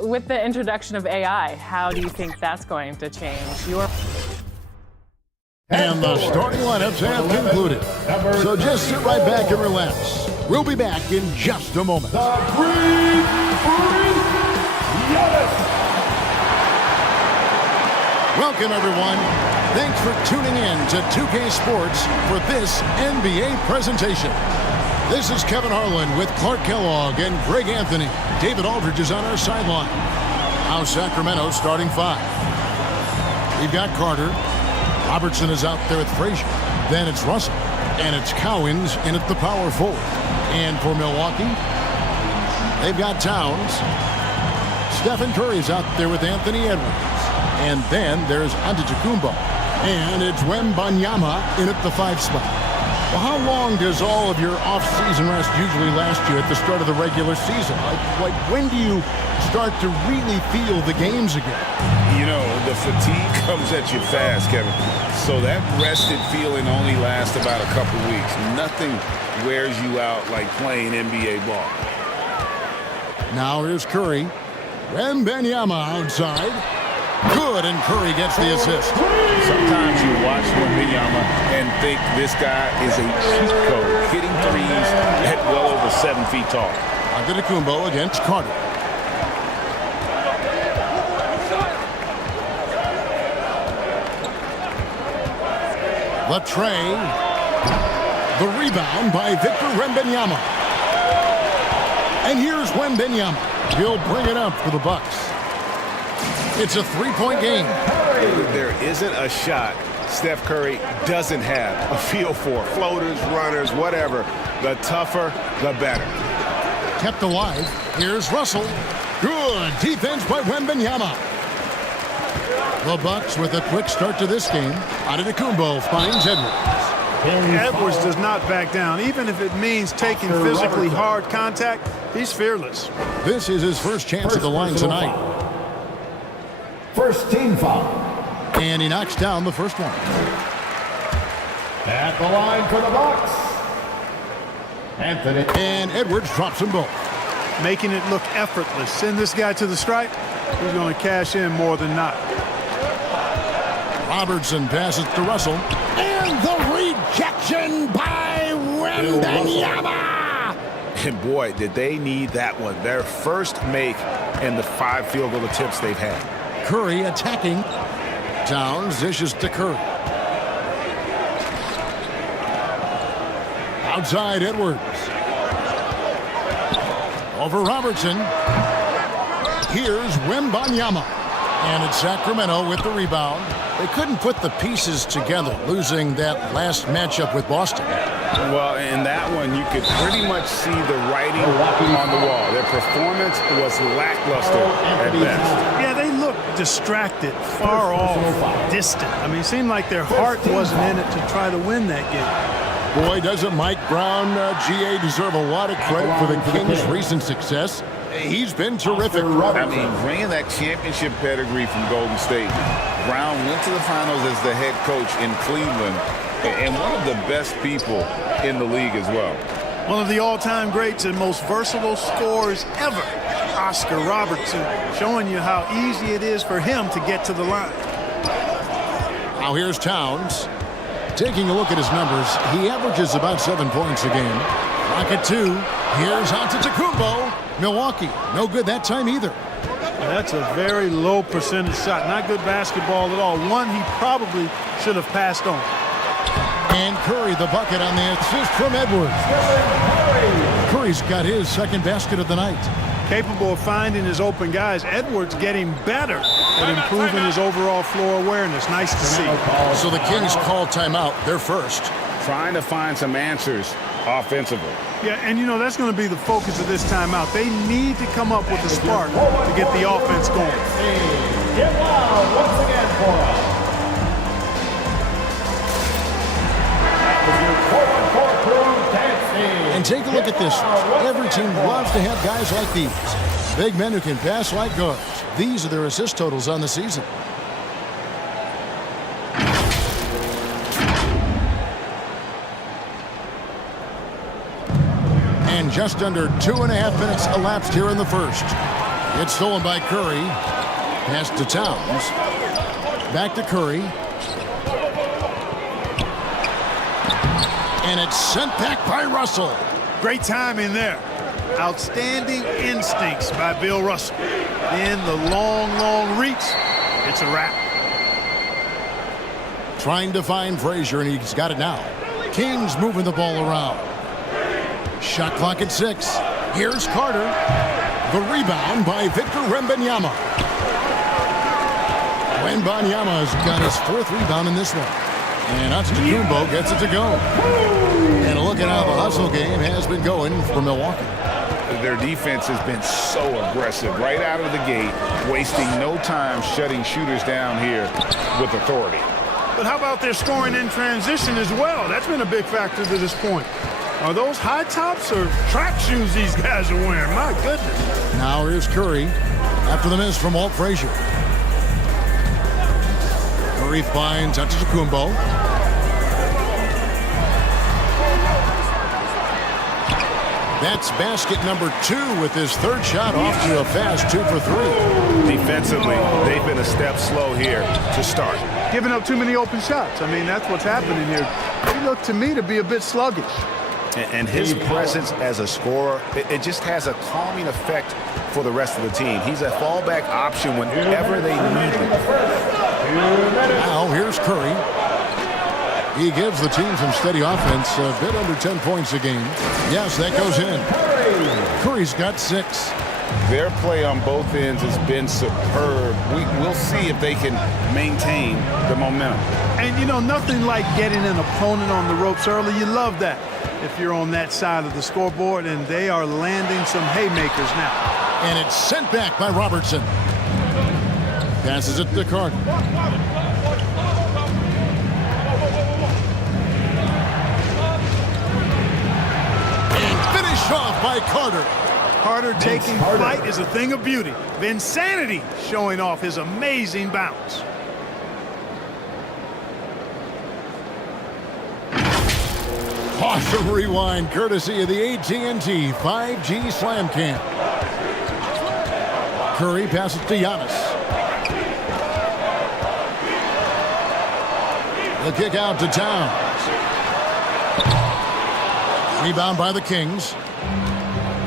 With the introduction of AI, how do you think that's going to change your... And the starting lineups have concluded. So just sit right back and relax. We'll be back in just a moment. Welcome, everyone. Thanks for tuning in to 2K Sports for this NBA presentation. This is Kevin Harlan with Clark Kellogg and Greg Anthony. David Aldridge is on our sideline. Now Sacramento starting five. We've got Carter. Robertson is out there with Frazier. Then it's Russell. And it's Cowens in at the power forward. And for Milwaukee, they've got Towns. Stephen Curry's out there with Anthony Edwards. And then there's Antetokounmpo. And it's Wembanyama in at the 5 spot. Well, how long does all of your off-season rest usually last you at the start of the regular season? Like when do you start to really feel the games again? You know, the fatigue comes at you fast, Kevin. So that rested feeling only lasts about a couple weeks. Nothing wears you out like playing NBA ball. Now here's Curry. Wembanyama outside. Good, and Curry gets the assist. Sometimes you watch Wembanyama and think this guy is a cheat code, hitting threes at well over 7 feet tall. Antetokounmpo against Carter. The tray. The rebound by Victor Wembanyama. And here's Wembanyama. He'll bring it up for the Bucks. It's a 3-point game. There isn't a shot Steph Curry doesn't have a feel for. Floaters, runners, whatever. The tougher, the better. Kept alive. Here's Russell. Good defense by Wembanyama. The Bucks with a quick start to this game. Antetokounmpo finds Edwards. Edwards does not back down. Even if it means taking physically hard contact, he's fearless. This is his first chance at the line tonight. First team foul. And he knocks down the first one. At the line for the Bucks, Anthony. And Edwards drops them both. Making it look effortless. Send this guy to the stripe. He's going to cash in more than not. Robertson passes to Russell. And the rejection by Wembanyama. And boy, did they need that one. Their first make in the 5 field goal attempts they've had. Curry attacking. Towns dishes to Curry. Outside Edwards. Over Robertson. Here's Wembanyama. And it's Sacramento with the rebound. They couldn't put the pieces together, losing that last matchup with Boston. Well, in that one, you could pretty much see the writing on the wall. Their performance was lackluster at best. Yeah, they looked distracted, far off, distant. I mean, it seemed like their heart wasn't in it to try to win that game. Boy, doesn't Mike Brown, GA, deserve a lot of credit for the Kings' recent success. He's been terrific. I mean, bringing that championship pedigree from Golden State, Brown went to the finals as the head coach in Cleveland, and one of the best people in the league as well. One of the all-time greats and most versatile scorers ever, Oscar Robertson, showing you how easy it is for him to get to the line. Now here's Towns. Taking a look at his numbers, he averages about 7 points a game. Rocket 2. Here's Antetokounmpo. Milwaukee, no good that time either. That's a very low percentage shot. Not good basketball at all. One he probably should have passed on. And Curry the bucket on the assist from Edwards. Curry's got his second basket of the night. Capable of finding his open guys. Edwards getting better at improving his overall floor awareness. Nice to see. So the Kings call timeout. They're first. Trying to find some answers offensively. Yeah, and you know, that's going to be the focus of this timeout. They need to come up with a spark to get the offense going. Get loud once again for us. And take a look at this. Every team loves to have guys like these. Big men who can pass like guards. These are their assist totals on the season. And just under 2.5 minutes elapsed here in the first. It's stolen by Curry. Pass to Towns. Back to Curry. And it's sent back by Russell. Great timing there. Outstanding instincts by Bill Russell. Then the long reach. It's a wrap. Trying to find Frazier, and he's got it now. Kings moving the ball around. Shot clock at 6. Here's Carter. The rebound by Victor Wembanyama. Wembanyama's got his 4th rebound in this one. And Antetokounmpo gets it to go. And look at how the hustle game has been going for Milwaukee. Their defense has been so aggressive right out of the gate, wasting no time shutting shooters down here with authority. But how about their scoring in transition as well? That's been a big factor to this point. Are those high tops or track shoes these guys are wearing? My goodness. Now here's Curry after the miss from Walt Frazier. Curry finds Antetokounmpo. That's basket number 2 with his 3rd shot off to a fast 2 for 3. Defensively, they've been a step slow here to start. Giving up too many open shots. I mean, that's what's happening here. He looked to me to be a bit sluggish. And his presence as a scorer, it just has a calming effect for the rest of the team. He's a fallback option whenever they need him. Now here's Curry. He gives the team some steady offense, a bit under 10 points a game. Yes, that goes in. Curry's got 6. Their play on both ends has been superb. We'll see if they can maintain the momentum. And, you know, nothing like getting an opponent on the ropes early. You love that if you're on that side of the scoreboard, and they are landing some haymakers now. And it's sent back by Robertson. Passes it to Carter. And finished off by Carter. Carter taking flight is a thing of beauty. Vinsanity showing off his amazing bounce. Awesome rewind courtesy of the AT&T 5G Slam Cam. Curry passes to Giannis. The kick out to Towns. Rebound by the Kings.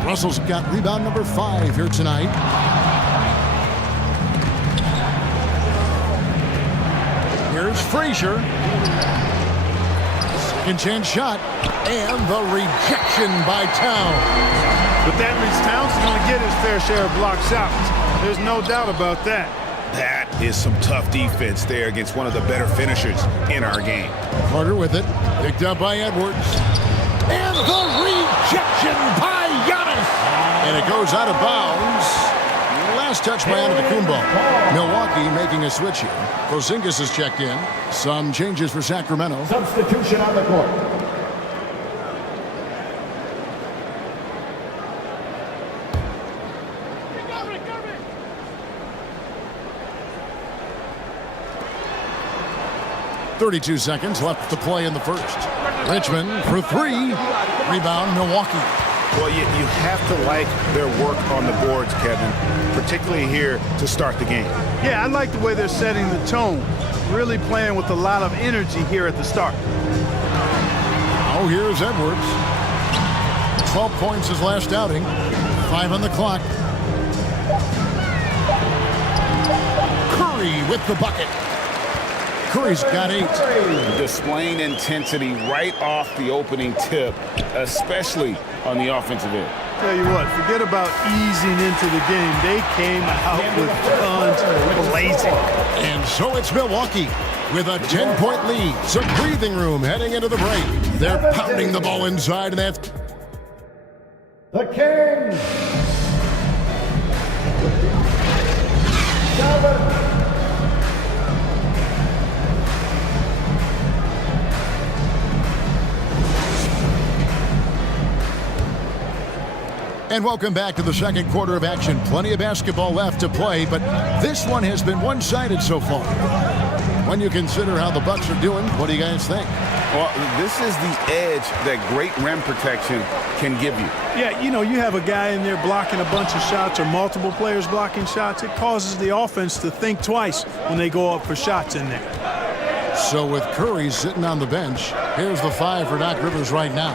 Russell's got rebound number 5 here tonight. Here's Frazier. Second chance shot. And the rejection by Towns. But that means Towns is going to get his fair share of block shots. There's no doubt about that. That is some tough defense there against one of the better finishers in our game. Carter with it. Picked up by Edwards. And the rejection by Giannis. And it goes out of bounds. Last touch by Antetokounmpo. Milwaukee making a switch here. Porzingis is checked in. Some changes for Sacramento. Substitution on the court. .32 seconds left to play in the first. Richmond for 3. Rebound, Milwaukee. Well, you have to like their work on the boards, Kevin, particularly here to start the game. Yeah, I like the way they're setting the tone. Really playing with a lot of energy here at the start. Oh, here's Edwards. 12 points his last outing. 5 on the clock. Curry with the bucket. Curry's got 8. Displaying intensity right off the opening tip, especially on the offensive end. Tell you what, forget about easing into the game. They came out with guns blazing. And so it's Milwaukee with a 10-point lead. Some breathing room heading into the break. They're pounding the ball inside, and that's The Kings. 7. And welcome back to the second quarter of action. Plenty of basketball left to play, but this one has been one-sided so far. When you consider how the Bucks are doing, what do you guys think? Well, this is the edge that great rim protection can give you. Yeah, you know, you have a guy in there blocking a bunch of shots or multiple players blocking shots. It causes the offense to think twice when they go up for shots in there. So with Curry sitting on the bench, here's the 5 for Doc Rivers right now.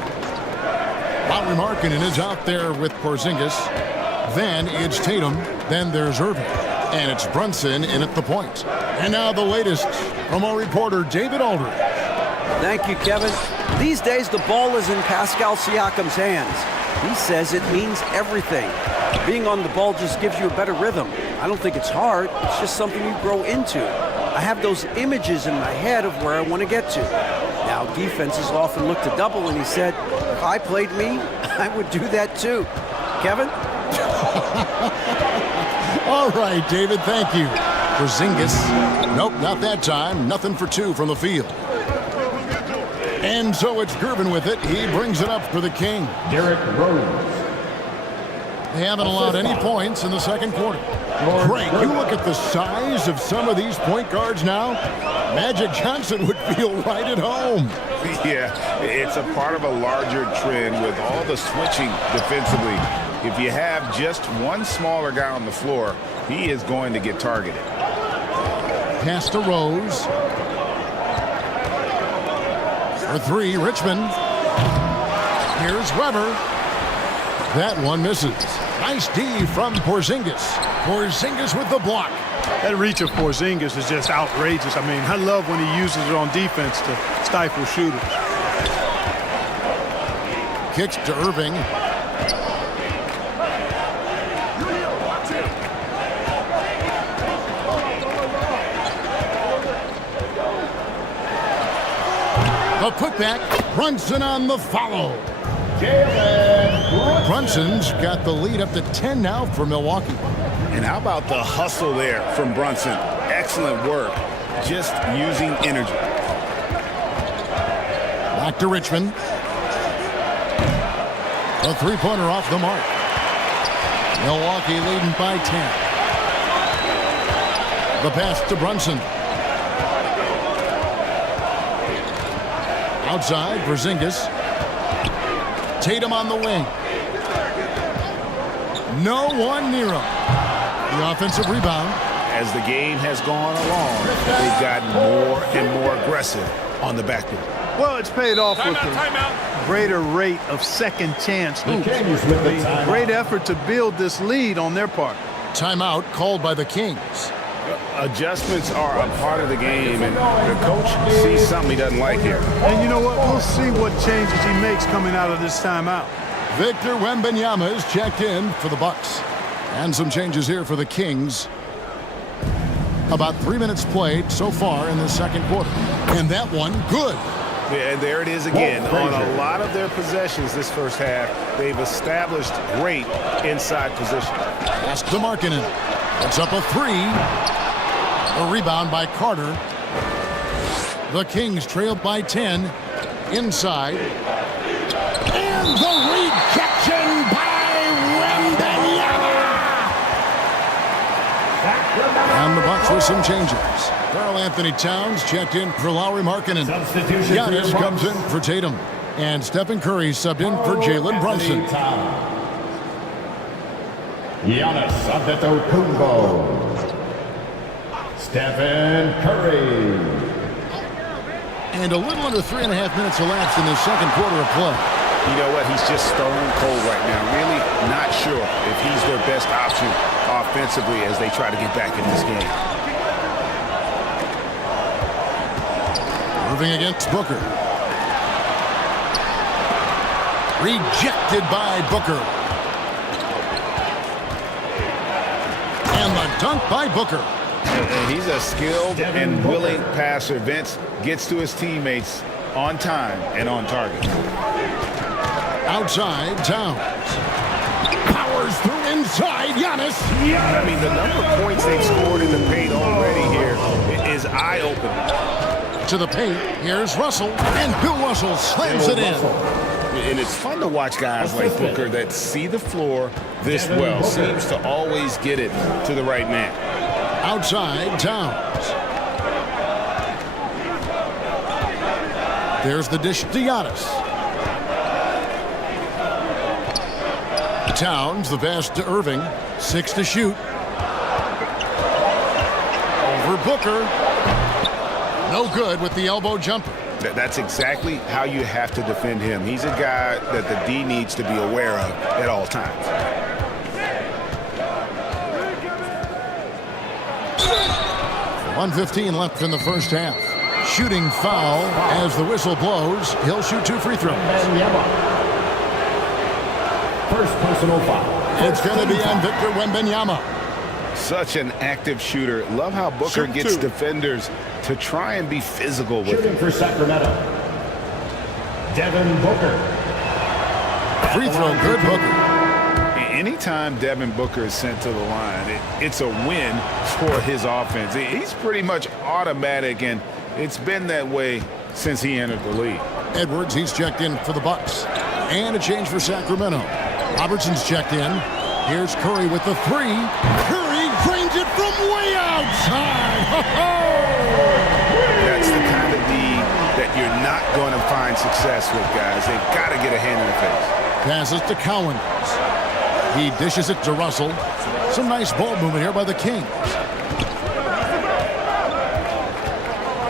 Lauri Markkanen is out there with Porzingis. Then it's Tatum. Then there's Irving. And it's Brunson in at the point. And now the latest from our reporter, David Aldridge. Thank you, Kevin. These days, the ball is in Pascal Siakam's hands. He says it means everything. Being on the ball just gives you a better rhythm. I don't think it's hard. It's just something you grow into. I have those images in my head of where I want to get to. Now, defenses often look to double, and he said, if I played me, I would do that too. Kevin? All right, David, thank you. Porzingis. Nope, not that time. Nothing for 2 from the field. And so it's Gervin with it. He brings it up for the King. Derrick Rose. They haven't allowed any points in the second quarter. Greg, you look at the size of some of these point guards now. Magic Johnson would feel right at home. Yeah, it's a part of a larger trend with all the switching defensively. If you have just one smaller guy on the floor, he is going to get targeted. Pass to Rose. For 3, Richmond. Here's Weber. That one misses. Nice D from Porzingis. Porzingis with the block. That reach of Porzingis is just outrageous. I mean, I love when he uses it on defense to stifle shooters. Kicks to Irving. The putback. Brunson on the follow. Brunson's got the lead up to 10 now for Milwaukee. And how about the hustle there from Brunson? Excellent work. Just using energy. Back to Richmond. A 3-pointer off the mark. Milwaukee leading by 10. The pass to Brunson. Outside, Porzingis. Tatum on the wing. No one near him. The offensive rebound. As the game has gone along, they've gotten more and more aggressive on the backboard. Well, it's paid off with a greater rate of second chance hoops. Great effort to build this lead on their part. Timeout called by the Kings. Adjustments are a part of the game, and the coach sees something he doesn't like here. And you know what? We'll see what changes he makes coming out of this timeout. Victor Wembanyama is checked in for the Bucks. And some changes here for the Kings. About 3 minutes played so far in the second quarter. And that one, good. Yeah, and there it is again. On a lot of their possessions this first half, they've established great inside position. Pass to Markkanen. It's up a 3. A rebound by Carter. The Kings trailed by 10. Inside. And the rejection by Wembanyama. And the Bucks with some changes. Karl Anthony Towns checked in for Lauri Markkanen. Giannis comes in for Tatum. And Stephen Curry subbed in for Jalen Brunson. Giannis Antetokounmpo. Stephen Curry. And a little under 3.5 minutes elapsed in the second quarter of play. You know what? He's just stone cold right now. Really not sure if he's their best option offensively as they try to get back in this game. Moving against Booker. Rejected by Booker. And the dunk by Booker. And he's a skilled and willing passer. Vince gets to his teammates on time and on target. Outside, Towns. Powers through inside, Giannis. I mean, the number of points they've scored in the paint already here is eye-opening. To the paint, here's Russell. And Bill Russell slams it in. And it's fun to watch guys like Booker that see the floor this well. Seems to always get it to the right man. Outside, Towns. There's the dish to Giannis. Towns, the pass to Irving. 6 to shoot. Over Booker. No good with the elbow jumper. That's exactly how you have to defend him. He's a guy that the D needs to be aware of at all times. .115 left in the first half. Shooting foul as the whistle blows. He'll shoot 2 free throws. First personal foul. It's going to be on Victor Wembanyama. Such an active shooter. Love how Booker gets defenders to try and be physical with Shooting him. for Sacramento. Devin Booker. Free throw, good Booker. Anytime Devin Booker is sent to the line, it's a win for his offense. He's pretty much automatic, and it's been that way since he entered the league. Edwards, he's checked in for the Bucks. And a change for Sacramento. Robertson's checked in. Here's Curry with the 3. Curry drains it from way outside. That's the kind of D that you're not going to find success with, guys. They've got to get a hand in the face. Passes to Cowens. He dishes it to Russell. Some nice ball movement here by the Kings.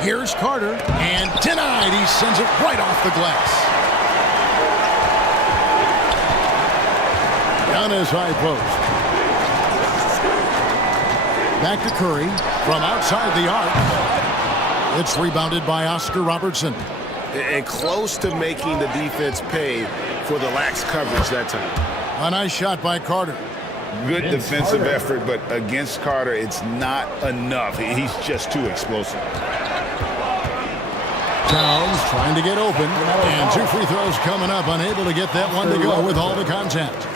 Here's Carter, and denied. He sends it right off the glass. Down his high post. Back to Curry from outside the arc. It's rebounded by Oscar Robertson. And close to making the defense pay for the lax coverage that time. A nice shot by Carter. Good defensive effort, but against Carter, it's not enough. He's just too explosive. Towns trying to get open, and 2 free throws coming up, unable to get that one to go with all the contact.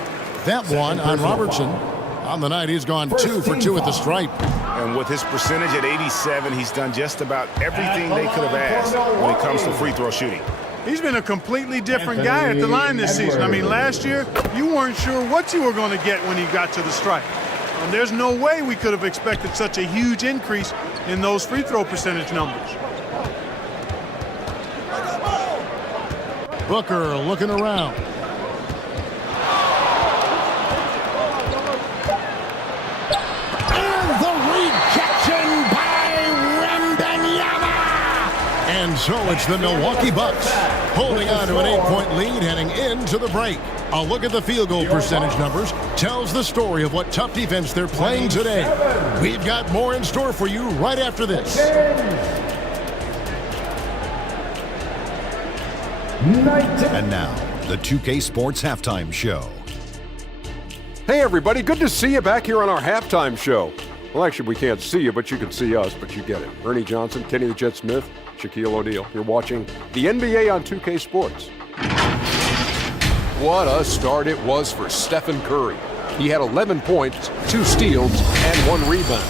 That one on Robertson. On the night, he's gone 2 for 2 at the stripe. And with his percentage at 87, he's done just about everything they could have asked when it comes to free throw shooting. He's been a completely different guy at the line this season. I mean, last year, you weren't sure what you were going to get when he got to the stripe. And there's no way we could have expected such a huge increase in those free throw percentage numbers. Booker looking around. And the rejection by Wembanyama. And so it's the Milwaukee Bucks holding on to an 8-point lead heading into the break. A look at the field goal percentage numbers tells the story of what tough defense they're playing today. We've got more in store for you right after this. And now, the 2K Sports Halftime Show. Hey everybody, good to see you back here on our halftime show. Well, actually, we can't see you, but you can see us, but you get it. Ernie Johnson, Kenny the Jet Smith, Shaquille O'Neal. You're watching the NBA on 2K Sports. What a start it was for Stephen Curry. He had 11 points, 2 steals, and 1 rebound.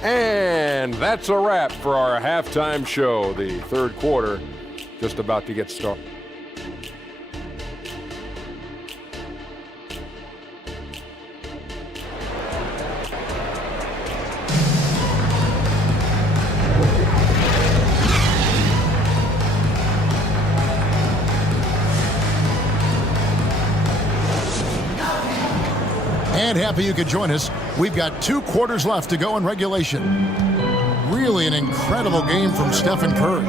And that's a wrap for our halftime show. The third quarter just about to get started. And happy you could join us. We've got 2 quarters left to go in regulation. Really an incredible game from Stephen Curry.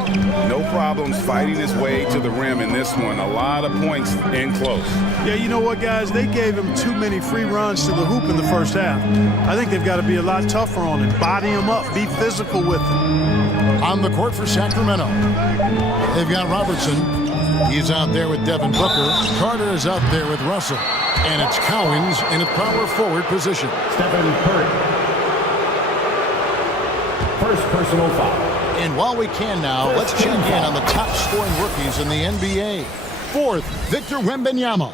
No problems fighting his way to the rim in this one. A lot of points in close. Yeah, you know what, guys? They gave him too many free runs to the hoop in the first half. I think they've got to be a lot tougher on him. Body him up. Be physical with him. On the court for Sacramento, they've got Robertson. He's out there with Devin Booker. Carter is out there with Russell. And it's Cowens in a power forward position. Stephen Curry. First personal foul. And while we can now, let's check in on the top scoring rookies in the NBA. 4th, Victor Wembanyama.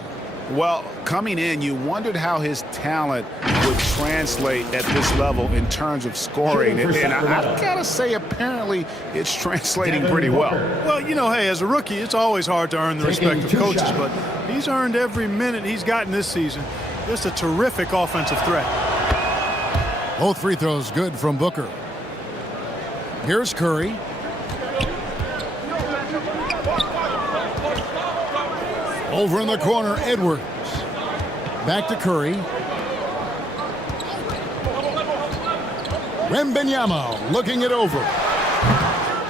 Well, coming in, you wondered how his talent would translate at this level in terms of scoring. And I've got to say, apparently, it's translating pretty well. Well, you know, hey, as a rookie, it's always hard to earn the respect of coaches, but he's earned every minute he's gotten this season. Just a terrific offensive threat. Both free throws good from Booker. Here's Curry. Over in the corner, Edwards. Back to Curry. Wembanyama looking it over.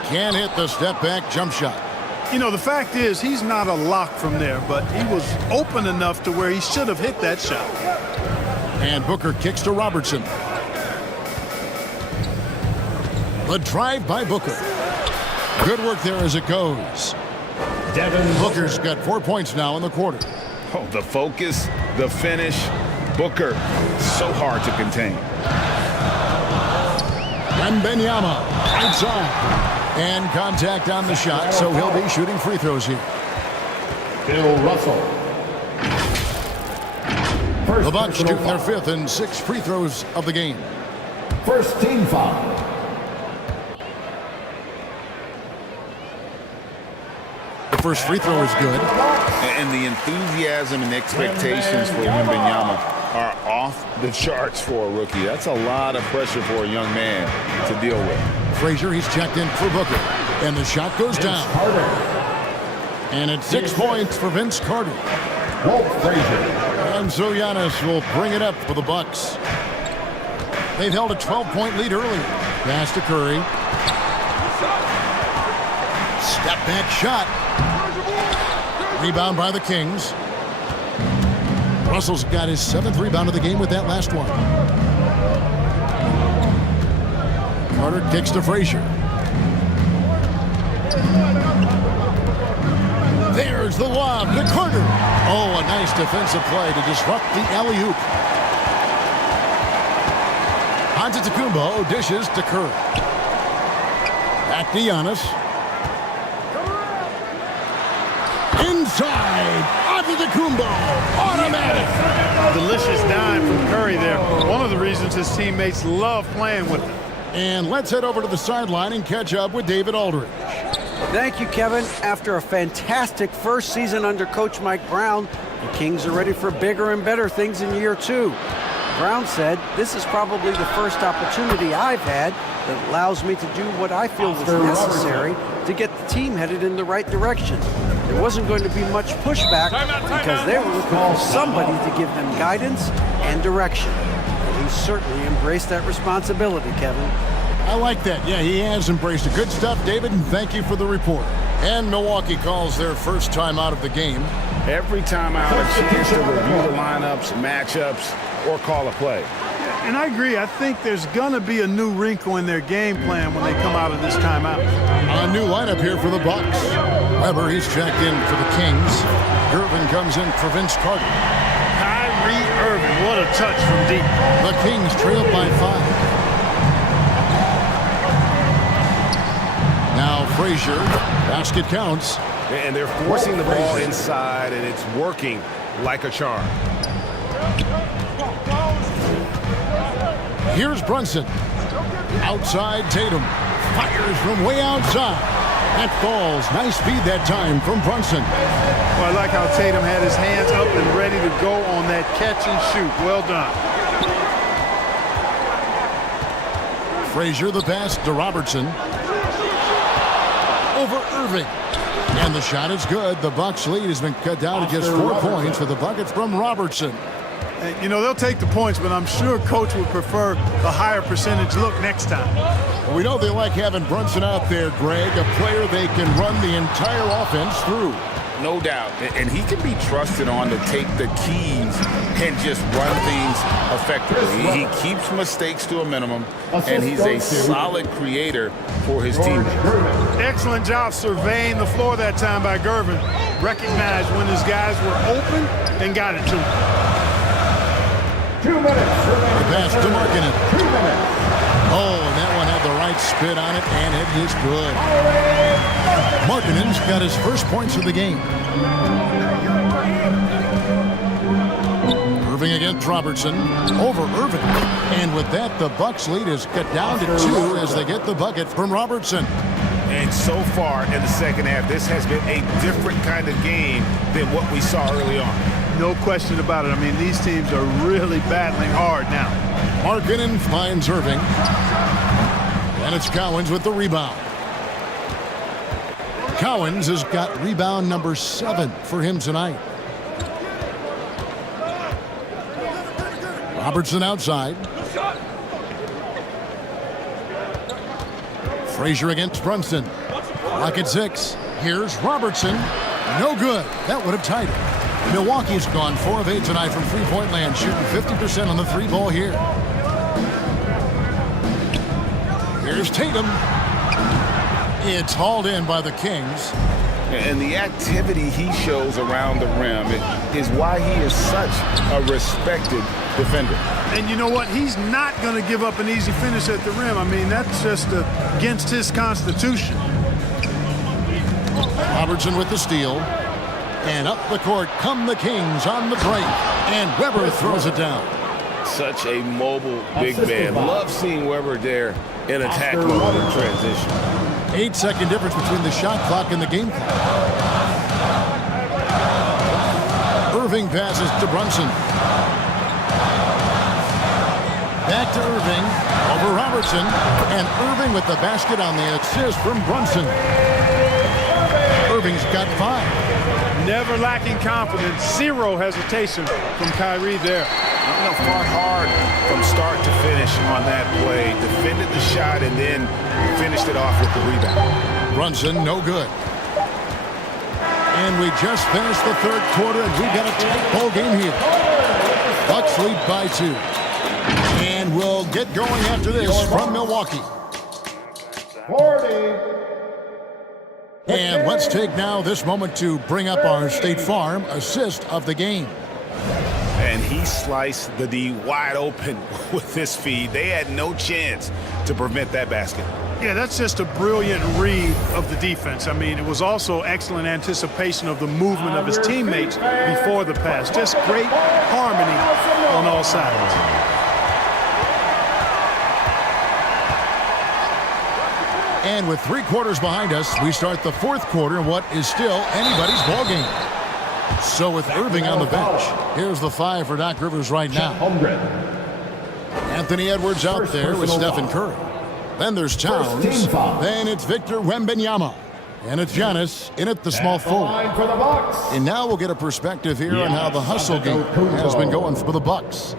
Can't hit the step-back jump shot. You know, the fact is he's not a lock from there, but he was open enough to where he should have hit that shot. And Booker kicks to Robertson. The drive by Booker. Good work there as it goes. Booker's got 4 points now in the quarter. Oh, the focus, the finish. Booker, so hard to contain. Wembanyama outside. And contact on the shot, so he'll be shooting free throws here. Bill Russell. The Bucks shooting their 5th and 6th free throws of the game. First team foul. The first free throw is good. And the enthusiasm and expectations for Wembanyama are off the charts for a rookie. That's a lot of pressure for a young man to deal with. Frazier, he's checked in for Booker. And the shot goes down. And it's 6 points for Vince Carter. Walt Frazier. And so Giannis will bring it up for the Bucks. They've held a 12-point lead earlier. Pass to Curry. Step back shot. Rebound by the Kings. Russell's got his 7th rebound of the game with that last one. Carter kicks to Frazier. There's the lob to Carter. Oh, a nice defensive play to disrupt the alley-oop. Antetokounmpo dishes to Curry. Back to Giannis. Inside. Antetokounmpo. Automatic. Delicious dime from Curry there. One of the reasons his teammates love playing with him. And let's head over to the sideline and catch up with David Aldridge. Thank you, Kevin. After a fantastic first season under Coach Mike Brown, the Kings are ready for bigger and better things in year 2. Brown said, "This is probably the first opportunity I've had that allows me to do what I feel was necessary to get the team headed in the right direction. There wasn't going to be much pushback because they were looking for somebody to give them guidance and direction." He certainly embraced that responsibility, Kevin. I like that. Yeah, he has embraced it. Good stuff, David, and thank you for the report. And Milwaukee calls their first time out of the game. Every time out, a chance to review the lineups, matchups, or call a play. And I agree. I think there's going to be a new wrinkle in their game plan when they come out of this timeout. A new lineup here for the Bucks. Weber, he's checked in for the Kings. Irvin comes in for Vince Carter. Kyrie Irving, what a touch from deep. The Kings trail by 5. Now Frazier, basket counts. And they're forcing the ball inside, and it's working like a charm. Here's Brunson. Outside Tatum. Fires from way outside. That falls. Nice speed that time from Brunson. Well, I like how Tatum had his hands up and ready to go on that catch and shoot. Well done. Frazier, the pass to Robertson. Over Irving. And the shot is good. The Bucks lead has been cut down to just 4 points with the bucket from Robertson. You know, they'll take the points, but I'm sure Coach would prefer a higher percentage look next time. Well, we know they like having Brunson out there, Greg, a player they can run the entire offense through. No doubt. And he can be trusted on to take the keys and just run things effectively. He keeps mistakes to a minimum, and he's a solid creator for his teammates. Excellent job surveying the floor that time by Gervin. Recognized when his guys were open and got it to him. 2 minutes. The pass to Markkanen. 2 minutes. Oh, and that one had the right spin on it, and it is good. Markkanen's got his first points of the game. Irving against Robertson. Over Irving. And with that, the Bucks lead is cut down to 2 as they get the bucket from Robertson. And so far in the second half, this has been a different kind of game than what we saw early on. No question about it. I mean, these teams are really battling hard now. Markkanen finds Irving. And it's Cowens with the rebound. Cowens has got rebound number 7 for him tonight. Robertson outside. Frazier against Brunson. Clock at 6. Here's Robertson. No good. That would have tied it. Milwaukee's gone 4 of 8 tonight from three-point land, shooting 50% on the three ball here. Here's Tatum. It's hauled in by the Kings. And the activity he shows around the rim is why he is such a respected defender. And you know what? He's not going to give up an easy finish at the rim. I mean, that's just against his constitution. Robertson with the steal. And up the court come the Kings on the break. And Weber throws it down. Such a mobile big man. Love seeing Weber there in attack mode in transition. 8-second difference between the shot clock and the game clock. Irving passes to Brunson. Back to Irving. Over Robertson. And Irving with the basket on the assist from Brunson. Irving's got 5. Never lacking confidence. Zero hesitation from Kyrie there. Fought hard from start to finish on that play. Defended the shot and then finished it off with the rebound. Brunson, no good. And we just finished the third quarter, and we've got a tight ball game here. Bucks lead by 2. And we'll get going after this from Milwaukee. 40. And let's take now this moment to bring up our State Farm assist of the game. And he sliced the D wide open with this feed. They had no chance to prevent that basket. Yeah, that's just a brilliant read of the defense. I mean, it was also excellent anticipation of the movement of his teammates before the pass. Just great harmony on all sides. And with 3 quarters behind us, we start the 4th quarter in what is still anybody's ball game. So with Irving on the bench, here's the 5 for Doc Rivers right now. Anthony Edwards out there with Stephen Curry. Then there's Towns. Then it's Victor Wembanyama. And it's Giannis in at the small forward. And now we'll get a perspective here on how the hustle game has been going for the Bucks.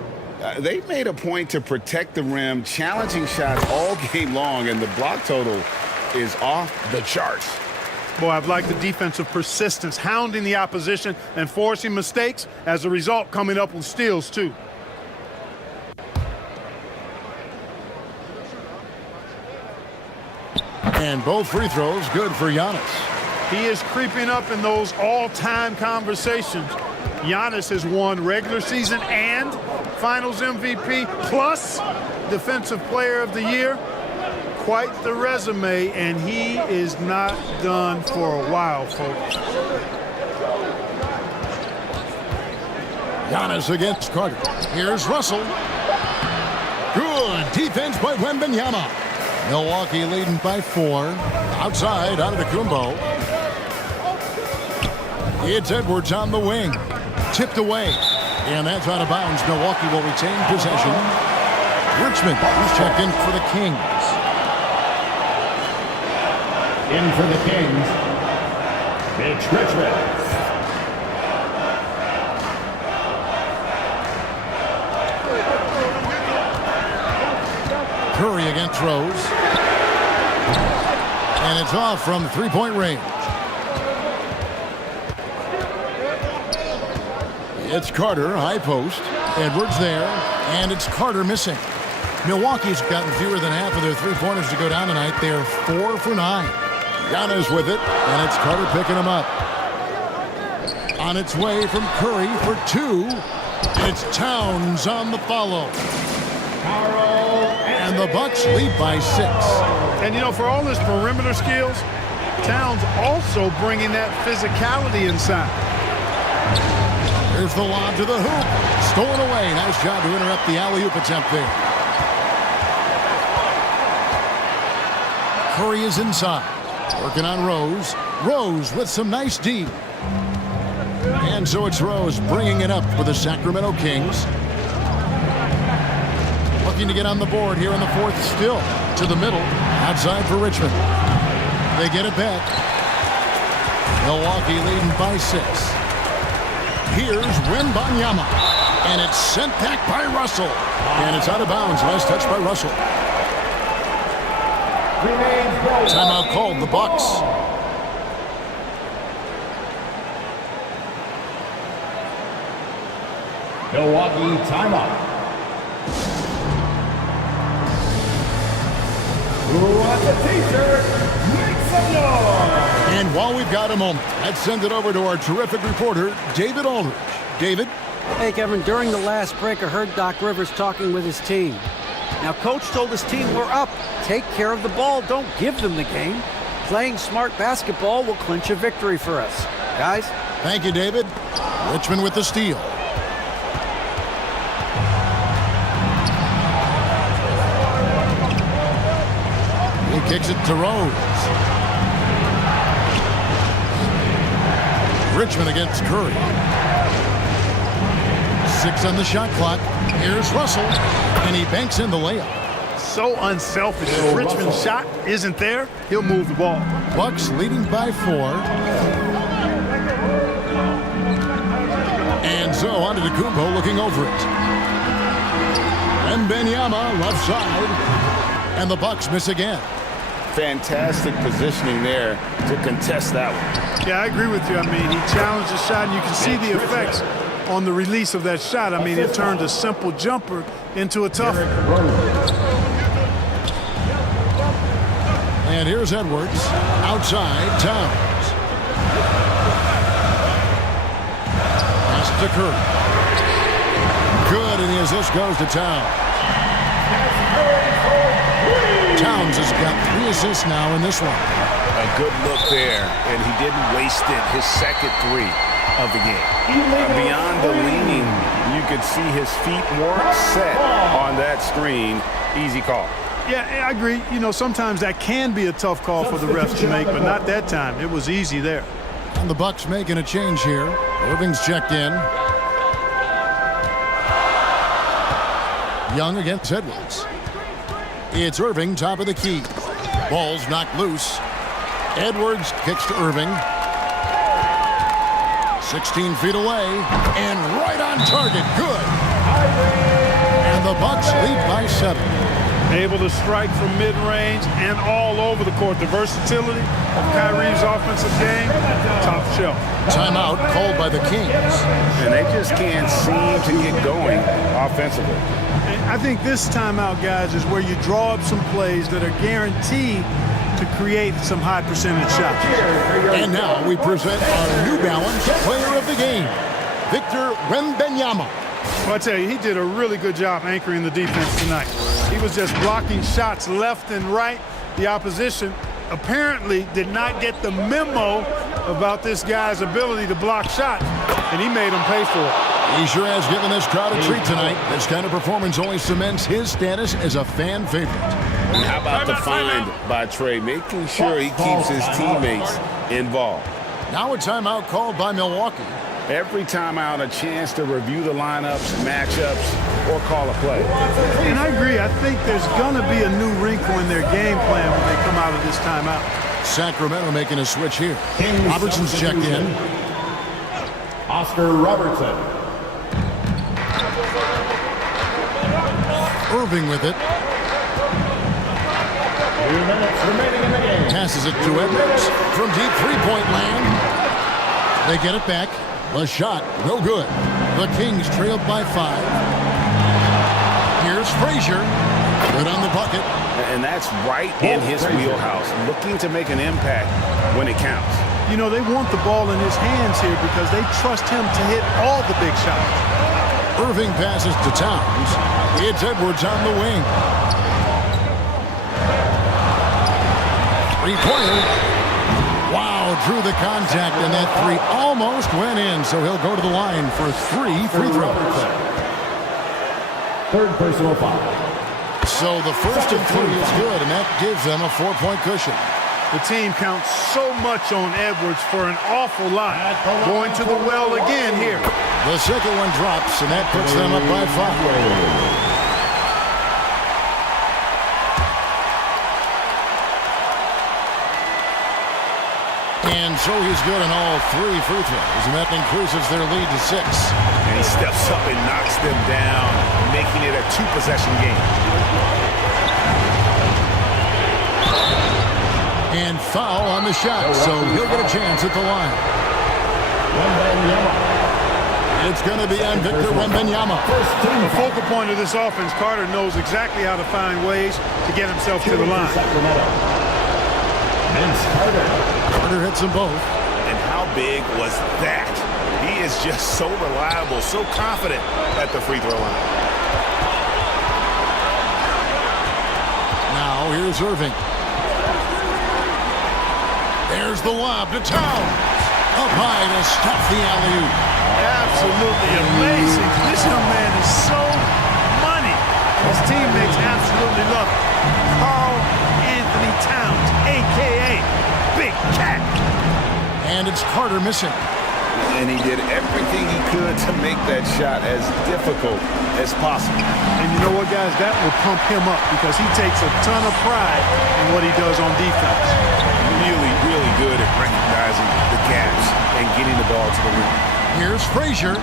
They made a point to protect the rim, challenging shots all game long, and the block total is off the charts. Boy, I've liked the defensive persistence, hounding the opposition and forcing mistakes. As a result, coming up with steals, too. And both free throws good for Giannis. He is creeping up in those all-time conversations. Giannis has won regular season and Finals MVP, plus Defensive Player of the Year. Quite the resume, and he is not done for a while, folks. Giannis against Carter. Here's Russell. Good defense by Wembanyama. Milwaukee leading by 4. Outside, Antetokounmpo. It's Edwards on the wing. Tipped away. And that's out of bounds. Milwaukee will retain possession. Richmond is checked in for the Kings. In for the Kings, it's Richmond. Curry against Rose. And it's off from three-point range. It's Carter, high post. Edwards there, and it's Carter missing. Milwaukee's gotten fewer than half of their three-pointers to go down tonight. They're 4 for 9. Giannis with it, and it's Carter picking him up. On its way from Curry for 2. And it's Towns on the follow. And the Bucks lead by 6. And, you know, for all his perimeter skills, Towns also bringing that physicality inside. Here's the lob to the hoop. Stolen away. Nice job to interrupt the alley-oop attempt there. Curry is inside. Working on Rose. Rose with some nice D. And so it's Rose bringing it up for the Sacramento Kings. Looking to get on the board here in the 4th still. To the middle. Outside for Richmond. They get it back. Milwaukee leading by 6. Here's Wembanyama. And it's sent back by Russell. And it's out of bounds. Last touch by Russell. Timeout called, the Bucks. Milwaukee timeout. Who wants a t-shirt? Make some noise! And while we've got a moment, let's send it over to our terrific reporter, David Aldridge. David? Hey, Kevin, during the last break, I heard Doc Rivers talking with his team. Now, Coach told his team, we're up. Take care of the ball. Don't give them the game. Playing smart basketball will clinch a victory for us. Guys? Thank you, David. Richmond with the steal. He kicks it to Rose. Richmond against Curry. 6 on the shot clock. Here's Russell, and he banks in the layup. So unselfish. If Richmond's shot isn't there, he'll move the ball. Bucks leading by 4. And so Antetokounmpo looking over it. Wembanyama left side, and the Bucks miss again. Fantastic positioning there to contest that one. Yeah, I agree with you. I mean, he challenged the shot, and you can see the effects on the release of that shot. I mean, it turned a simple jumper into a tough one. And here's Edwards. Outside, Towns. Pass to Curry. Good, and the assist goes to Towns. Towns has got 3 assists now in this one. A good look there, and he didn't waste it. His second 3 of the game. Beyond the leaning, you could see his feet weren't set on that screen. Easy call. Yeah, I agree. You know, sometimes that can be a tough call for the refs to make, but not that time. It was easy there. And the Bucks making a change here. Irving's checked in. Young against Edwards. It's Irving, top of the key. Ball's knocked loose. Edwards kicks to Irving. 16 feet away, and right on target. Good. And the Bucks lead by 7. Able to strike from mid-range and all over the court. The versatility of Kyrie's offensive game, top shelf. Timeout called by the Kings. And they just can't seem to get going offensively. And I think this timeout, guys, is where you draw up some plays that are guaranteed to create some high percentage shots. And now we present our New Balance player of the game, Victor Wembanyama. Well, I tell you, he did a really good job anchoring the defense tonight. He was just blocking shots left and right. The opposition apparently did not get the memo about this guy's ability to block shots, and he made them pay for it. He sure has given this crowd a treat tonight. This kind of performance only cements his status as a fan favorite. And how about the find by Trey, making sure he keeps his teammates involved. Now a timeout called by Milwaukee. Every timeout, a chance to review the lineups, matchups, or call a play. And I agree. I think there's going to be a new wrinkle in their game plan when they come out of this timeout. Sacramento making a switch here. Robertson's checked in. Oscar Robertson. Irving with it. 2 minutes remaining in the game. Passes it to Edwards from deep three-point land. They get it back. The shot, no good. The Kings trailed by 5. Here's Frazier. Good on the bucket. And that's right in his wheelhouse, looking to make an impact when it counts. You know, they want the ball in his hands here because they trust him to hit all the big shots. Irving passes to Towns. It's Edwards on the wing. Three-pointer. Wow, drew the contact, and that 3 almost went in, so he'll go to the line for 3 free throws. Third personal foul. So the first of 3 is good, and that gives them a 4-point cushion. The team counts so much on Edwards for an awful lot. Going to the well again here. The second one drops, and that puts them up by 5. And And so he's good on all 3 free throws, and that increases their lead to 6. And he steps up and knocks them down, making it a 2-possession game. And foul on the shot, so he'll get a chance at the line. It's going to be on Victor Wembanyama. The focal point of this offense, Carter knows exactly how to find ways to get himself to the line. Carter hits them both. And how big was that? He is just so reliable, so confident at the free throw line. Now here's Irving. There's the lob to Towns. Up high to stop the alley-oop. Absolutely amazing. This young man is so money. His teammates absolutely love it. Carl Anthony Towns, a.k.a. Big Cat. And it's Carter missing. And he did everything he could to make that shot as difficult as possible. And you know what, guys? That will pump him up because he takes a ton of pride in what he does on defense. Really, really good at recognizing the gaps and getting the ball to the rim. Here's Frazier.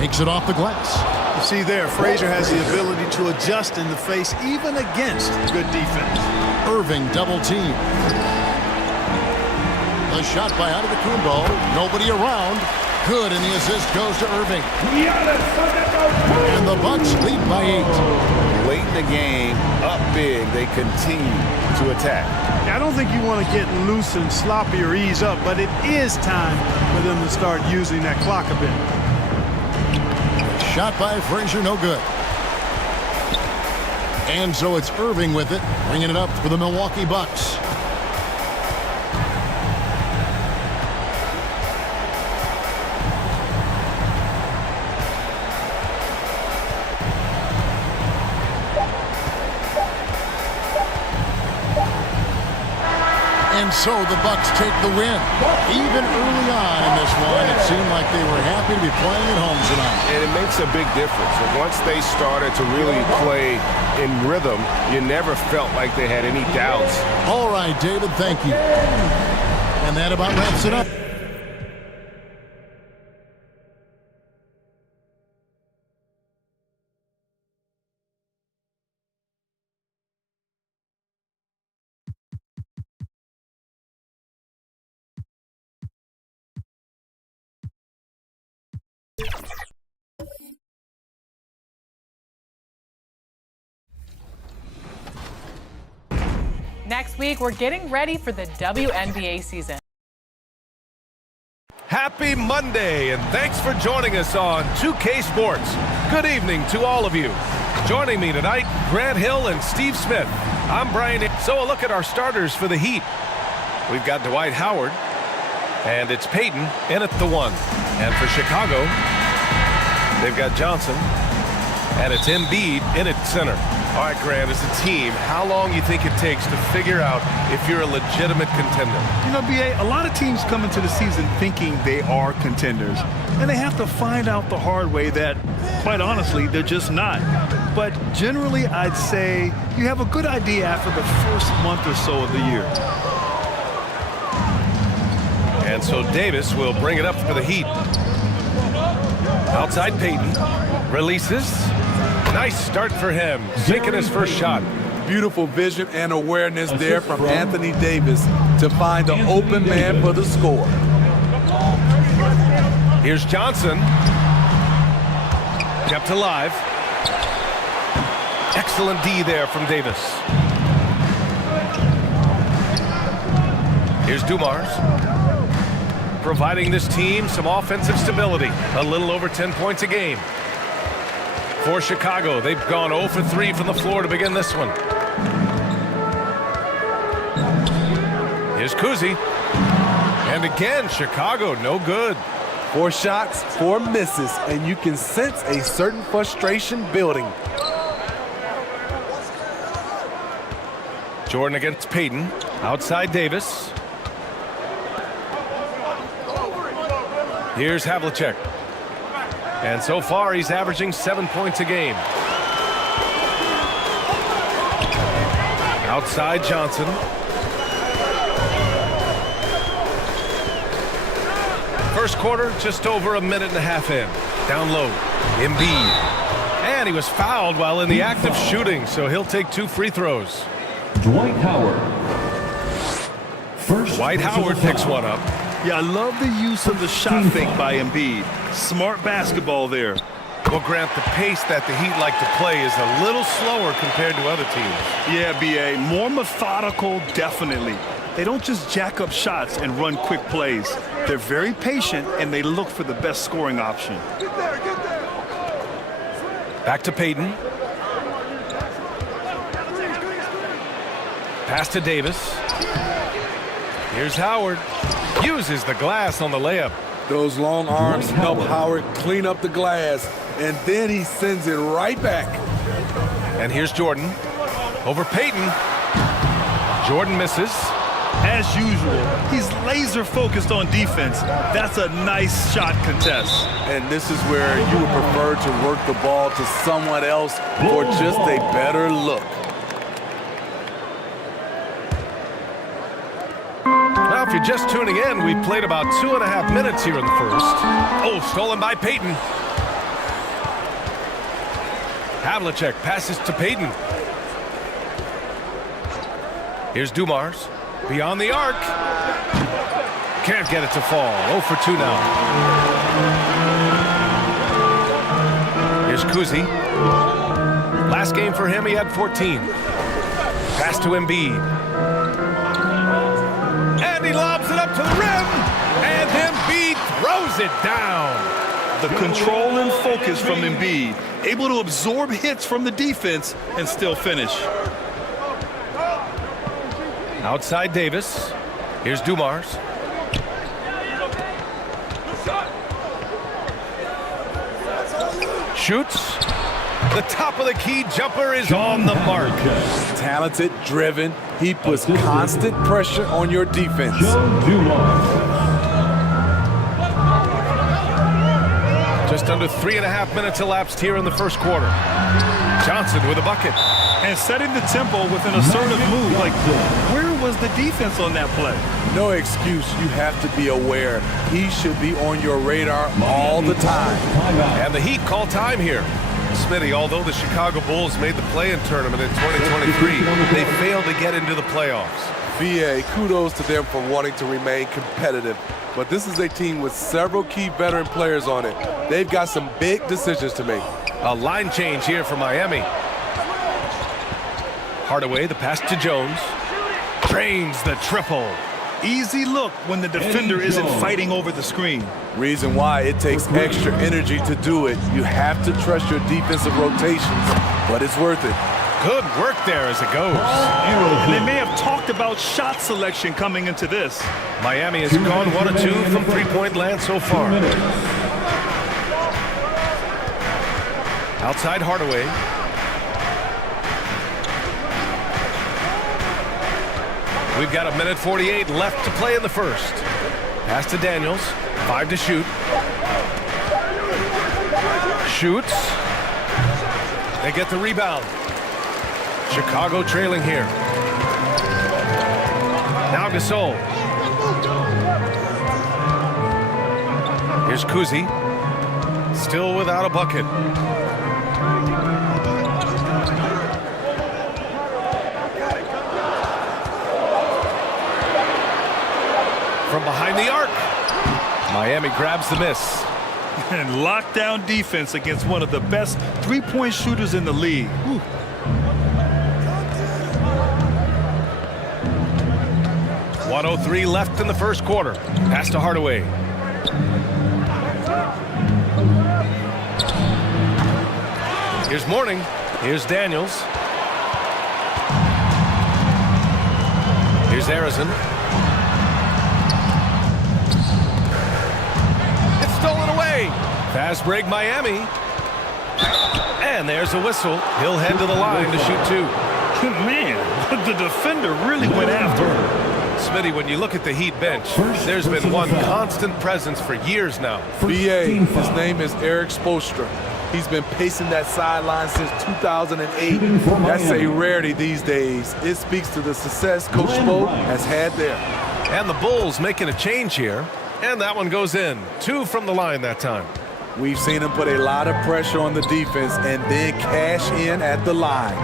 Makes it off the glass. You see there, Frazier has the ability to adjust in the face even against good defense. Irving double team. The shot by Antetokounmpo. Nobody around. Good, and the assist goes to Irving. And the Bucks lead by 8. Late in the game, up big, they continue to attack. I don't think you want to get loose and sloppy or ease up, but it is time for them to start using that clock a bit. Shot by Frazier, no good. And so it's Irving with it, bringing it up for the Milwaukee Bucks. And so the Bucks take the win. Even early on in this one, it seemed like they were happy to be playing at home tonight. And it makes a big difference. And once they started to really play in rhythm, you never felt like they had any doubts. All right, David, thank you. And that about wraps it up. Next week, we're getting ready for the WNBA season. Happy Monday, and thanks for joining us on 2K Sports. Good evening to all of you. Joining me tonight, Grant Hill and Steve Smith. I'm Brian. So a look at our starters for the Heat. We've got Dwight Howard, and it's Payton in at the 1. And for Chicago, they've got Johnson, and it's Embiid in at center. All right, Grant, as a team, how long you think it takes to figure out if you're a legitimate contender? You know, B.A., a lot of teams come into the season thinking they are contenders, and they have to find out the hard way that, quite honestly, they're just not. But generally, I'd say you have a good idea after the first month or so of the year. And so Davis will bring it up for the Heat. Outside Payton. Releases. Nice start for him. Sinking his first shot. Beautiful vision and awareness there from Anthony Davis to find an open man for the score. Here's Johnson. Kept alive. Excellent D there from Davis. Here's Dumars. Providing this team some offensive stability. A little over 10 points a game. For Chicago, they've gone 0 for 3 from the floor to begin this one. Here's Kuzi. And again, Chicago, no good. 4 shots, 4 misses, and you can sense a certain frustration building. Jordan against Payton. Outside Davis. Here's Havlicek. And so far, he's averaging 7 points a game. Outside Johnson. First quarter, just over a minute and a half in. Down low, Embiid. And he was fouled while in the act of shooting, so he'll take 2 free throws. Dwight Howard. Dwight Howard picks one up. Yeah, I love the use of the shot fake by Embiid. Smart basketball there. Well, Grant, the pace that the Heat like to play is a little slower compared to other teams. Yeah, B.A., more methodical, definitely. They don't just jack up shots and run quick plays. They're very patient, and they look for the best scoring option. Back to Payton. Pass to Davis. Here's Howard. Uses the glass on the layup. Those long arms help Howard clean up the glass, and then he sends it right back. And here's Jordan. Over Payton. Jordan misses. As usual, he's laser focused on defense. That's a nice shot contest. And this is where you would prefer to work the ball to someone else for just a better look. Now, if you're just tuning in, we've played about 2.5 minutes here in the first. Oh, stolen by Payton. Havlicek passes to Payton. Here's Dumars. Beyond the arc. Can't get it to fall. 0 for 2 now. Here's Kuzi. Last game for him, he had 14. Pass to Embiid. And he lobs it up to the rim. And Embiid throws it down. The control and focus from Embiid. Able to absorb hits from the defense and still finish. Outside Davis. Here's Dumars. Shoots. The top of the key jumper is on the mark. Talented, driven. He puts constant pressure on your defense. Just under 3.5 minutes elapsed here in the first quarter. Johnson with a bucket. And setting the tempo with an assertive move. Like, where was the defense on that play? No excuse. You have to be aware. He should be on your radar all the time. And the Heat call time here. Smitty, although the Chicago Bulls made the play-in tournament in 2023, they failed to get into the playoffs. VA, kudos to them for wanting to remain competitive. But this is a team with several key veteran players on it. They've got some big decisions to make. A line change here for Miami. Hardaway, the pass to Jones. Drains the triple. Easy look when the defender isn't fighting over the screen. Reason why it takes extra energy to do it. You have to trust your defensive rotations, but it's worth it. Good work there as it goes. And they may have talked about shot selection coming into this. Miami has gone 1 of 2 from three-point land so far. Outside Hardaway. We've got 1:48 left to play in the first. Pass to Daniels. 5 to shoot. Shoots. They get the rebound. Chicago trailing here. Now Gasol. Here's Kuzi. Still without a bucket. From behind the arc. Miami grabs the miss. And lockdown defense against one of the best three-point shooters in the league. Whew. .103 left in the first quarter. Pass to Hardaway. Here's Mourning. Here's Daniels. Here's Arizon. It's stolen away. Fast break Miami. And there's a whistle. He'll head to the line to shoot 2. Man, the defender really went after him. Smitty, when you look at the Heat bench, there's been one constant presence for years now. BA, his name is Eric Spoelstra. He's been pacing that sideline since 2008. That's a rarity these days. It speaks to the success Coach Spo has had there. And the Bulls making a change here. And that one goes in. 2 from the line that time. We've seen him put a lot of pressure on the defense and then cash in at the line.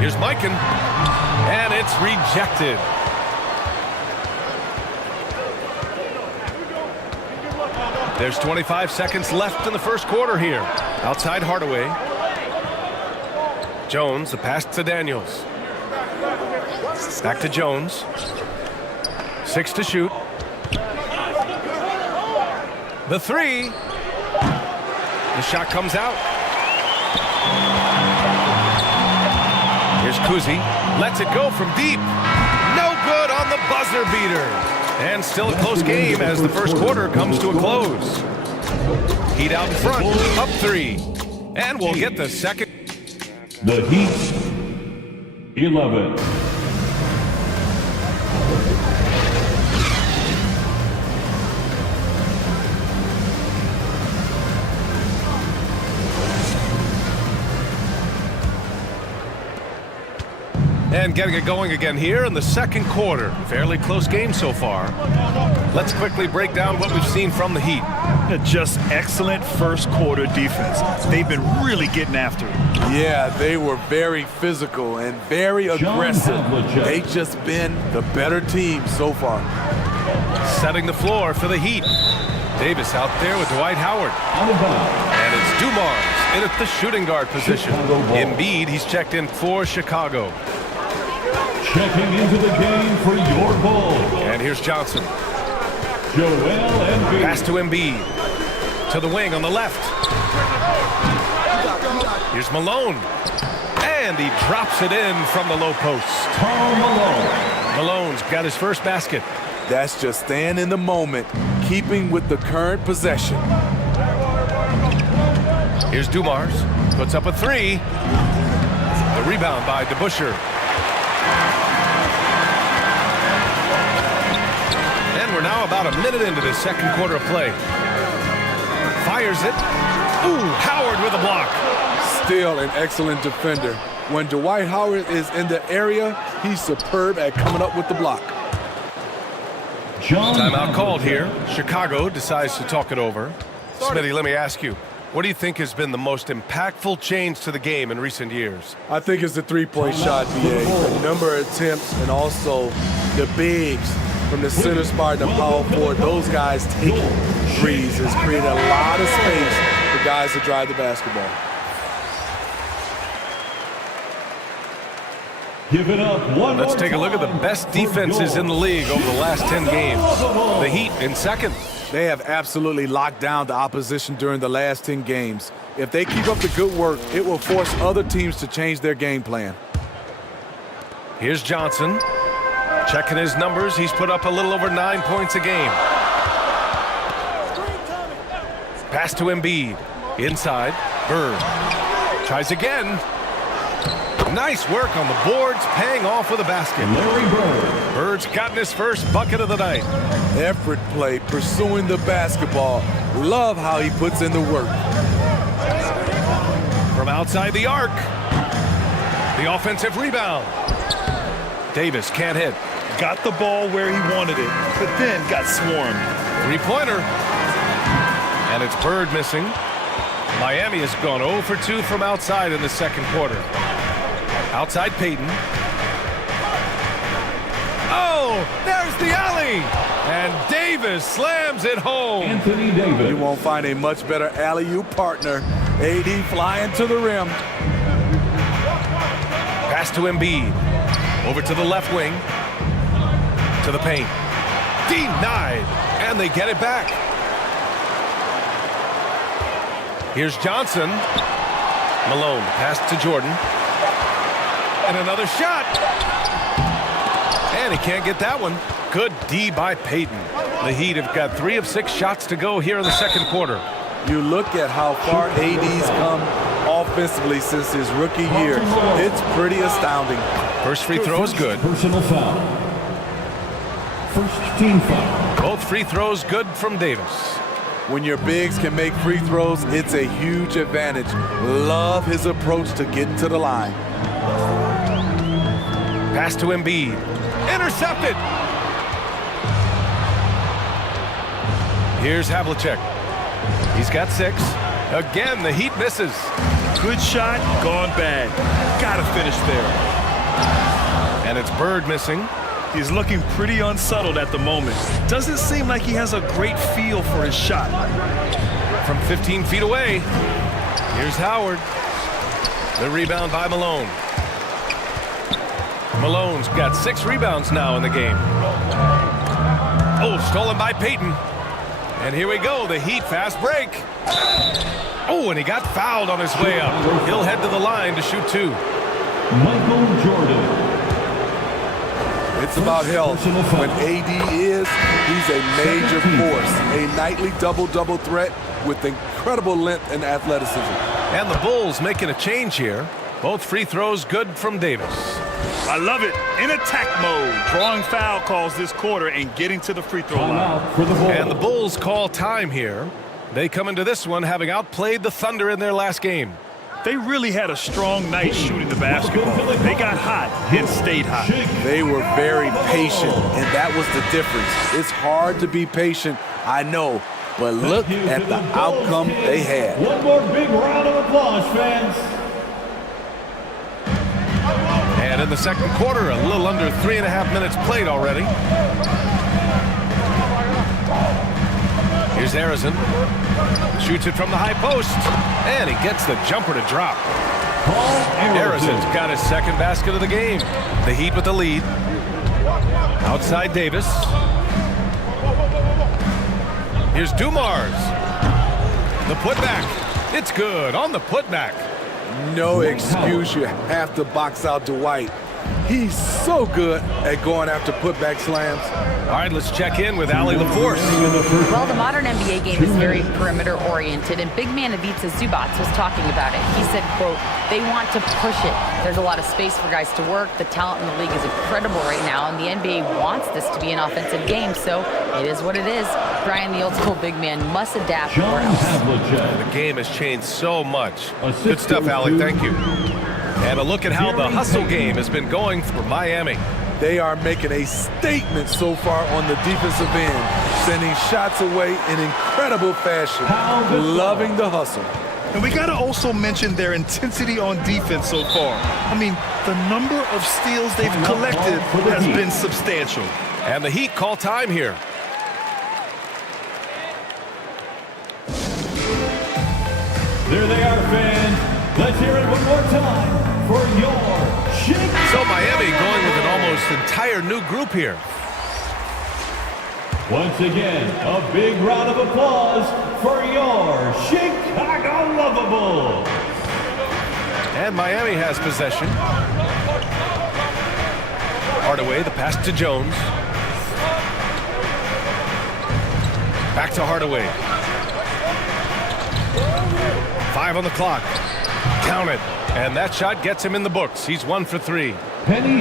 Here's Mikan, and it's rejected. There's 25 seconds left in the first quarter here. Outside Hardaway. Jones, the pass to Daniels. Back to Jones. 6 to shoot. The 3. The shot comes out. Here's Kuzi. Lets it go from deep. No good on the buzzer beater. And still a close game as the first quarter comes to a close. Heat out in front. Up 3. And we'll get the second. The Heat, 11. And getting it going again here in the second quarter. Fairly close game so far. Let's quickly break down what we've seen from the Heat. Just excellent first quarter defense. They've been really getting after it. Yeah, they were very physical and very aggressive. They've just been the better team so far. Setting the floor for the Heat. Davis out there with Dwight Howard. And it's Dumars in at the shooting guard position. Embiid, he's checked in for Chicago. Checking into the game for your ball. And here's Johnson. Joel Embiid. Pass to Embiid. To the wing on the left. Here's Malone. And he drops it in from the low post. Karl Malone. Malone's got his first basket. That's just staying in the moment, keeping with the current possession. Here's Dumars. Puts up a 3. The rebound by DeBusschere. And we're now about a minute into the second quarter of play. Fires it. Ooh, Howard with a block. Still an excellent defender. When Dwight Howard is in the area, he's superb at coming up with the block. Timeout called here. Chicago decides to talk it over. Smitty, let me ask you, what do you think has been the most impactful change to the game in recent years? I think it's the three-point shot, BA. The number of attempts and also the bigs from the center spot and the power forward. Those guys taking threes has created a lot of space for guys to drive the basketball. Give it up one Let's more take a look at the best defenses in the league over the last 10 games. The Heat in second. They have absolutely locked down the opposition during the last 10 games. If they keep up the good work, it will force other teams to change their game plan. Here's Johnson. Checking his numbers. He's put up a little over 9 points a game. Pass to Embiid. Inside. Bird. Tries again. Nice work on the boards, paying off with a basket. Larry Bird. Bird's gotten his first bucket of the night. Effort play, pursuing the basketball. Love how he puts in the work. From outside the arc. The offensive rebound. Davis can't hit. Got the ball where he wanted it, but then got swarmed. Three-pointer. And it's Bird missing. Miami has gone 0 for 2 from outside in the second quarter. Outside Payton. Oh, there's the alley. And Davis slams it home. Anthony Davis. You won't find a much better alley-oop partner. AD flying to the rim. Pass to Embiid. Over to the left wing. To the paint. Denied. And they get it back. Here's Johnson. Malone. Pass to Jordan. And another shot. And he can't get that one. Good D by Payton. The Heat have got 3 of 6 shots to go here in the second quarter. You look at how far AD's come offensively since his rookie year. It's pretty astounding. First free throw is good. Personal foul. First team foul. Both free throws good from Davis. When your bigs can make free throws, it's a huge advantage. Love his approach to getting to the line. Pass to Embiid. Intercepted. Here's Havlicek. He's got 6. Again, the Heat misses. Good shot, gone bad. Gotta finish there. And it's Bird missing. He's looking pretty unsettled at the moment. Doesn't seem like he has a great feel for his shot. From 15 feet away, here's Howard. The rebound by Malone. Malone's got 6 rebounds now in the game. Oh, stolen by Payton. And here we go, the Heat fast break. Oh, and he got fouled on his way up. He'll head to the line to shoot 2. Michael Jordan. It's about health. When AD is, he's a major force. A nightly double-double threat with incredible length and athleticism. And the Bulls making a change here. Both free throws good from Davis. I love it. In attack mode. Drawing foul calls this quarter and getting to the free throw line. And the Bulls call time here. They come into this one having outplayed the Thunder in their last game. They really had a strong night shooting the basketball. They got hot and stayed hot. They were very patient, and that was the difference. It's hard to be patient, I know, but look at the outcome they had. One more big round of applause, fans. And in the second quarter, a little under 3.5 minutes played already. Here's Harrison. Shoots it from the high post. And he gets the jumper to drop. Harrison's got his second basket of the game. The Heat with the lead. Outside Davis. Here's Dumars. The putback. It's good on the putback. No excuse. You have to box out Dwight. He's so good at going after putback slams. All right, let's check in with Allie LaForce. Well, the modern NBA game is very perimeter-oriented, and big man Ivica Zubac was talking about it. He said, quote, they want to push it. There's a lot of space for guys to work. The talent in the league is incredible right now, and the NBA wants this to be an offensive game, so it is what it is. Brian, the old-school big man, must adapt or else. The game has changed so much. Good stuff, Allie. Thank you. And a look at how the hustle game has been going for Miami. They are making a statement so far on the defensive end, sending shots away in incredible fashion. Loving the hustle. And we got to also mention their intensity on defense so far. I mean, the number of steals they've collected has been substantial. And the Heat call time here. There they are, fans. Let's hear it one more time for your Chicago. So Miami going with an almost entire new group here. Once again, a big round of applause for your Chicago Lovables. And Miami has possession. Hardaway, the pass to Jones. Back to Hardaway. 5 on the clock. Count it. And that shot gets him in the books. He's 1 for 3.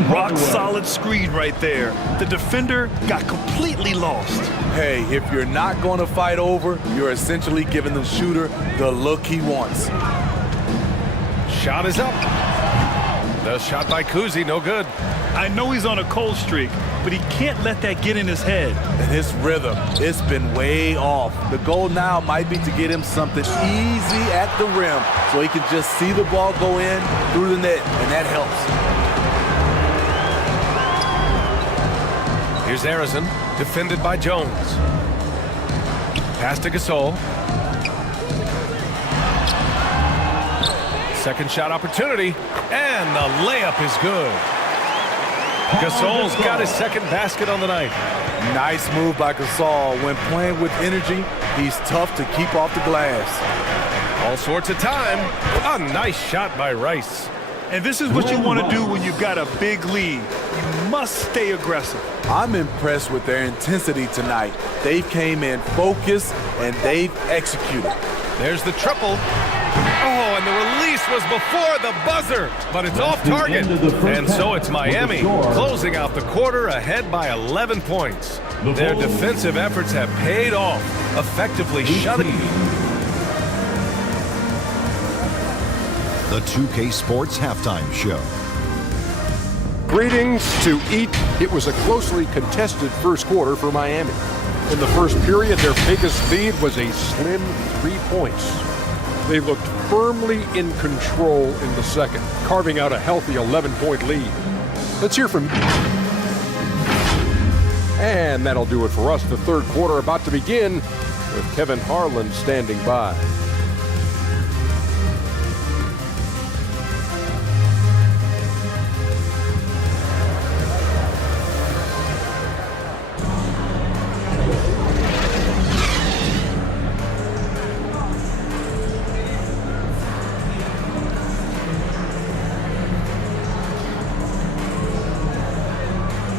Rock solid screen right there. The defender got completely lost. Hey, if you're not going to fight over, you're essentially giving the shooter the look he wants. Shot is up. The shot by Kuzi, no good. I know he's on a cold streak, but he can't let that get in his head. And his rhythm, it's been way off. The goal now might be to get him something easy at the rim so he can just see the ball go in through the net, and that helps. Here's Harrison, defended by Jones. Pass to Gasol. Second shot opportunity, and the layup is good. Gasol's got his second basket on the night. Nice move by Gasol. When playing with energy, he's tough to keep off the glass. All sorts of time. A nice shot by Rice. And this is what you want to do when you've got a big lead. You must stay aggressive. I'm impressed with their intensity tonight. They came in focused, and they've executed. There's the triple. Oh, and the release was before the buzzer, but it's off target. And so it's Miami closing out the quarter ahead by 11 points. Their defensive efforts have paid off, effectively shutting. The 2K Sports Halftime Show. Greetings to Eat. It was a closely contested first quarter for Miami. In the first period, their biggest lead was a slim 3 points. They looked firmly in control in the second, carving out a healthy 11-point lead. Let's hear from... And that'll do it for us. The third quarter about to begin with Kevin Harlan standing by.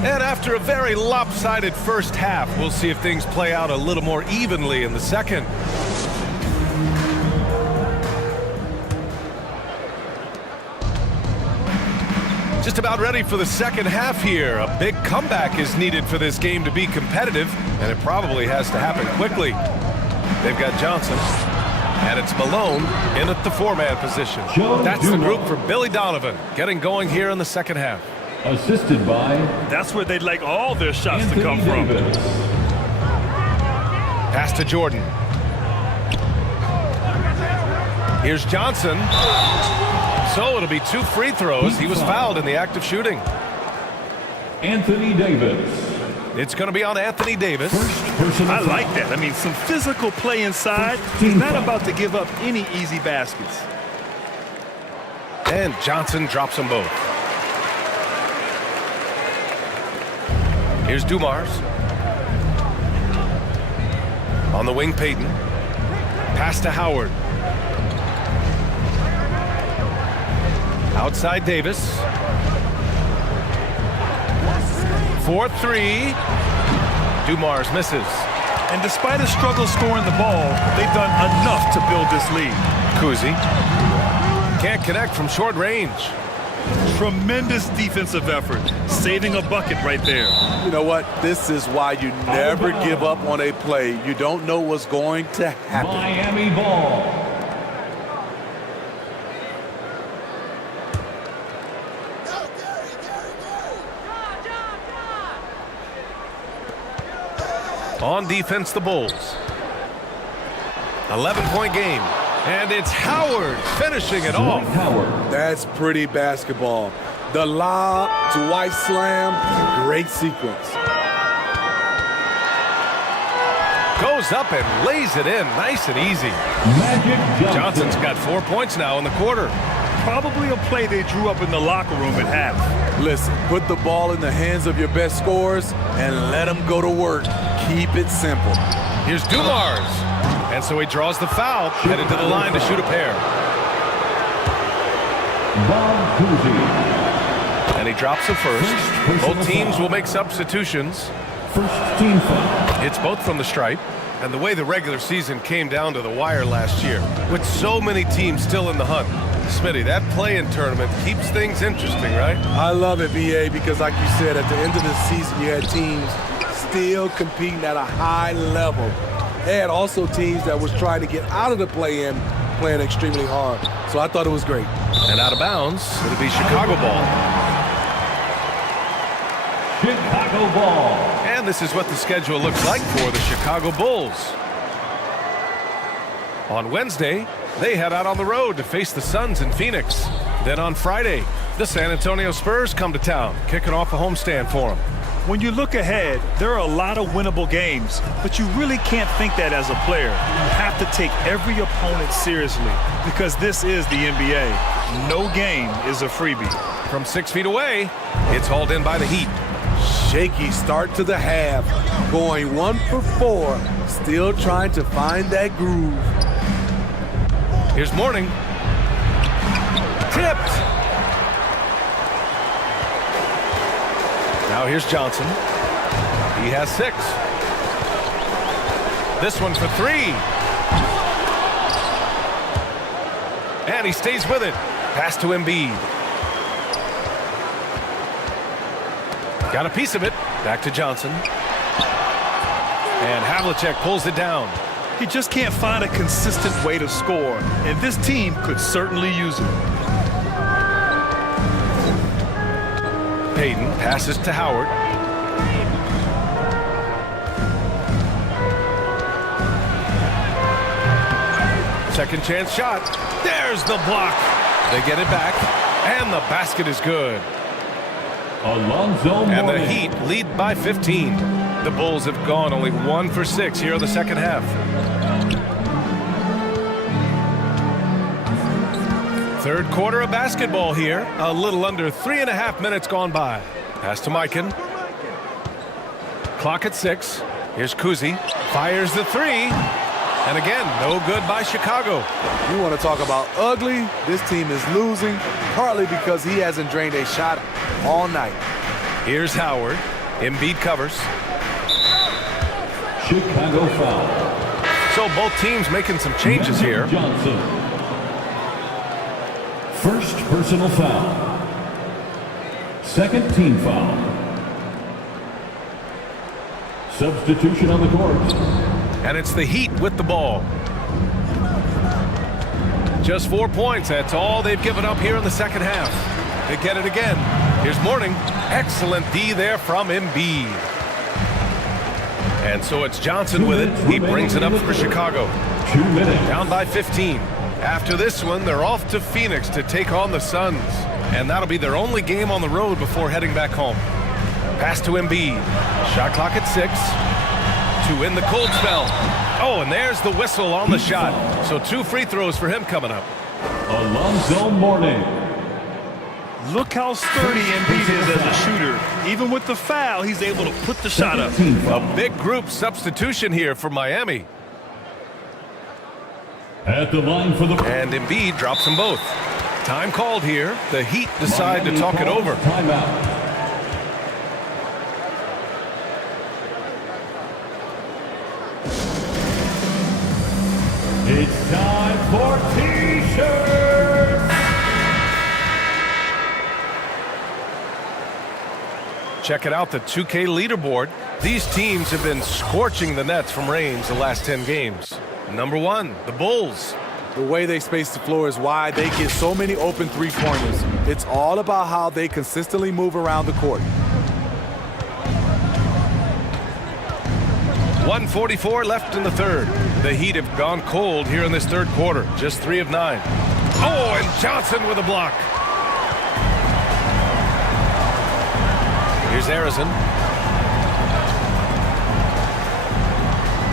And after a very lopsided first half, we'll see if things play out a little more evenly in the second. Just about ready for the second half here. A big comeback is needed for this game to be competitive, and it probably has to happen quickly. They've got Johnson, and it's Malone in at the four-man position. That's the group for Billy Donovan, getting going here in the second half. Assisted by... That's where they'd like all their shots to come from. Pass to Jordan. Here's Johnson. So it'll be 2 free throws. He was fouled in the act of shooting. Anthony Davis. It's going to be on Anthony Davis. I like that. I mean, some physical play inside. He's not about to give up any easy baskets. And Johnson drops them both. Here's Dumars. On the wing, Payton. Pass to Howard. Outside Davis. 4-3. Dumars misses. And despite a struggle scoring the ball, they've done enough to build this lead. Kuzi can't connect from short range. Tremendous defensive effort, saving a bucket right there. You know what? This is why you never give up on a play. You don't know what's going to happen. Miami ball. On defense, the Bulls. 11-point game. And it's Howard finishing it off. That's pretty basketball. The lob to White slam, great sequence. Goes up and lays it in nice and easy. Johnson's got 4 points now in the quarter. Probably a play they drew up in the locker room at half. Listen, put the ball in the hands of your best scorers and let them go to work. Keep it simple. Here's Dumars. And so he draws the foul, headed to the line to shoot a pair. And he drops the first. Both teams will make substitutions. First team foul. It's both from the stripe. And the way the regular season came down to the wire last year, with so many teams still in the hunt. Smitty, that play-in tournament keeps things interesting, right? I love it, BA, because like you said, at the end of the season, you had teams still competing at a high level. And also teams that was trying to get out of the play-in playing extremely hard. So I thought it was great. And out of bounds, it'll be Chicago ball. Chicago ball. And this is what the schedule looks like for the Chicago Bulls. On Wednesday, they head out on the road to face the Suns in Phoenix. Then on Friday, the San Antonio Spurs come to town, kicking off a homestand for them. When you look ahead, there are a lot of winnable games, but you really can't think that as a player. You have to take every opponent seriously because this is the NBA. No game is a freebie. From 6 feet away, it's hauled in by the Heat. Shaky start to the half, going 1 for 4, still trying to find that groove. Here's Mourning. Tipped. Now here's Johnson. He has 6. This one for 3. And he stays with it. Pass to Embiid. Got a piece of it. Back to Johnson. And Havlicek pulls it down. He just can't find a consistent way to score, and this team could certainly use it. Payton passes to Howard. Second chance shot. There's the block. They get it back, and the basket is good. Alonzo And the Mourning. Heat lead by 15. The Bulls have gone only 1 for 6 here in the second half. Third quarter of basketball here. A little under 3.5 minutes gone by. Pass to Mikan. Clock at 6. Here's Kuzi. Fires the three. And again, no good by Chicago. You want to talk about ugly? This team is losing, partly because he hasn't drained a shot all night. Here's Howard. Embiid covers. Chicago foul. So both teams making some changes here. Johnson. First personal foul. Second team foul. Substitution on the court. And it's the Heat with the ball. Just 4 points. That's all they've given up here in the second half. They get it again. Here's Mourning. Excellent D there from Embiid. And so it's Johnson with it. He brings it up for Chicago. 2 minutes. Down by 15. After this one, they're off to Phoenix to take on the Suns. And that'll be their only game on the road before heading back home. Pass to Embiid. Shot clock at 6. To win the cold spell. Oh, and there's the whistle on the shot. So 2 free throws for him coming up. Alonzo Mourning. Look how sturdy Embiid is as a shooter. Even with the foul, he's able to put the shot up. A big group substitution here for Miami. At the line for the... And Embiid drops them both. Time called here. The Heat decide to talk it over. Timeout. It's time for T-shirts! Check it out, the 2K leaderboard. These teams have been scorching the Nets from range the last 10 games. Number 1, the Bulls. The way they space the floor is why they get so many open three-pointers. It's all about how they consistently move around the court. 1:44 left in the third. The Heat have gone cold here in this third quarter. Just 3 of 9. Oh, and Johnson with a block. Here's Harrison.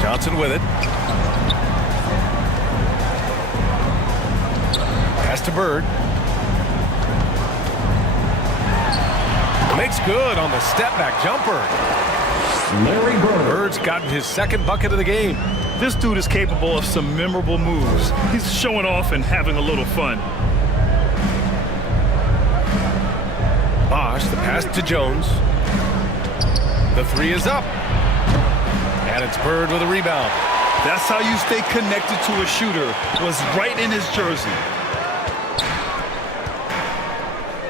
Johnson with it. Pass to Bird. Makes good on the step-back jumper. Larry Bird. Bird's gotten his second bucket of the game. This dude is capable of some memorable moves. He's showing off and having a little fun. Bosh, the pass to Jones. The three is up. And it's Bird with a rebound. That's how you stay connected to a shooter. Was right in his jersey.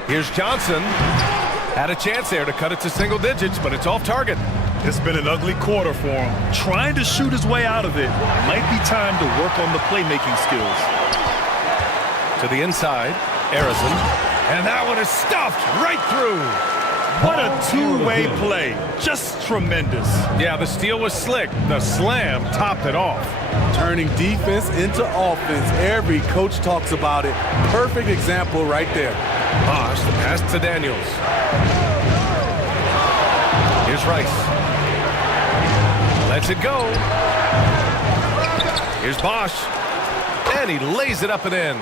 Here's Johnson. Had a chance there to cut it to single digits, but it's off target. It's been an ugly quarter for him. Trying to shoot his way out of it. Might be time to work on the playmaking skills. To the inside, Harrison. And that one is stuffed right through. What a two-way play. Just tremendous. Yeah, the steal was slick. The slam topped it off. Turning defense into offense. Every coach talks about it. Perfect example right there. Bosh, the pass to Daniels. Here's Rice. Lets it go. Here's Bosh. And he lays it up and in.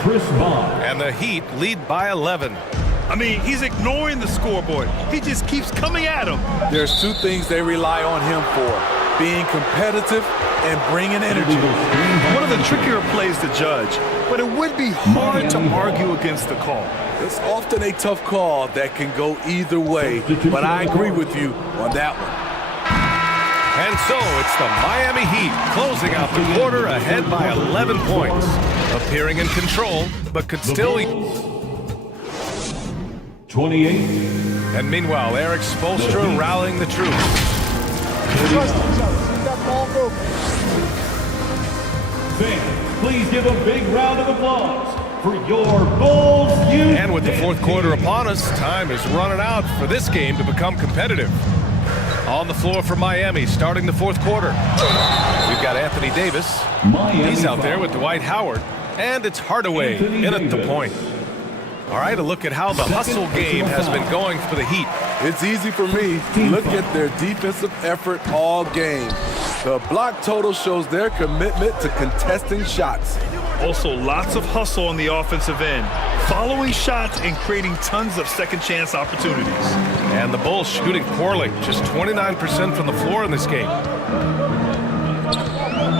Chris Bond. And the Heat lead by 11. I mean, he's ignoring the scoreboard. He just keeps coming at him. There's 2 things they rely on him for. Being competitive and bringing energy. One of the trickier plays to judge, but it would be hard to argue against the call. It's often a tough call that can go either way, but I agree with you on that one. And so it's the Miami Heat closing out the quarter ahead by 11 points. Appearing in control, but could still... 28. And meanwhile, Eric Spoelstra rallying the troops. Fans, please give a big round of applause for your Bulls. And with the fourth quarter upon us, time is running out for this game to become competitive. On the floor for Miami, starting the fourth quarter. We've We've got Anthony Davis. He's out there with Dwight Howard. And it's Hardaway in at the point. All right, a look at how the hustle game has been going for the Heat. It's easy for me. Look at their defensive effort all game. The block total shows their commitment to contesting shots. Also, lots of hustle on the offensive end, following shots and creating tons of second chance opportunities. And the Bulls shooting poorly, just 29% from the floor in this game.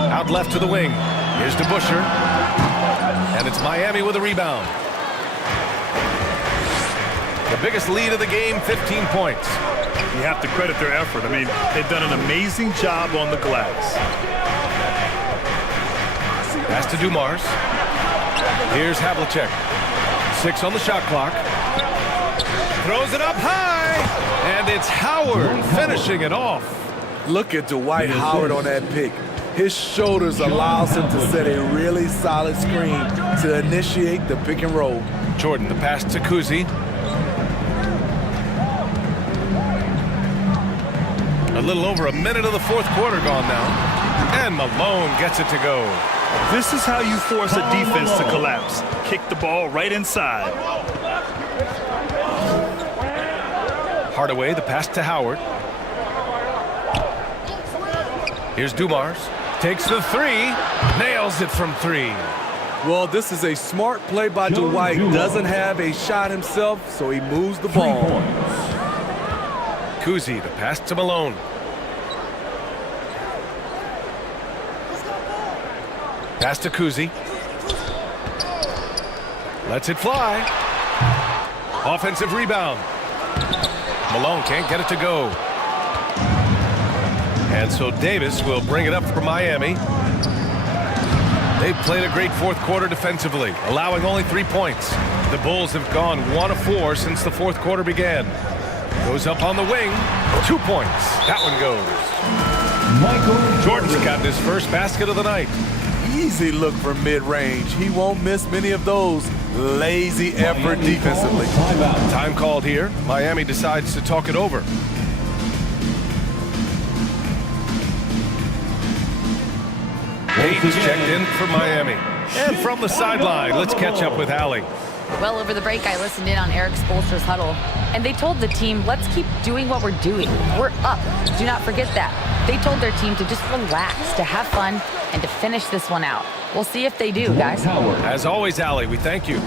Out left to the wing. Here's DeBusschere. And it's Miami with a rebound. The biggest lead of the game, 15 points. You have to credit their effort. I mean, they've done an amazing job on the glass. Pass to Dumars. Here's Havlicek. 6 on the shot clock. Throws it up high. And it's Howard finishing it off. Look at Dwight Howard on that pick. His shoulders allows him to set a really solid screen to initiate the pick and roll. Jordan, the pass to Kuzi. A little over a minute of the fourth quarter gone now. And Malone gets it to go. This is how you force a defense to collapse. Kick the ball right inside. Hardaway, the pass to Howard. Here's Dumars. Takes the three. Nails it from 3. Well, this is a smart play by Dwight. Doesn't have a shot himself, so he moves the ball. Kuzi, the pass to Malone. Pass to Kuzi. Lets it fly. Offensive rebound. Malone can't get it to go. And so Davis will bring it up for Miami. They've played a great fourth quarter defensively, allowing only 3 points. The Bulls have gone 1 of 4 since the fourth quarter began. Goes up on the wing. 2 points. That one goes. Jordan's got his first basket of the night. Easy look from mid-range. He won't miss many of those. Lazy effort defensively. Time called here. Miami decides to talk it over. Payton's checked in for Miami. And from the sideline, let's catch up with Allie. Well, over the break, I listened in on Eric Spoelstra's huddle, and they told the team, let's keep doing what we're doing. We're up. Do not forget that. They told their team to just relax, to have fun, and to finish this one out. We'll see if they do, guys. As always, Allie, we thank you.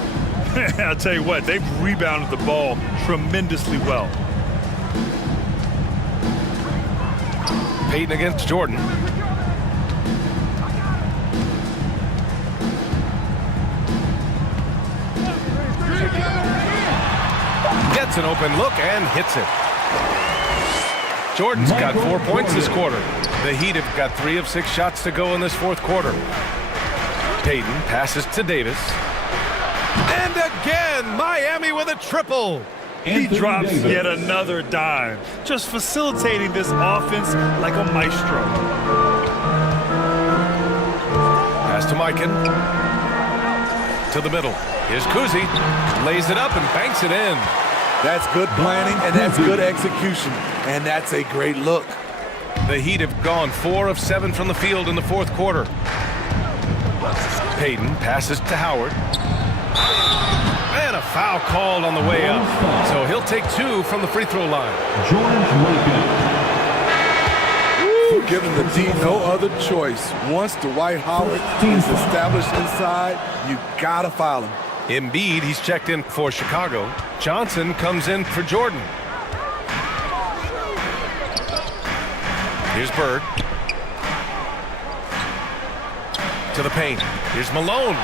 I'll tell you what, they've rebounded the ball tremendously well. Payton against Jordan. Gets an open look and hits it. Jordan's got 4 points this quarter. The Heat have got 3 of 6 shots to go in this fourth quarter. Payton passes to Davis. And again, Miami with a triple. He drops yet another dime, just facilitating this offense like a maestro. Pass to Mikan. To the middle. Here's Kuzi. Lays it up and banks it in. That's good planning, and that's good execution. And that's a great look. The Heat have gone 4 of 7 from the field in the fourth quarter. Payton passes to Howard. And a foul called on the way up. So he'll take 2 from the free throw line. Giving the D no other choice. Once Dwight Howard is established inside, you gotta foul him. Embiid, he's checked in for Chicago. Johnson comes in for Jordan. Here's Bird. To the paint. Here's Malone.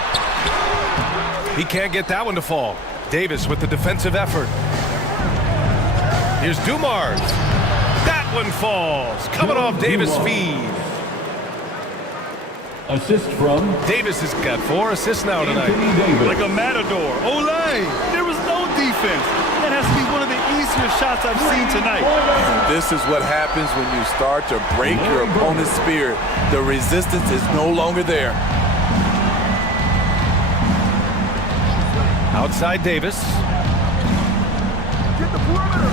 He can't get that one to fall. Davis with the defensive effort. Here's Dumars. That one falls. Coming off Davis' feed. Assist from Davis has got 4 assists now tonight. Like a matador. Olay! There was no defense. That has to be one of the easier shots I've seen tonight. And this is what happens when you start to break your opponent's spirit. The resistance is no longer there. Outside Davis. Get the perimeter.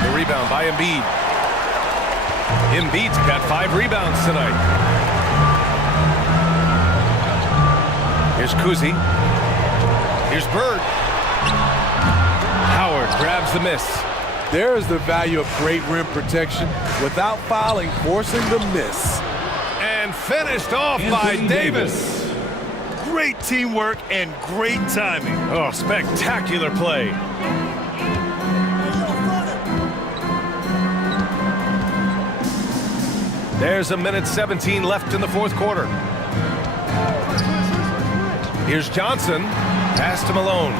The rebound by Embiid. Embiid's got 5 rebounds tonight. Here's Kuzi. Here's Bird. Howard grabs the miss. There's the value of great rim protection without fouling, forcing the miss. And finished off by Davis. Great teamwork and great timing. Oh, spectacular play. There's a minute 17 left in the fourth quarter. Here's Johnson. Pass to Malone.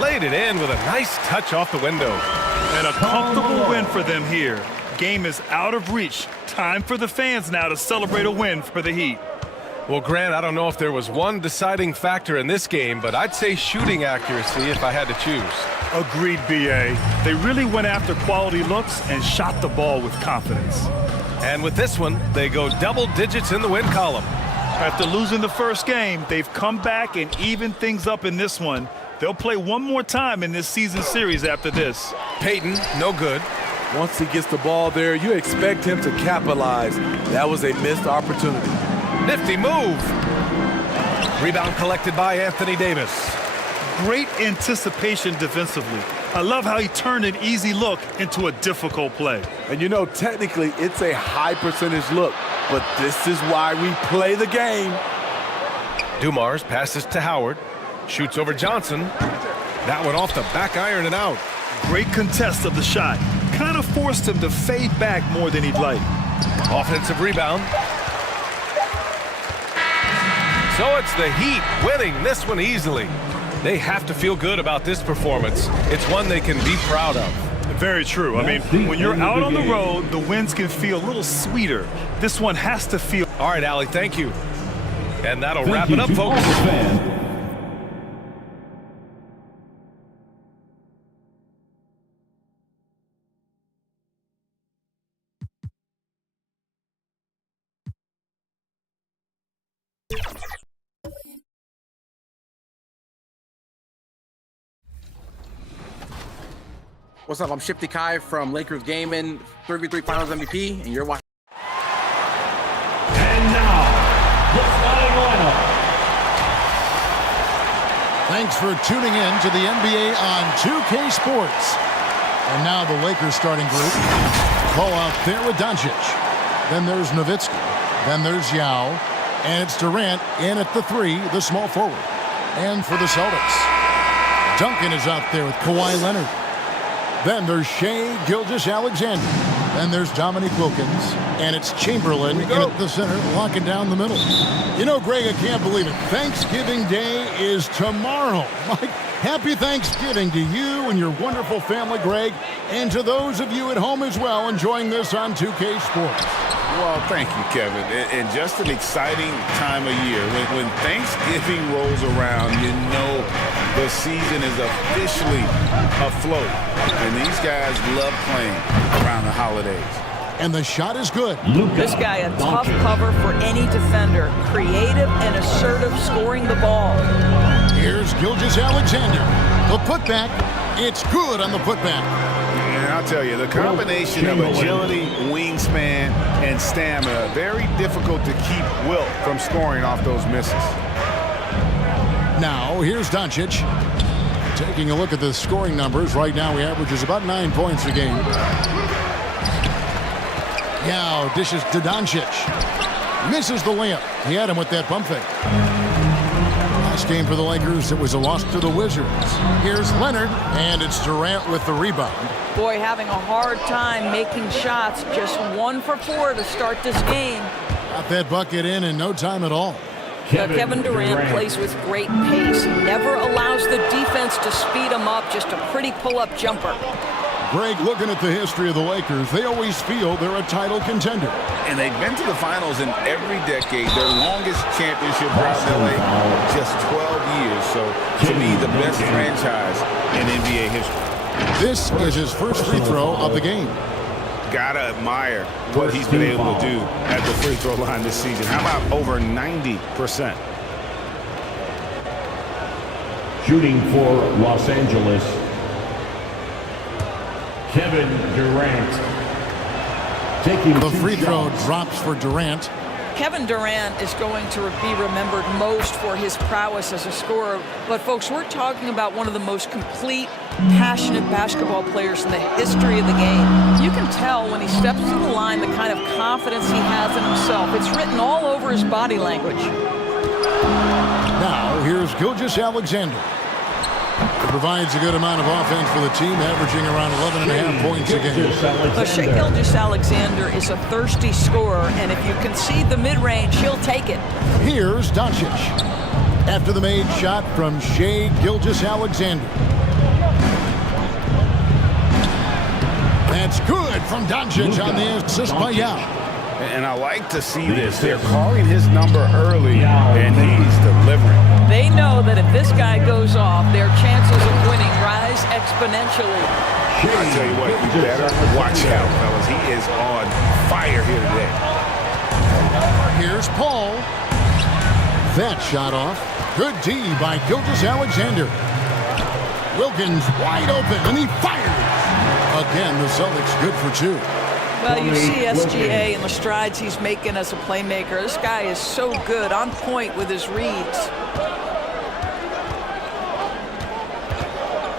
Laid it in with a nice touch off the window. And a comfortable win for them here. Game is out of reach. Time for the fans now to celebrate a win for the Heat. Well, Grant, I don't know if there was one deciding factor in this game, but I'd say shooting accuracy if I had to choose. Agreed, B.A. They really went after quality looks and shot the ball with confidence. And with this one, they go double digits in the win column. After losing the first game, they've come back and evened things up in this one. They'll play one more time in this season series after this. Peyton, no good. Once he gets the ball there, you expect him to capitalize. That was a missed opportunity. Nifty move. Rebound collected by Anthony Davis. Great anticipation defensively. I love how he turned an easy look into a difficult play. And you know, technically, it's a high percentage look, but this is why we play the game. Dumars passes to Howard. Shoots over Johnson. That one off the back iron and out. Great contest of the shot. Kind of forced him to fade back more than he'd like. Offensive rebound. So it's the Heat winning this one easily. They have to feel good about this performance. It's one they can be proud of. Very true. I mean, when you're out on the road, the wins can feel a little sweeter. This one has to feel. All right, Allie, thank you. And that'll wrap it up, folks. What's up? I'm Shifty Kai from Lakers Gaming, 3v3 Finals MVP, and you're watching. And now, the starting lineup. Thanks for tuning in to the NBA on 2K Sports. And now the Lakers starting group. Call out there with Doncic. Then there's Nowitzki. Then there's Yao. And it's Durant in at the 3, the small forward. And for the Celtics, Duncan is out there with Kawhi Leonard. Then there's Shai Gilgeous-Alexander. Then there's Dominique Wilkins. And it's Chamberlain in at the center, locking down the middle. You know, Greg, I can't believe it. Thanksgiving Day is tomorrow. Mike, happy Thanksgiving to you and your wonderful family, Greg, and to those of you at home as well enjoying this on 2K Sports. Well, thank you, Kevin. And just an exciting time of year. When Thanksgiving rolls around, you know the season is officially afloat. And these guys love playing around the holidays. And the shot is good. This guy, a tough cover for any defender. Creative and assertive scoring the ball. Here's Gilgeous-Alexander. The putback. It's good on the putback. And I'll tell you, the combination of agility, wingspan, and stamina, very difficult to keep Wilt from scoring off those misses. Now, here's Doncic. Taking a look at the scoring numbers. Right now, he averages about 9 points a game. Yao dishes to Doncic. Misses the layup. He had him with that pump fake. Last game for the Lakers, it was a loss to the Wizards. Here's Leonard, and it's Durant with the rebound. Boy, having a hard time making shots. Just 1 for 4 to start this game. Got that bucket in no time at all. Kevin Durant plays with great pace. Never allows the defense to speed him up. Just a pretty pull-up jumper. Greg, looking at the history of the Lakers, they always feel they're a title contender. And they've been to the finals in every decade. Their longest championship run in LA, just 12 years. So, to me, the best franchise in NBA history. This is his first free throw of the game. Gotta admire what he's been able to do at the free throw line this season. How about over 90%? Shooting for Los Angeles. Kevin Durant. Taking The free throw shots. drops for Durant. Kevin Durant is going to be remembered most for his prowess as a scorer. But, folks, we're talking about one of the most complete, passionate basketball players in the history of the game. You can tell when he steps to the line the kind of confidence he has in himself. It's written all over his body language. Now, here's Gilgeous-Alexander. He provides a good amount of offense for the team, averaging around 11.5 points a game. But Shai Gilgeous-Alexander is a thirsty scorer, and if you concede the mid-range, he'll take it. Here's Doncic. After the made shot from Shai Gilgeous-Alexander. That's good from Doncic on the assist by Yao. And I like to see this. They're calling his number early, and he's delivering. They know that if this guy goes off, their chances of winning rise exponentially. I tell you what, you better watch out, fellas. He is on fire here today. Here's Paul. That shot off. Good D by Gilgeous-Alexander. Wilkins wide open, and he fires. Again, the Celtics good for two. Well, you see SGA and the strides he's making as a playmaker. This guy is so good, on point with his reads.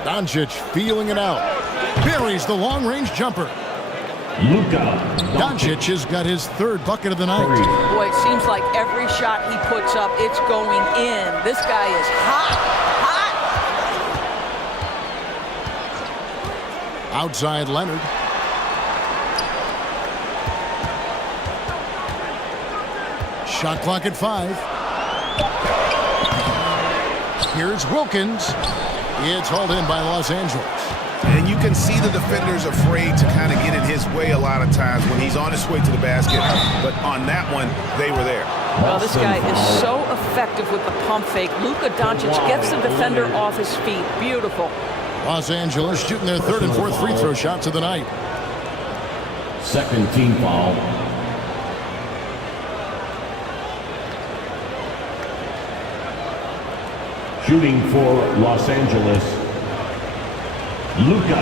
Doncic feeling it out. Buries the long-range jumper. Doncic has got his third bucket of the night. Boy, it seems like every shot he puts up, it's going in. This guy is hot, hot. Outside Leonard. Shot clock at 5. Here's Wilkins. It's hauled in by Los Angeles. And you can see the defenders afraid to kind of get in his way a lot of times when he's on his way to the basket. But on that one, they were there. Well, this guy is so effective with the pump fake. Luka Doncic gets the defender off his feet. Beautiful. Los Angeles shooting their third and fourth free throw shots of the night. Second team foul. Shooting for Los Angeles, Luka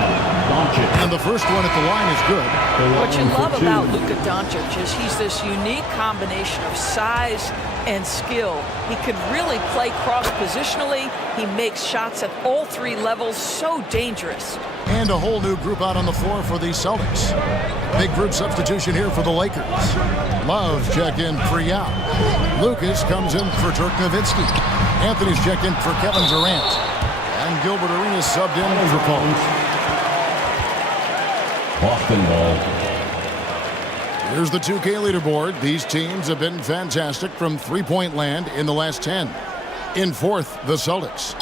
Doncic. And the first one at the line is good. What you love about Luka Doncic is he's this unique combination of size and skill. He could really play cross-positionally. He makes shots at all three levels, so dangerous. And a whole new group out on the floor for the Celtics. Big group substitution here for the Lakers. Love check in for Yao. Lucas comes in for Dirk Nowitzki. Anthony's checked in for Kevin Durant. And Gilbert Arenas subbed in for Paul. Boston ball. Here's the 2K leaderboard. These teams have been fantastic from three-point land in the last 10. In fourth, the Celtics.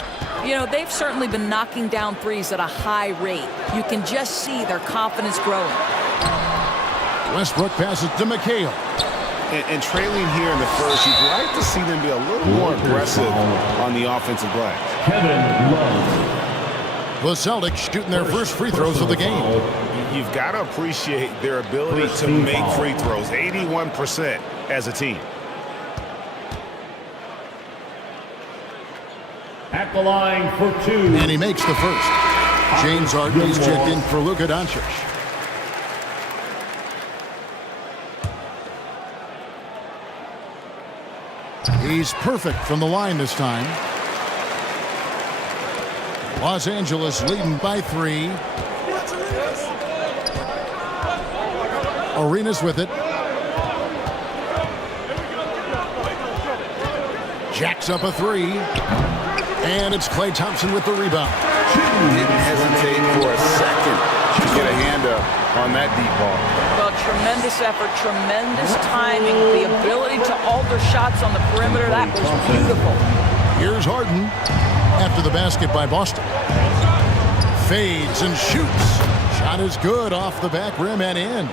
You know, they've certainly been knocking down threes at a high rate. You can just see their confidence growing. Westbrook passes to McHale. And trailing here in the first, you'd like to see them be a little more aggressive on the offensive glass. Kevin Love. The Celtics shooting their first free throws of the game. You've got to appreciate their ability to make free throws. 81% as a team. At the line for two. And he makes the first. James Harden is checked in for Luka Doncic. He's perfect from the line this time. Los Angeles leading by 3. Arenas with it. Jacks up a 3. And it's Klay Thompson with the rebound. Didn't hesitate for a second to get a hand up on that deep ball. Well, tremendous effort, tremendous timing, the ability to alter shots on the perimeter. That was beautiful. Here's Harden after the basket by Boston. Fades and shoots. Shot is good off the back rim and in.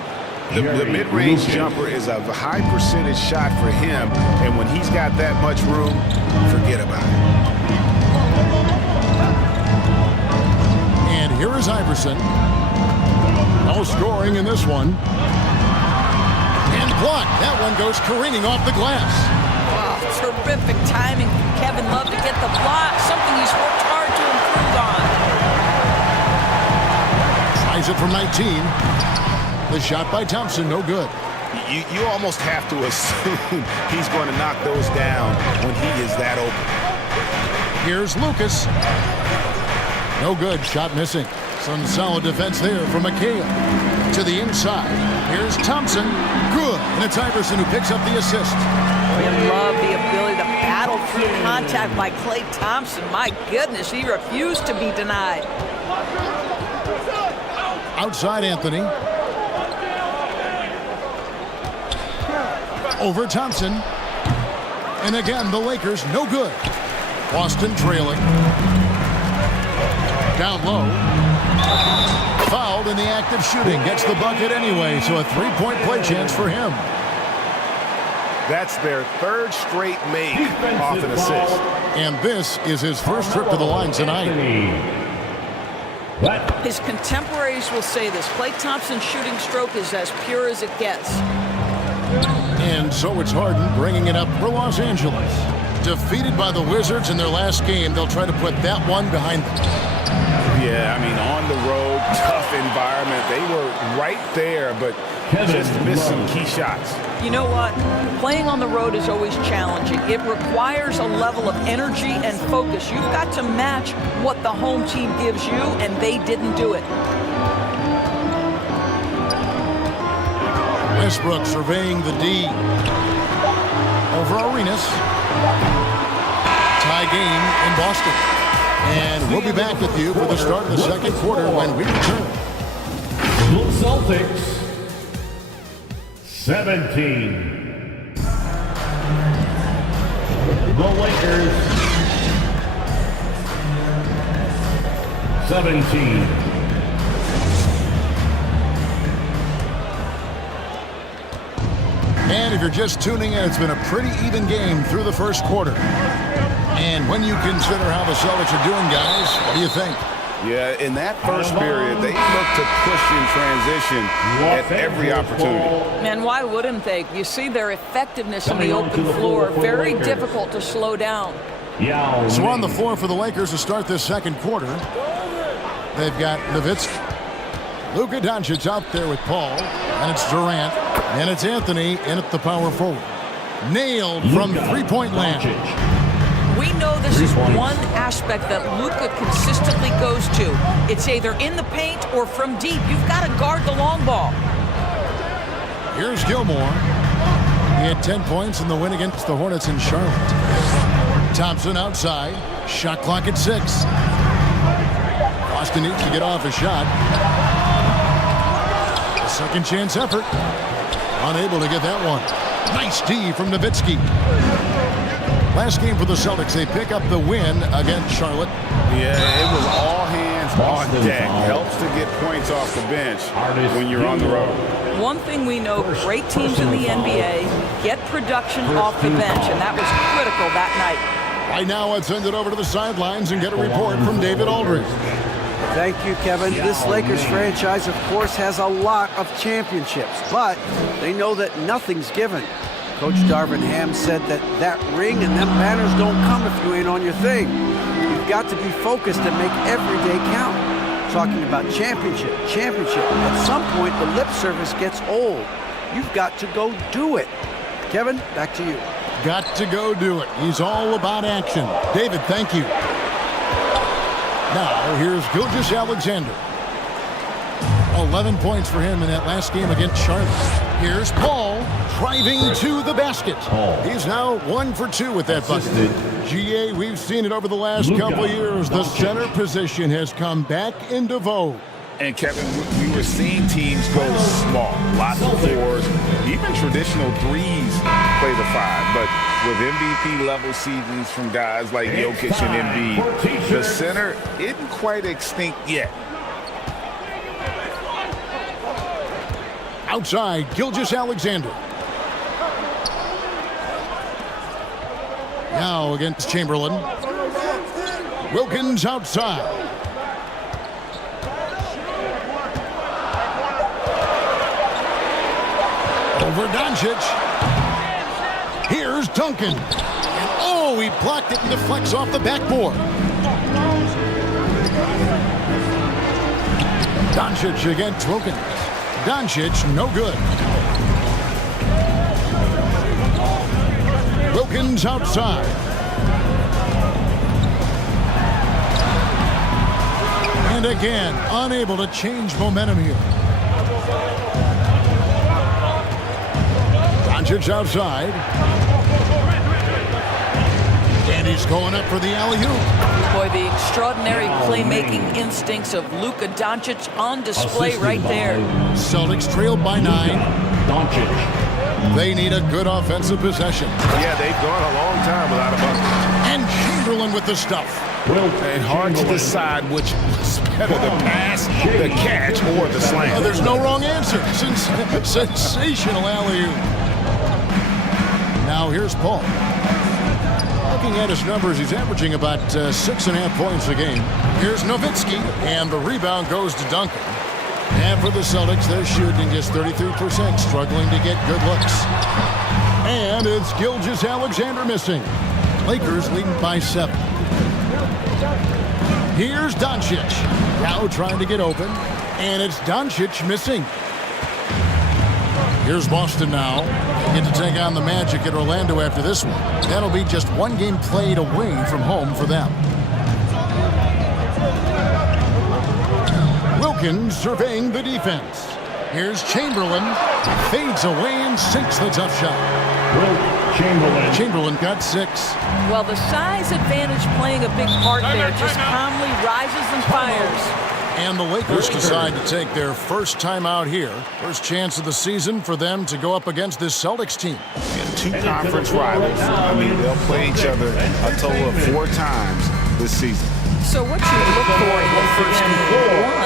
The mid-range jumper is a high percentage shot for him, and when he's got that much room, forget about it. And here is Iverson. No scoring in this one. And blocked. That one goes careening off the glass. Wow, terrific timing from Kevin Love to get the block, something he's worked hard to improve on. Tries tries it from 19. The shot by Thompson, no good. You almost have to assume he's going to knock those down when he is that open. Here's Lucas. No good. Shot missing. Some solid defense there from McHale. To the inside. Here's Thompson. Good. And it's Iverson who picks up the assist. I love the ability to battle through contact by Klay Thompson. My goodness, he refused to be denied. Outside Anthony. Over Thompson. And again, the Lakers, no good. Boston trailing. Down low. Fouled in the act of shooting. Gets the bucket anyway, so a three-point play chance for him. That's their third straight make off an assist. And this is his first trip to the line tonight. His contemporaries will say this. Klay Thompson's shooting stroke is as pure as it gets. And so it's Harden bringing it up for Los Angeles. Defeated by the Wizards in their last game, they'll try to put that one behind them. Yeah, I mean, on the road, tough environment. They were right there, but just missed some key shots. You know what? Playing on the road is always challenging. It requires a level of energy and focus. You've got to match what the home team gives you, and they didn't do it. Westbrook surveying the D. Over Arenas. Tie game in Boston. And we'll be back with you for the start of the second quarter when we return. The Celtics, 17. The Lakers, 17. And if you're just tuning in, it's been a pretty even game through the first quarter. And when you consider how the Celtics are doing, guys, what do you think? Yeah, in that first period, they looked to push in transition at every opportunity. Man, why wouldn't they? You see their effectiveness on the open floor. Very difficult to slow down. So on the floor for the Lakers to start this second quarter, they've got Nowitzki. Luka Doncic out there with Paul. And it's Durant. And it's Anthony in at the power forward. Nailed from three-point land. We know this is one aspect that Luka consistently goes to. It's either in the paint or from deep. You've got to guard the long ball. Here's Gilmore. He had 10 points in the win against the Hornets in Charlotte. Thompson outside. Shot clock at 6. Boston needs to get off a shot. A second chance effort. Unable to get that one. Nice D from Nowitzki. Last game for the Celtics, they pick up the win against Charlotte. Yeah, it was all hands on deck. Helps to get points off the bench when you're on the road. One thing we know, great teams in the NBA get production off the bench, and that was critical that night. Right now, let's send it over to the sidelines and get a report from David Aldridge. Thank you, Kevin. This Lakers franchise, of course, has a lot of championships, but they know that nothing's given. Coach Darvin Ham said that ring and them banners don't come if you ain't on your thing. You've got to be focused and make every day count. Talking about championship. At some point, the lip service gets old. You've got to go do it. Kevin, back to you. Got to go do it. He's all about action. David, thank you. Now, here's Gilgeous-Alexander. 11 points for him in that last game against Charlotte. Here's Paul driving to the basket. He's now 1 for 2 with that bucket. GA, we've seen it over the last couple of years. The center position has come back into vogue. And Kevin, we were seeing teams go small, lots of fours, even traditional threes play the 5. But with MVP level seasons from guys like Jokic and Embiid, the center isn't quite extinct yet. Outside, Gilgeous-Alexander. Now against Chamberlain. Wilkins outside. Over Doncic. Here's Duncan. And oh, he blocked it and deflects off the backboard. Doncic against Wilkins. Doncic, no good. Wilkins outside. And again, unable to change momentum here. Doncic outside. And he's going up for the alley-oop. Boy, the extraordinary playmaking instincts of Luka Doncic on display right there. Celtics trailed by 9. Doncic. They need a good offensive possession. Yeah, they've gone a long time without a bucket. And Chamberlain with the stuff. And hard to decide which was better, the pass, the catch, or the slam. There's no wrong answer. Sensational alley-oop. Now here's Paul. Looking at his numbers, he's averaging about 6.5 points a game. Here's Nowitzki, and the rebound goes to Duncan. And for the Celtics, they're shooting just 33%, struggling to get good looks. And it's Gilgeous-Alexander missing. Lakers leading by 7. Here's Doncic. Now trying to get open, and it's Doncic missing. Here's Boston now. Get to take on the Magic at Orlando after this one. That'll be just one game played away from home for them. Wilkins surveying the defense. Here's Chamberlain. Fades away and sinks the tough shot. Chamberlain got 6. Well, the size advantage playing a big part there. Just calmly rises and fires. And the Lakers decide to take their first time out here. First chance of the season for them to go up against this Celtics team. And 2 conference rivals. I mean, they'll play each other a total of 4 times this season. So what you look for in the first game,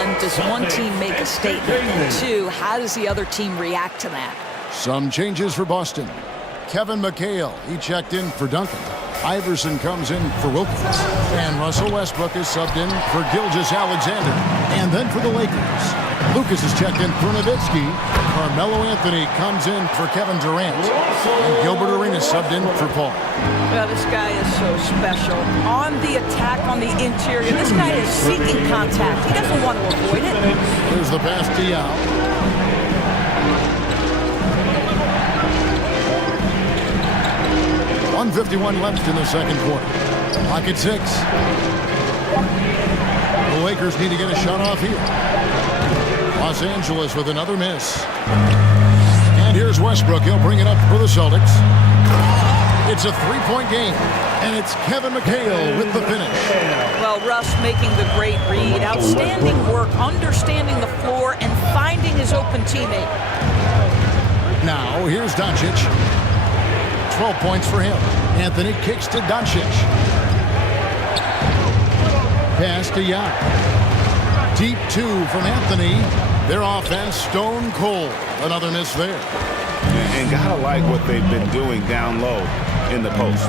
1, does one team make a statement? And 2, how does the other team react to that? Some changes for Boston. Kevin McHale, he checked in for Duncan. Iverson comes in for Wilkins. And Russell Westbrook is subbed in for Gilgeous-Alexander. And then for the Lakers, Lucas is checked in for Nowitzki. Carmelo Anthony comes in for Kevin Durant. And Gilbert Arenas subbed in for Paul. Well, this guy is so special. On the attack on the interior, this guy is seeking contact. He doesn't want to avoid it. Here's the pass to Yao. 1:51 left in the second quarter. Clock at 6. The Lakers need to get a shot off here. Los Angeles with another miss. And here's Westbrook. He'll bring it up for the Celtics. It's a 3-point game. And it's Kevin McHale with the finish. Well, Russ making the great read. Outstanding work, understanding the floor, and finding his open teammate. Now, here's Doncic. 12 points for him. Anthony kicks to Doncic. Pass to Yao. Deep 2 from Anthony. Their offense stone cold. Another miss there. And gotta like what they've been doing down low in the post.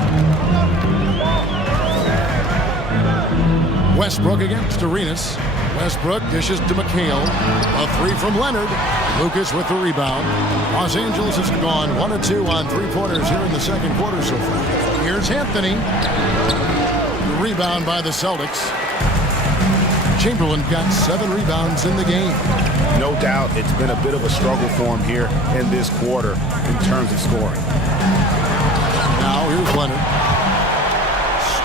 Westbrook against Arenas. Westbrook dishes to McHale. A 3 from Leonard. Lucas with the rebound. Los Angeles has gone 1 of 2 on 3-pointers here in the second quarter so far. Here's Anthony. The rebound by the Celtics. Chamberlain got 7 rebounds in the game. No doubt it's been a bit of a struggle for him here in this quarter in terms of scoring. Now here's Leonard.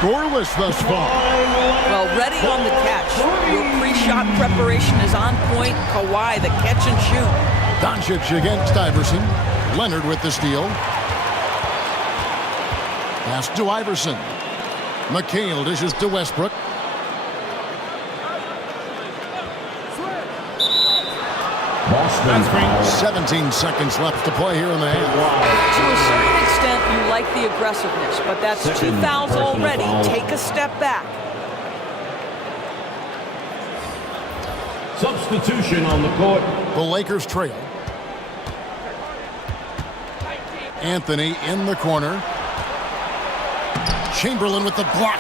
Scoreless thus far. Well, ready on the catch. Your pre-shot preparation is on point. Kawhi, the catch and shoot. Doncic against Iverson. Leonard with the steal. Pass to Iverson. McHale dishes to Westbrook. Boston. 17 seconds left to play here in the half. To a certain extent, you like the aggressiveness, but that's 2 fouls already. Take a step back. Substitution on the court. The Lakers trail. Anthony in the corner. Chamberlain with the block.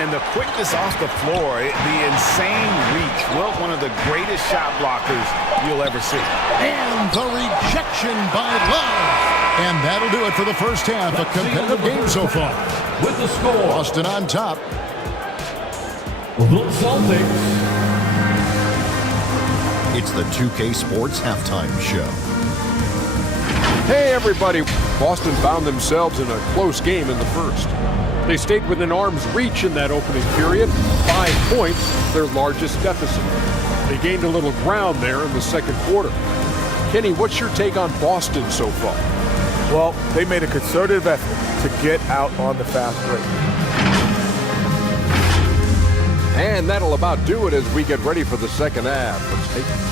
And the quickness off the floor, the insane reach. Well, one of the greatest shot blockers you'll ever see. And the rejection by Love. And that'll do it for the first half. A competitive game so far. With the score. Boston on top. The Celtics It's the 2K Sports Halftime Show. Hey, everybody. Boston found themselves in a close game in the first. They stayed within arm's reach in that opening period. 5 points, their largest deficit. They gained a little ground there in the second quarter. Kenny, what's your take on Boston so far? Well, they made a concerted effort to get out on the fast break. And that'll about do it as we get ready for the second half. Let's take it.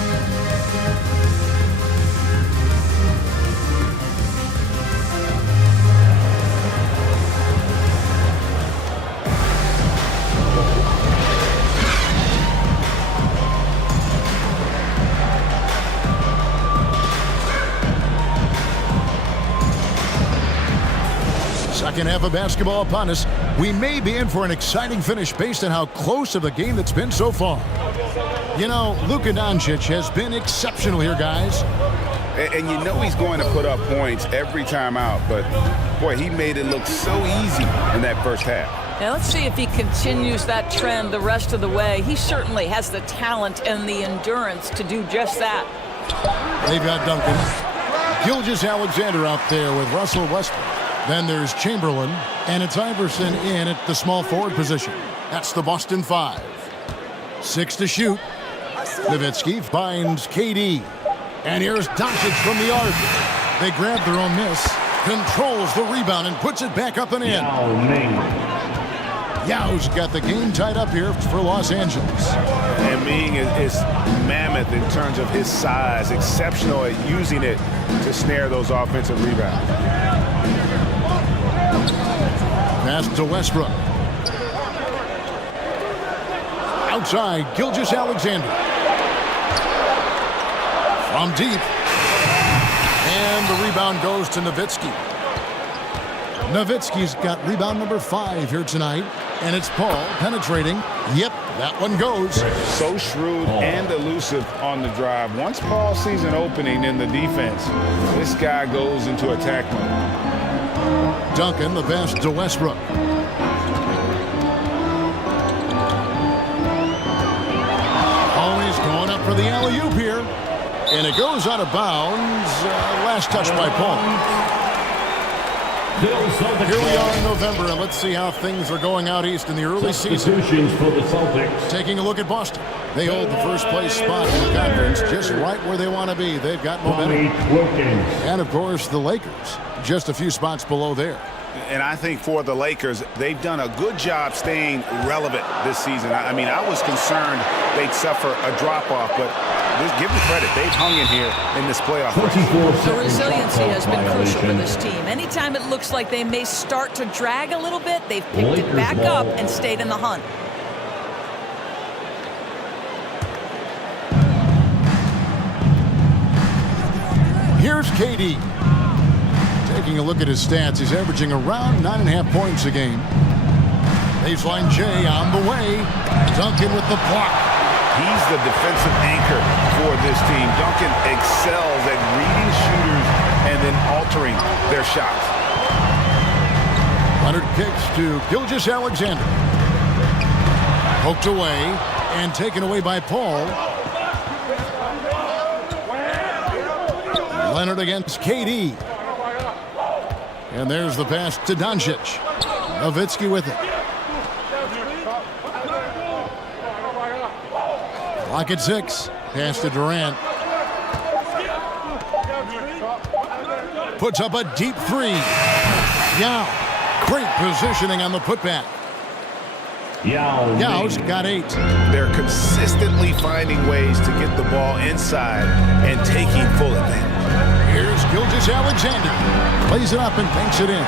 Second half of basketball upon us. We may be in for an exciting finish based on how close of a game it's been so far. You know, Luka Doncic has been exceptional here, guys. And you know he's going to put up points every time out, but boy, he made it look so easy in that first half. Now let's see if he continues that trend the rest of the way. He certainly has the talent and the endurance to do just that. They've got Duncan. Gilgeous-Alexander out there with Russell Westbrook. Then there's Chamberlain, and it's Iverson in at the small forward position. That's the Boston 5. 6 to shoot. Nowitzki finds KD. And here's Doncic from the arc. They grab their own miss, controls the rebound, and puts it back up and in. Yao's got the game tied up here for Los Angeles. And Ming is mammoth in terms of his size, exceptional at using it to snare those offensive rebounds. Pass to Westbrook. Outside, Gilgeous-Alexander. From deep. And the rebound goes to Nowitzki. Nowitzki's got rebound number 5 here tonight. And it's Paul penetrating. Yep, that one goes. So shrewd and elusive on the drive. Once Paul sees an opening in the defense, this guy goes into attack mode. Duncan, the pass to Westbrook. Always going up for the alley-oop here. And it goes out of bounds. Last touch by Paul. Here we are in November, and let's see how things are going out east in the early season. For the Celtics. Taking a look at Boston. They hold the first place spot in the conference, just right where they want to be. They've got momentum. And, of course, the Lakers, just a few spots below there. And I think for the Lakers, they've done a good job staying relevant this season. I mean, I was concerned they'd suffer a drop-off, but give them credit. They've hung in here in this playoff race. The resiliency has been crucial for this team. Anytime it looks like they may start to drag a little bit, they've picked it back up and stayed in the hunt. Here's KD. Taking a look at his stats, he's averaging around 9.5 points a game. Baseline J on the way. Duncan with the block. He's the defensive anchor for this team. Duncan excels at reading shooters and then altering their shots. Leonard kicks to Gilgeous-Alexander. Poked away and taken away by Paul. Leonard against KD. And there's the pass to Doncic. Nowitzki with it. Clock at 6. Pass to Durant. Puts up a deep 3. Yao. Great positioning on the putback. Yao's got 8. They're consistently finding ways to get the ball inside and taking full advantage. Here's Gilgeous-Alexander. Plays it up and banks it in.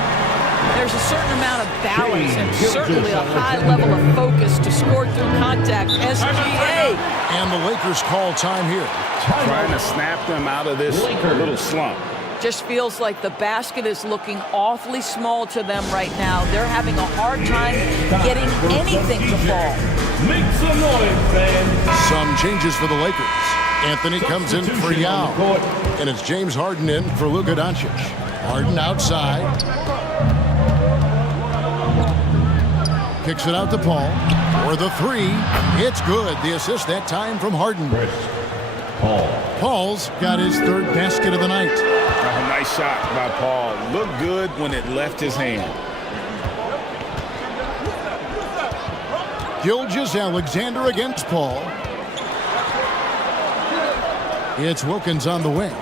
There's a certain amount of balance and certainly a high level of focus to score through contact. SGA. And the Lakers call time here. Trying to snap them out of this little slump. Just feels like the basket is looking awfully small to them right now. They're having a hard time getting anything to fall. Make some noise, fans. Some changes for the Lakers. Anthony comes in for Yao. And it's James Harden in for Luka Doncic. Harden outside. Kicks it out to Paul for the 3. It's good. The assist that time from Harden. Paul's got his third basket of the night. Oh, nice shot by Paul. Looked good when it left his hand. Gilgeous-Alexander against Paul. It's Wilkins on the wing.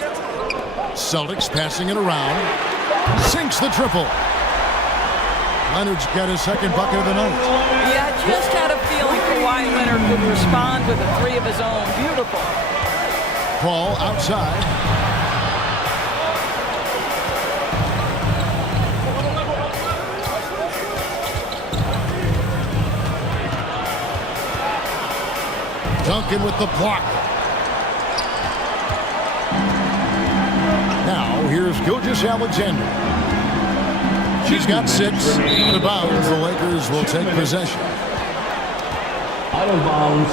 Celtics passing it around. Sinks the triple. Leonard's got his second bucket of the night. Yeah, I just had a feeling Kawhi Leonard would respond with a three of his own. Beautiful. Paul outside. Duncan with the block. Now here's Gilgeous-Alexander. She's got 6. Out of bounds. The Lakers will take possession. Out of bounds.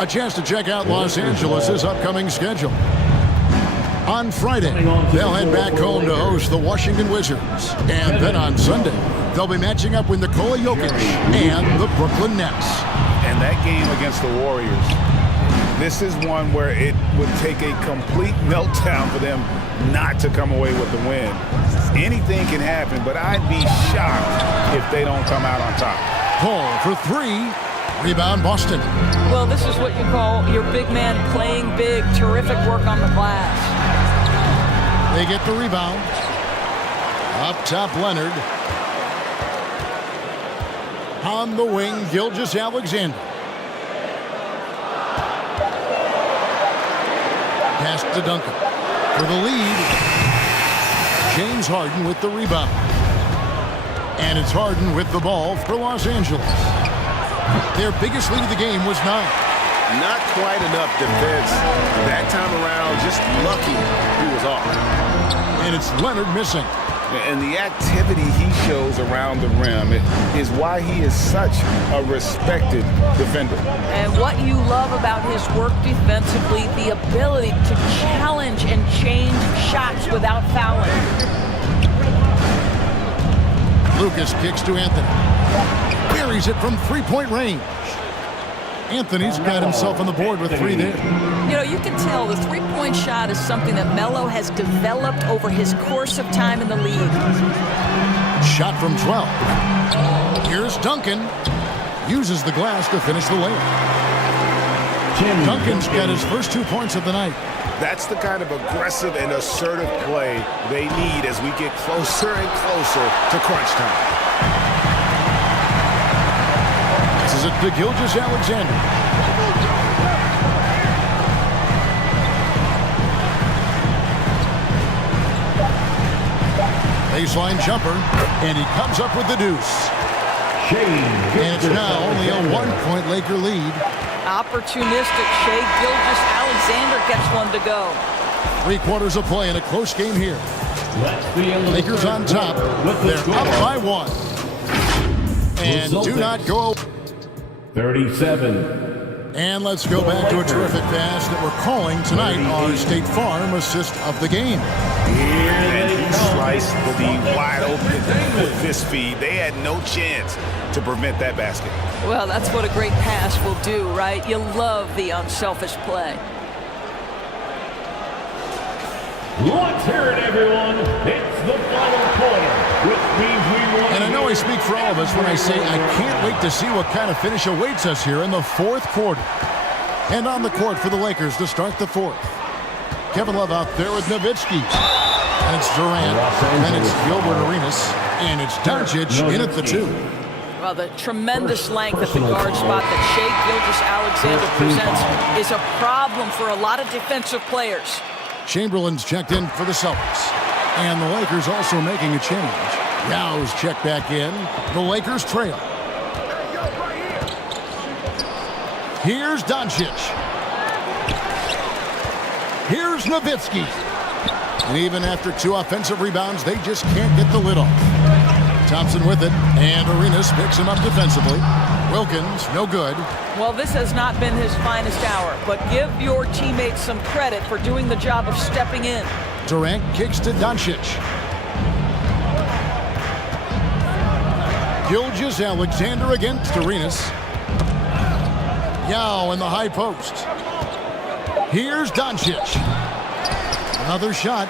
A chance to check out Los Angeles' upcoming schedule. On Friday, they'll head back home to host the Washington Wizards. And then on Sunday, they'll be matching up with Nikola Jokic and the Brooklyn Nets. And that game against the Warriors, this is one where it would take a complete meltdown for them not to come away with the win. Anything can happen, but I'd be shocked if they don't come out on top. Paul for 3. Rebound Boston. Well, this is what you call your big man playing big. Terrific work on the glass. They get the rebound. Up top, Leonard. On the wing, Gilgeous-Alexander. Pass to Duncan. For the lead, James Harden with the rebound. And it's Harden with the ball for Los Angeles. Their biggest lead of the game was 9. Not quite enough defense that time around. Just lucky he was off. And it's Leonard missing. And the activity he shows around the rim is why he is such a respected defender. And what you love about his work defensively, the ability to challenge and change shots without fouling. Lucas kicks to Anthony. Buries it from three-point range. Anthony's got himself on the board with 3 there. You know, you can tell the three-point shot is something that Melo has developed over his course of time in the league. Shot from 12. Here's Duncan. Uses the glass to finish the layup. Duncan's got his first 2 points of the night. That's the kind of aggressive and assertive play they need as we get closer and closer to crunch time. This is it to Gilgeous-Alexander. Baseline jumper, and he comes up with the deuce. And it's now only a 1-point Laker lead. Opportunistic. Shai Gilgeous-Alexander gets one to go. 3 quarters of play in a close game here. Lakers on top. They're up by 1. And do not go. 37. And let's go back to a terrific pass that we're calling tonight our State Farm assist of the game. And he sliced the wide open with this feed. They had no chance to prevent that basket. Well, that's what a great pass will do, right? You love the unselfish play. Let's hear it, everyone. It's the final quarter, which means we won. And I know I speak for all of us when I say I can't wait to see what kind of finish awaits us here in the 4th quarter. And on the court for the Lakers to start the 4th. Kevin Love out there with Nowitzki. And it's Durant. And it's Gilbert Arenas. And it's Doncic in at the 2. Well, the tremendous length at the guard spot that Shai Gilgeous-Alexander presents is a problem for a lot of defensive players. Chamberlain's checked in for the Celtics. And the Lakers also making a change. Yow's checked back in. The Lakers trail. Here's Doncic. Here's Nowitzki. And even after 2 offensive rebounds, they just can't get the lid off. Thompson with it, and Arenas picks him up defensively. Wilkins, no good. Well, this has not been his finest hour, but give your teammates some credit for doing the job of stepping in. Durant kicks to Doncic. Gilgeous-Alexander against Arenas. Yow in the high post. Here's Doncic. Another shot.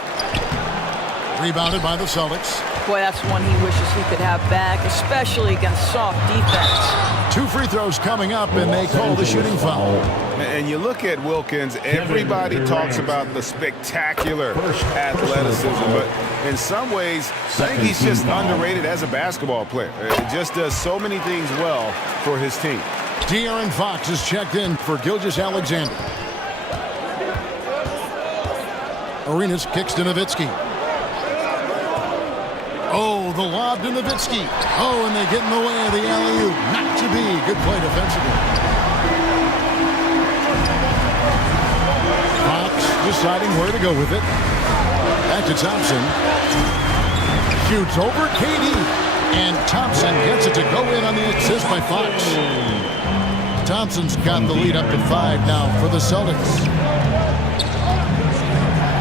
Rebounded by the Celtics. Boy, that's one he wishes he could have back, especially against soft defense. 2 free throws coming up, and they call the shooting foul. And you look at Wilkins, everybody talks about the spectacular athleticism, but in some ways, I think he's just underrated as a basketball player. He just does so many things well for his team. De'Aaron Fox is checked in for Gilgeous-Alexander. Arenas kicks to Nowitzki. Oh, the lob to Nowitzki. Oh, and they get in the way of the alley-oop. Not to be. Good play defensively. Fox deciding where to go with it. Back to Thompson. Shoots over KD. And Thompson gets it to go in on the assist by Fox. Thompson's got the lead up to 5 now for the Celtics.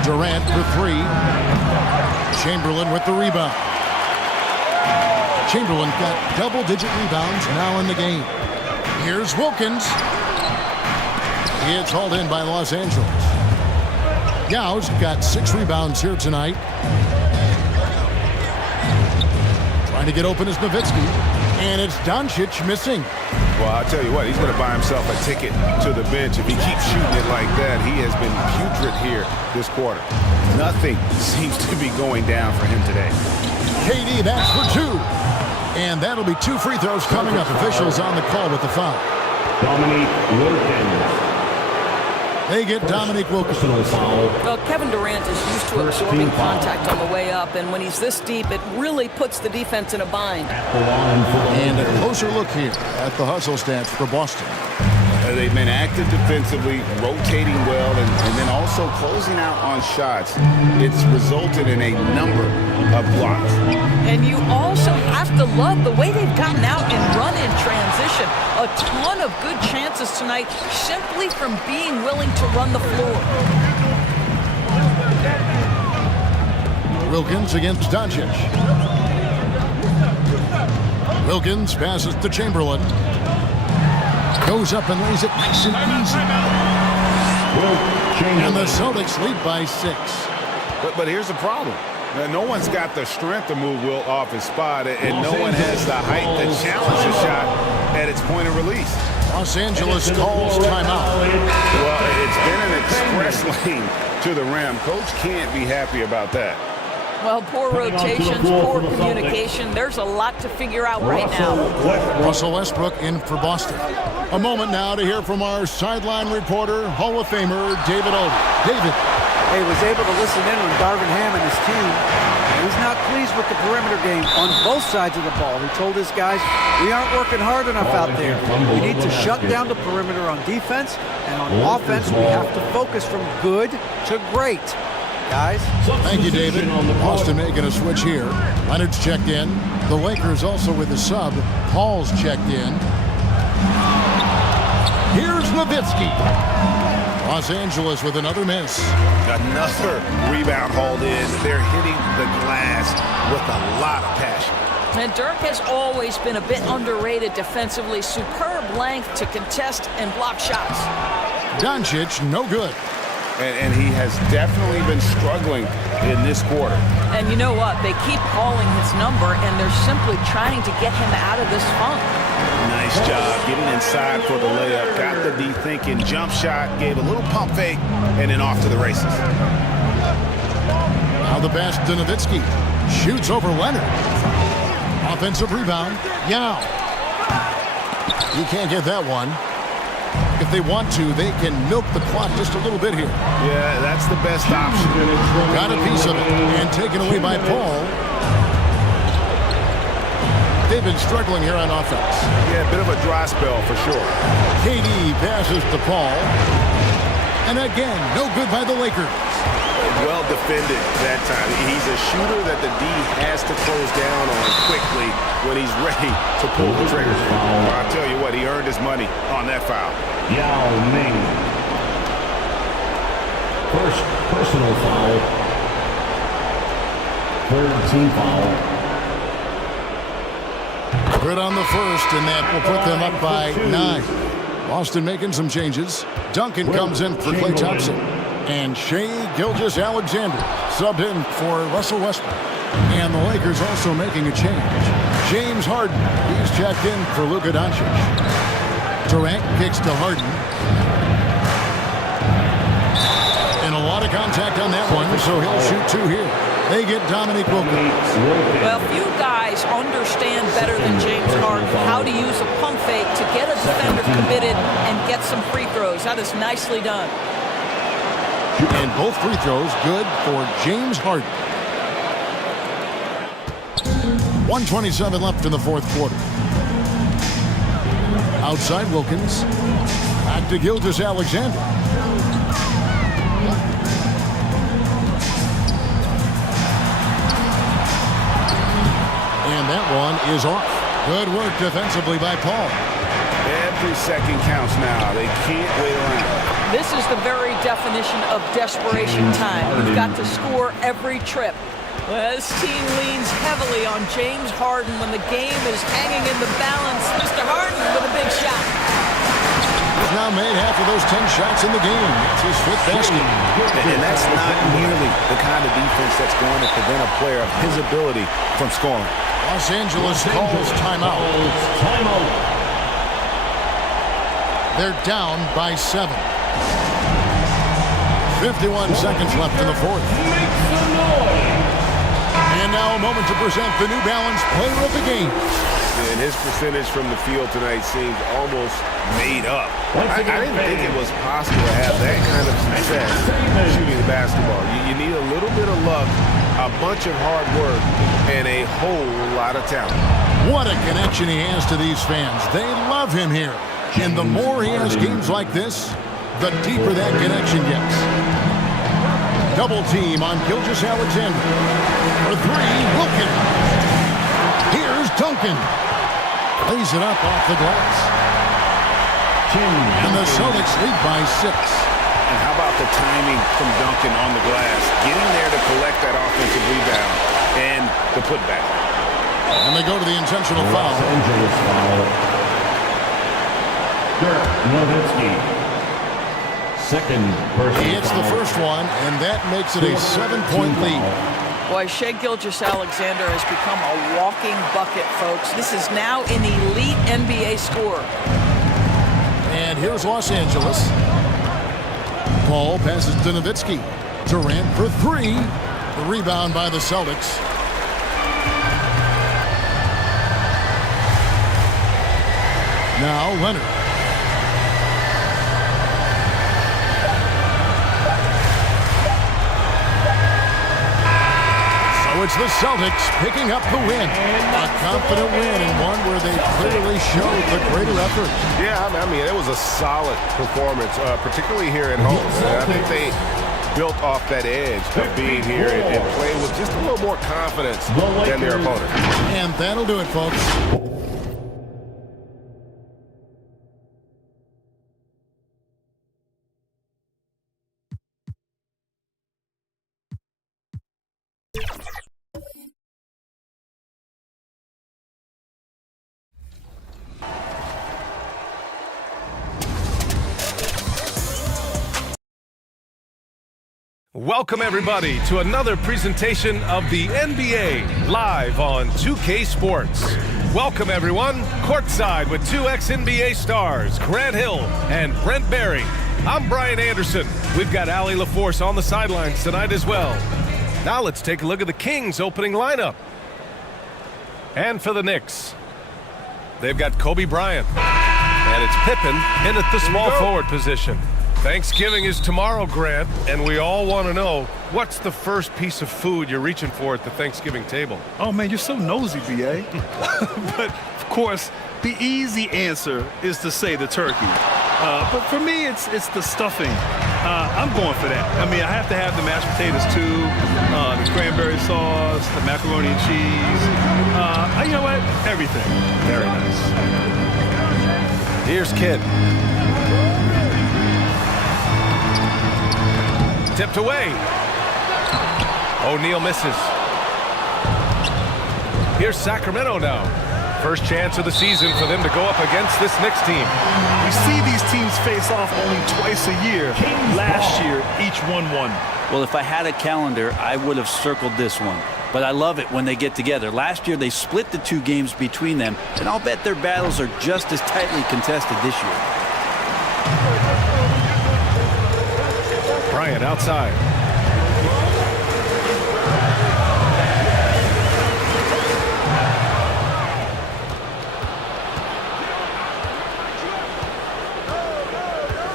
Durant for 3. Chamberlain with the rebound. Chamberlain got double-digit rebounds now in the game. Here's Wilkins. He is hauled in by Los Angeles. Yau's got 6 rebounds here tonight. Trying to get open is Nowitzki. And it's Doncic missing. Well, I'll tell you what, he's going to buy himself a ticket to the bench. If he keeps shooting it like that, he has been putrid here this quarter. Nothing seems to be going down for him today. KD, that's for 2. And that'll be 2 free throws coming up. Officials on the call with the foul. Dominique Wilkins. They get Dominique Wilkins. Well, Kevin Durant is used to absorbing contact on the way up, and when he's this deep, it really puts the defense in a bind. And a closer look here at the hustle stats for Boston. They've been active defensively, rotating well, and then also closing out on shots. It's resulted in a number of blocks. And you also have to love the way they've gotten out and run in transition. A ton of good chances tonight simply from being willing to run the floor. Wilkins against Doncic. Wilkins passes to Chamberlain. Goes up and lays it nice and easy. And the Celtics lead by 6. But here's the problem. No one's got the strength to move Will off his spot, and no one has the height to challenge the shot at its point of release. Los Angeles calls timeout. Well, it's been an express lane to the rim. Coach can't be happy about that. Well, poor rotations, poor communication. There's a lot to figure out right now. Russell Westbrook in for Boston. A moment now to hear from our sideline reporter, Hall of Famer David Alder. David. He was able to listen in on Darvin Ham and his team. He's not pleased with the perimeter game on both sides of the ball. He told his guys, we aren't working hard enough out there. We need to shut down the perimeter on defense, and on offense, we have to focus from good to great. Guys. Thank you, David. Boston making a switch here. Leonard's checked in. The Lakers also with a sub. Paul's checked in. Here's Nowitzki. Los Angeles with another miss. Another rebound hauled in. They're hitting the glass with a lot of passion. And Dirk has always been a bit underrated defensively. Superb length to contest and block shots. Doncic, no good. And he has definitely been struggling in this quarter. And you know what? They keep calling his number, and they're simply trying to get him out of this funk. Nice job getting inside for the layup. Got the D thinking. Jump shot, gave a little pump fake, and then off to the races. Now the pass to Nowitzki. Shoots over Leonard. Offensive rebound. Yao. You can't get that one. If they want to, they can milk the clock just a little bit here. Yeah, that's the best option. Got a piece of it and taken away by Paul. They've been struggling here on offense. Yeah, a bit of a dry spell for sure. KD passes to Paul. And again, no good by the Lakers. Well defended that time. He's a shooter that the D has to close down on quickly when he's ready to pull the trigger. I'll tell you what, he earned his money on that foul. Yao Ming. First personal foul. Third team foul. Good on the first, and that will put them up by 9. Boston making some changes. Duncan comes in for Klay Thompson. And Shai Gilgeous-Alexander subbed in for Russell Westbrook. And the Lakers also making a change. James Harden, he's checked in for Luka Doncic. Durant kicks to Harden. And a lot of contact on that one, so he'll shoot 2 here. They get Dominique Wilkins. Well, few guys understand better than James Harden how to use a pump fake to get a defender committed and get some free throws. That is nicely done. And both free throws good for James Harden. 1:27 left in the fourth quarter. Outside Wilkins. Back to Gilgeous-Alexander. And that one is off. Good work defensively by Paul. Every second counts now. They can't wait around. This is the very definition of desperation time. You've got to score every trip. Well, this team leans heavily on James Harden when the game is hanging in the balance. Mr. Harden with a big shot. He's now made half of those 10 shots in the game. It's his 5th basket. And that's not nearly the kind of defense that's going to prevent a player of his ability from scoring. Los Angeles calls timeout. They're down by 7. 51 seconds left in the fourth. And now a moment to present the New Balance Player of the Game. And his percentage from the field tonight seems almost made up. I didn't think it was possible to have that kind of success shooting the basketball. You need a little bit of luck, a bunch of hard work, and a whole lot of talent. What a connection he has to these fans. They love him here. And the more he has games like this, the deeper that connection gets. Double team on Gilgeous-Alexander. For 3, Wilkins. Here's Duncan. Lays it up off the glass. And the Celtics lead by 6. And how about the timing from Duncan on the glass? Getting there to collect that offensive rebound and the putback. And they go to the intentional foul. Dirk Nowitzki. Second personal He hits the first one, and that makes it a 7-point lead. Boy, Shai Gilgeous-Alexander has become a walking bucket, folks. This is now an elite NBA scorer. And here's Los Angeles. Paul passes to Nowitzki. Durant for 3. The rebound by the Celtics. Now Leonard. So it's the Celtics picking up the win. A confident win and one where they clearly showed the greater effort. Yeah, I mean, it was a solid performance, particularly here at home. I think they built off that edge of being here and playing with just a little more confidence than their opponent. And that'll do it, folks. Welcome, everybody, to another presentation of the NBA live on 2K Sports. Welcome, everyone, courtside with 2 ex-NBA stars, Grant Hill and Brent Barry. I'm Brian Anderson. We've got Allie LaForce on the sidelines tonight as well. Now let's take a look at the Kings' opening lineup. And for the Knicks, they've got Kobe Bryant, and it's Pippen in at the small forward position. Thanksgiving is tomorrow, Grant, and we all want to know, what's the first piece of food you're reaching for at the Thanksgiving table? Oh, man, you're so nosy, B.A. But, of course, the easy answer is to say the turkey. But for me, it's the stuffing. I'm going for that. I mean, I have to have the mashed potatoes, too, the cranberry sauce, the macaroni and cheese. You know what? Everything. Very nice. Here's Kidd. Tipped away. O'Neal misses. Here's Sacramento now. First chance of the season for them to go up against this Knicks team. We see these teams face off only twice a year. Last year, each won one. Well, if I had a calendar, I would have circled this one. But I love it when they get together. Last year, they split the 2 games between them, and I'll bet their battles are just as tightly contested this year. Bryant outside.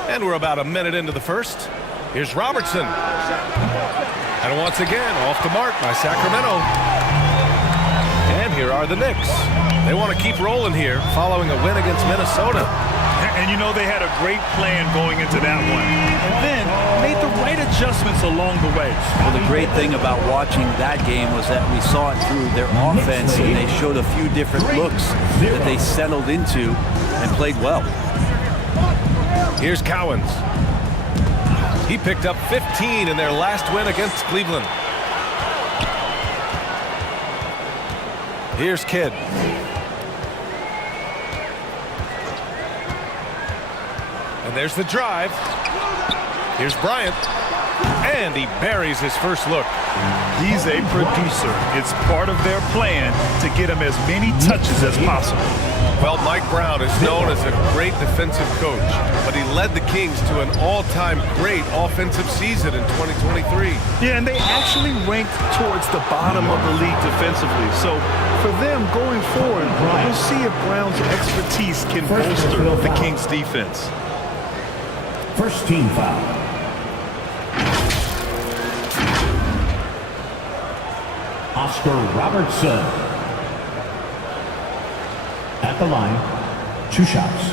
And we're about a minute into the first. Here's Robertson. And once again, off the mark by Sacramento. And here are the Knicks. They want to keep rolling here following a win against Minnesota. And you know they had a great plan going into that one. And then made the right adjustments along the way. Well, the great thing about watching that game was that we saw it through their offense, and they showed a few different looks that they settled into and played well. Here's Cowens. He picked up 15 in their last win against Cleveland. Here's Kidd. And there's the drive. Here's Bryant. And he buries his first look. He's a producer. It's part of their plan to get him as many touches as possible. Well, Mike Brown is known as a great defensive coach, but he led the Kings to an all-time great offensive season in 2023. Yeah, and they actually ranked towards the bottom of the league defensively. So for them going forward, we'll see if Brown's expertise can bolster the Kings' defense. First team foul. Oscar Robertson. At the line, 2 shots.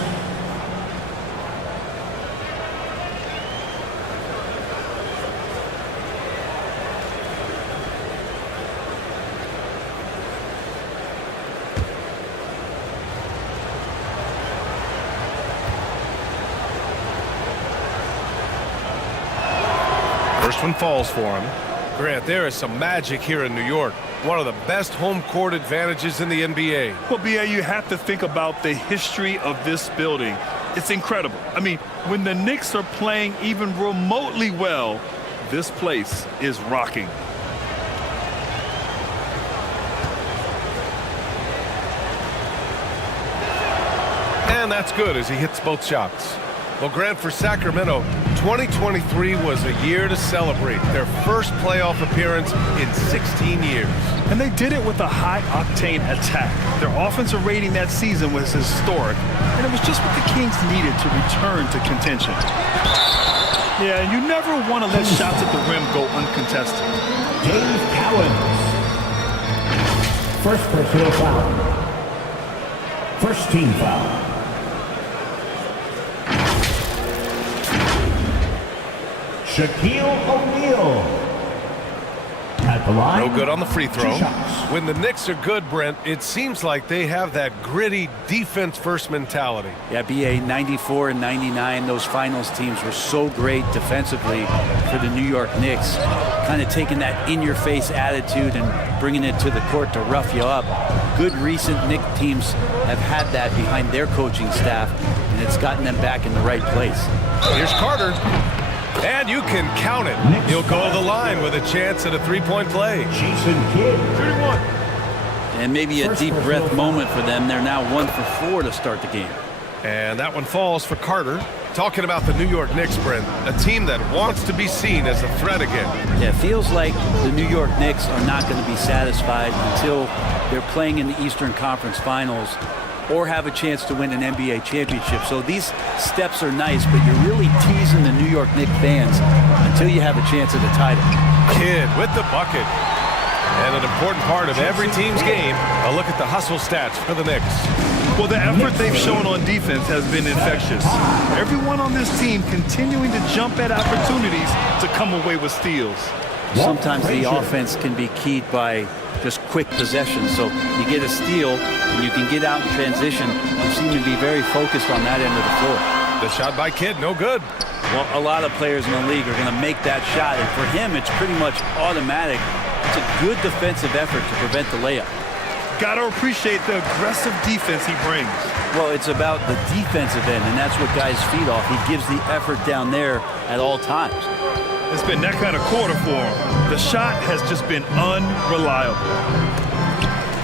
First one falls for him. Grant, there is some magic here in New York. One of the best home court advantages in the NBA. Well, B.A., you have to think about the history of this building. It's incredible. I mean, when the Knicks are playing even remotely well, this place is rocking. And that's good as he hits both shots. Well, Grant, for Sacramento, 2023 was a year to celebrate their first playoff appearance in 16 years. And they did it with a high-octane attack. Their offensive rating that season was historic, and it was just what the Kings needed to return to contention. Yeah, you never want to let shots at the rim go uncontested. James Cowens. First personal foul. First team foul. Shaquille O'Neal. At the line. No good on the free throw. When the Knicks are good, Brent, it seems like they have that gritty defense-first mentality. Yeah, BA, 94 and 99, those finals teams were so great defensively for the New York Knicks. Kind of taking that in-your-face attitude and bringing it to the court to rough you up. Good recent Knicks teams have had that behind their coaching staff, and it's gotten them back in the right place. Here's Carter. And you can count it. He'll go to the line with a chance at a three-point play. Jason Kidd. 31. And maybe a deep breath moment for them. They're now 1 for 4 to start the game. And that one falls for Carter. Talking about the New York Knicks, Brent, a team that wants to be seen as a threat again. Yeah, it feels like the New York Knicks are not going to be satisfied until they're playing in the Eastern Conference Finals or have a chance to win an NBA championship. So these steps are nice, but you're really teasing the New York Knicks fans until you have a chance at a title. Kidd with the bucket. And an important part of every team's game, a look at the hustle stats for the Knicks. Well, the effort they've shown on defense has been infectious. Everyone on this team continuing to jump at opportunities to come away with steals. Sometimes the offense can be keyed by just quick possessions. So you get a steal and you can get out in transition. You seem to be very focused on that end of the floor. The shot by Kidd, no good. Well, a lot of players in the league are going to make that shot, and for him, it's pretty much automatic. It's a good defensive effort to prevent the layup. got to appreciate the aggressive defense he brings. Well, it's about the defensive end, and that's what guys feed off. He gives the effort down there at all times. It's been that kind of quarter for him. The shot has just been unreliable.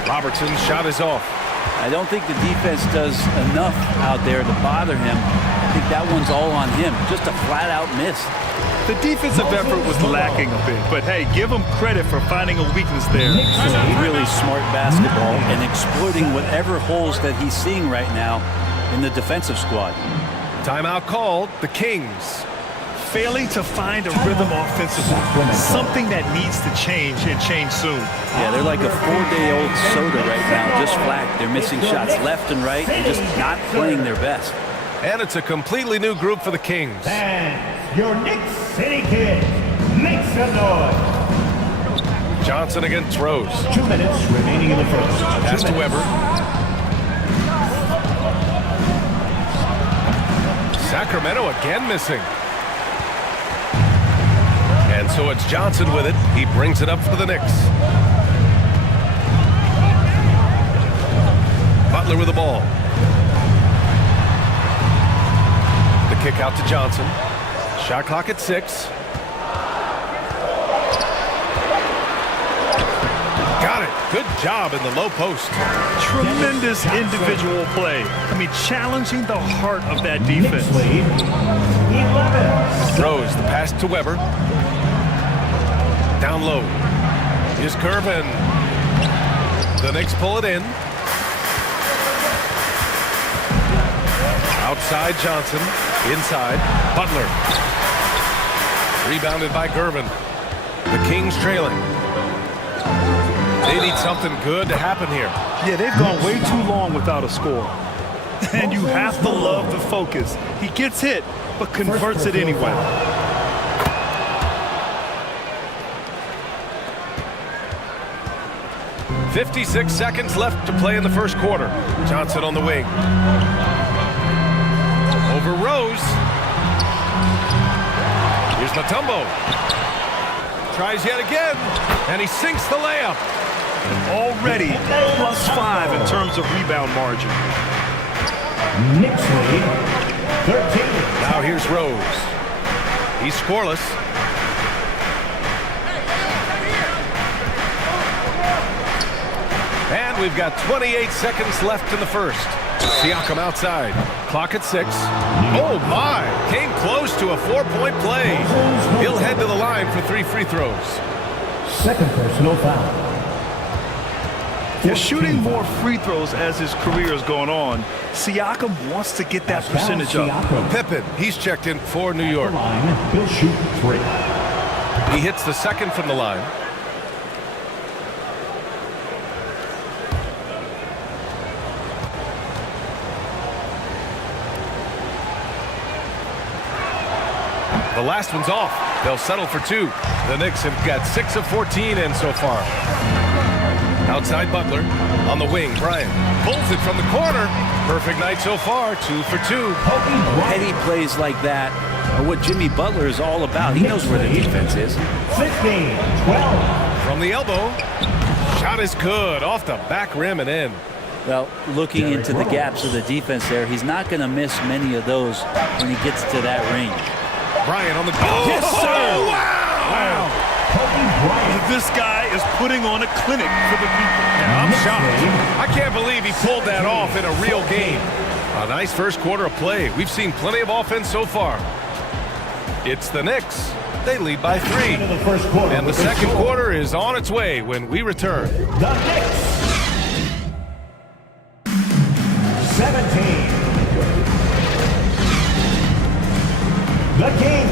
Robertson's shot is off. I don't think the defense does enough out there to bother him. I think that one's all on him. Just a flat-out miss. The defensive effort was lacking a bit, but hey, give him credit for finding a weakness there. Really smart basketball and exploiting whatever holes that he's seeing right now in the defensive squad. Timeout called. The Kings failing to find a rhythm offensively, something that needs to change and change soon. Yeah, they're like a 4-day-old soda right now, just flat. They're missing shots left and right and just not playing their best. And it's a completely new group for the Kings. And your Knicks City Kids, make some noise. Johnson against Rose. 2 minutes remaining in the first. Pass to Weber. Sacramento again missing. And so it's Johnson with it. He brings it up for the Knicks. Butler with the ball. The kick out to Johnson. Shot clock at 6. Got it. Good job in the low post. Tremendous individual play. I mean, challenging the heart of that defense. Rose, the pass to Weber. Down low. Here's Gervin. The Knicks pull it in. Outside Johnson. Inside. Butler. Rebounded by Gervin. The Kings trailing. They need something good to happen here. Yeah, they've gone way too long without a score. And you have to love the focus. He gets hit, but converts it anyway. .56 seconds left to play in the first quarter. Johnson on the wing. Over Rose. Here's Mutombo. Tries yet again, and he sinks the layup. Already +5 in terms of rebound margin. Knicks lead 13. Now here's Rose. He's scoreless. And we've got 28 seconds left in the first. Siakam outside. Clock at 6. Oh my! Came close to a 4-point play. He'll head to the line for 3 free throws. Second personal foul. Yeah, shooting more free throws as his career is going on. Siakam wants to get that percentage up. Pippen, he's checked in for New York. He'll shoot 3. He hits the second from the line. The last one's off. They'll settle for 2. The Knicks have got 6 of 14 in so far. Outside Butler. On the wing, Bryant pulls it from the corner. Perfect night so far. 2 for 2. Petty plays like that are what Jimmy Butler is all about. He knows where the defense is. 15-12. From the elbow. Shot is good. Off the back rim and in. Well, looking into the gaps of the defense there, he's not going to miss many of those when he gets to that range. Bryant on the goal. Yes, sir. Oh, wow. This guy is putting on a clinic for the people. Yeah, I'm shocked. I can't believe he pulled that off in a real game. A nice first quarter of play. We've seen plenty of offense so far. It's the Knicks. They lead by 3. And the second quarter is on its way when we return. The Knicks 17. The Kings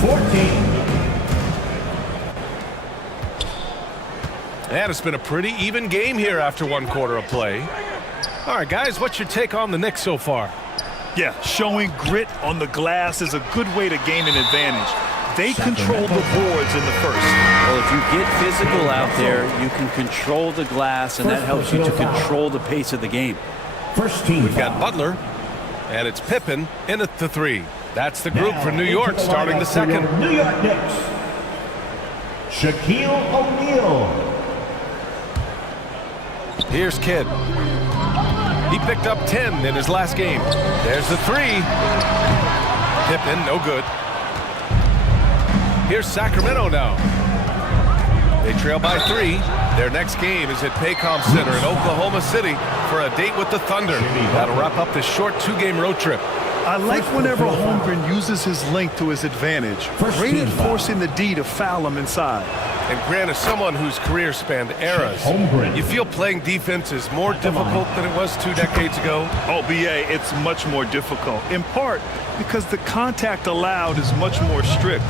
14. And it's been a pretty even game here after 1 quarter of play. All right, guys, what's your take on the Knicks so far? Yeah, showing grit on the glass is a good way to gain an advantage. They control the boards in the first. Well, if you get physical out there, you can control the glass, and that helps you to control the pace of the game. First team. We've got Butler, and it's Pippen in at the 3. That's the group for New York starting the second. New York Knicks. Shaquille O'Neal. Here's Kidd. He picked up 10 in his last game. There's the three. Pippen, no good. Here's Sacramento now. They trail by 3. Their next game is at Paycom Center in Oklahoma City for a date with the Thunder. That'll wrap up this short 2-game road trip. I like whenever Holmgren uses his length to his advantage. Great at forcing the D to foul him inside. And Grant, as someone whose career spanned eras, you feel playing defense is more difficult than it was 2 decades ago? Oh, BA, it's much more difficult, in part because the contact allowed is much more strict.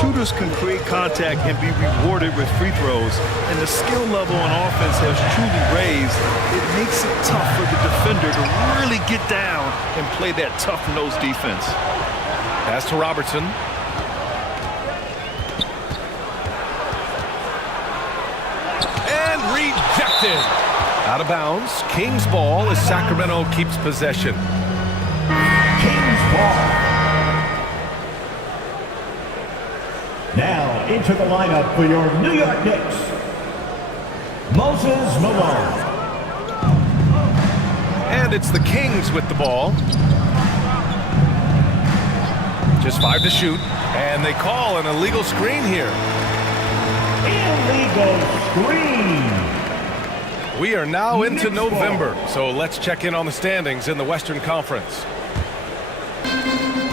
Shooters can create contact and be rewarded with free throws, and the skill level on offense has truly raised. It makes it tough for the defender to really get down and play that tough-nosed defense. Pass to Robertson. Rejected. Out of bounds. Kings ball as Sacramento keeps possession. Kings ball. Now into the lineup for your New York Knicks, Moses Malone. And it's the Kings with the ball. Just 5 to shoot. And they call an illegal screen here. Illegal screen. We are now into November, so let's check in on the standings in the Western Conference.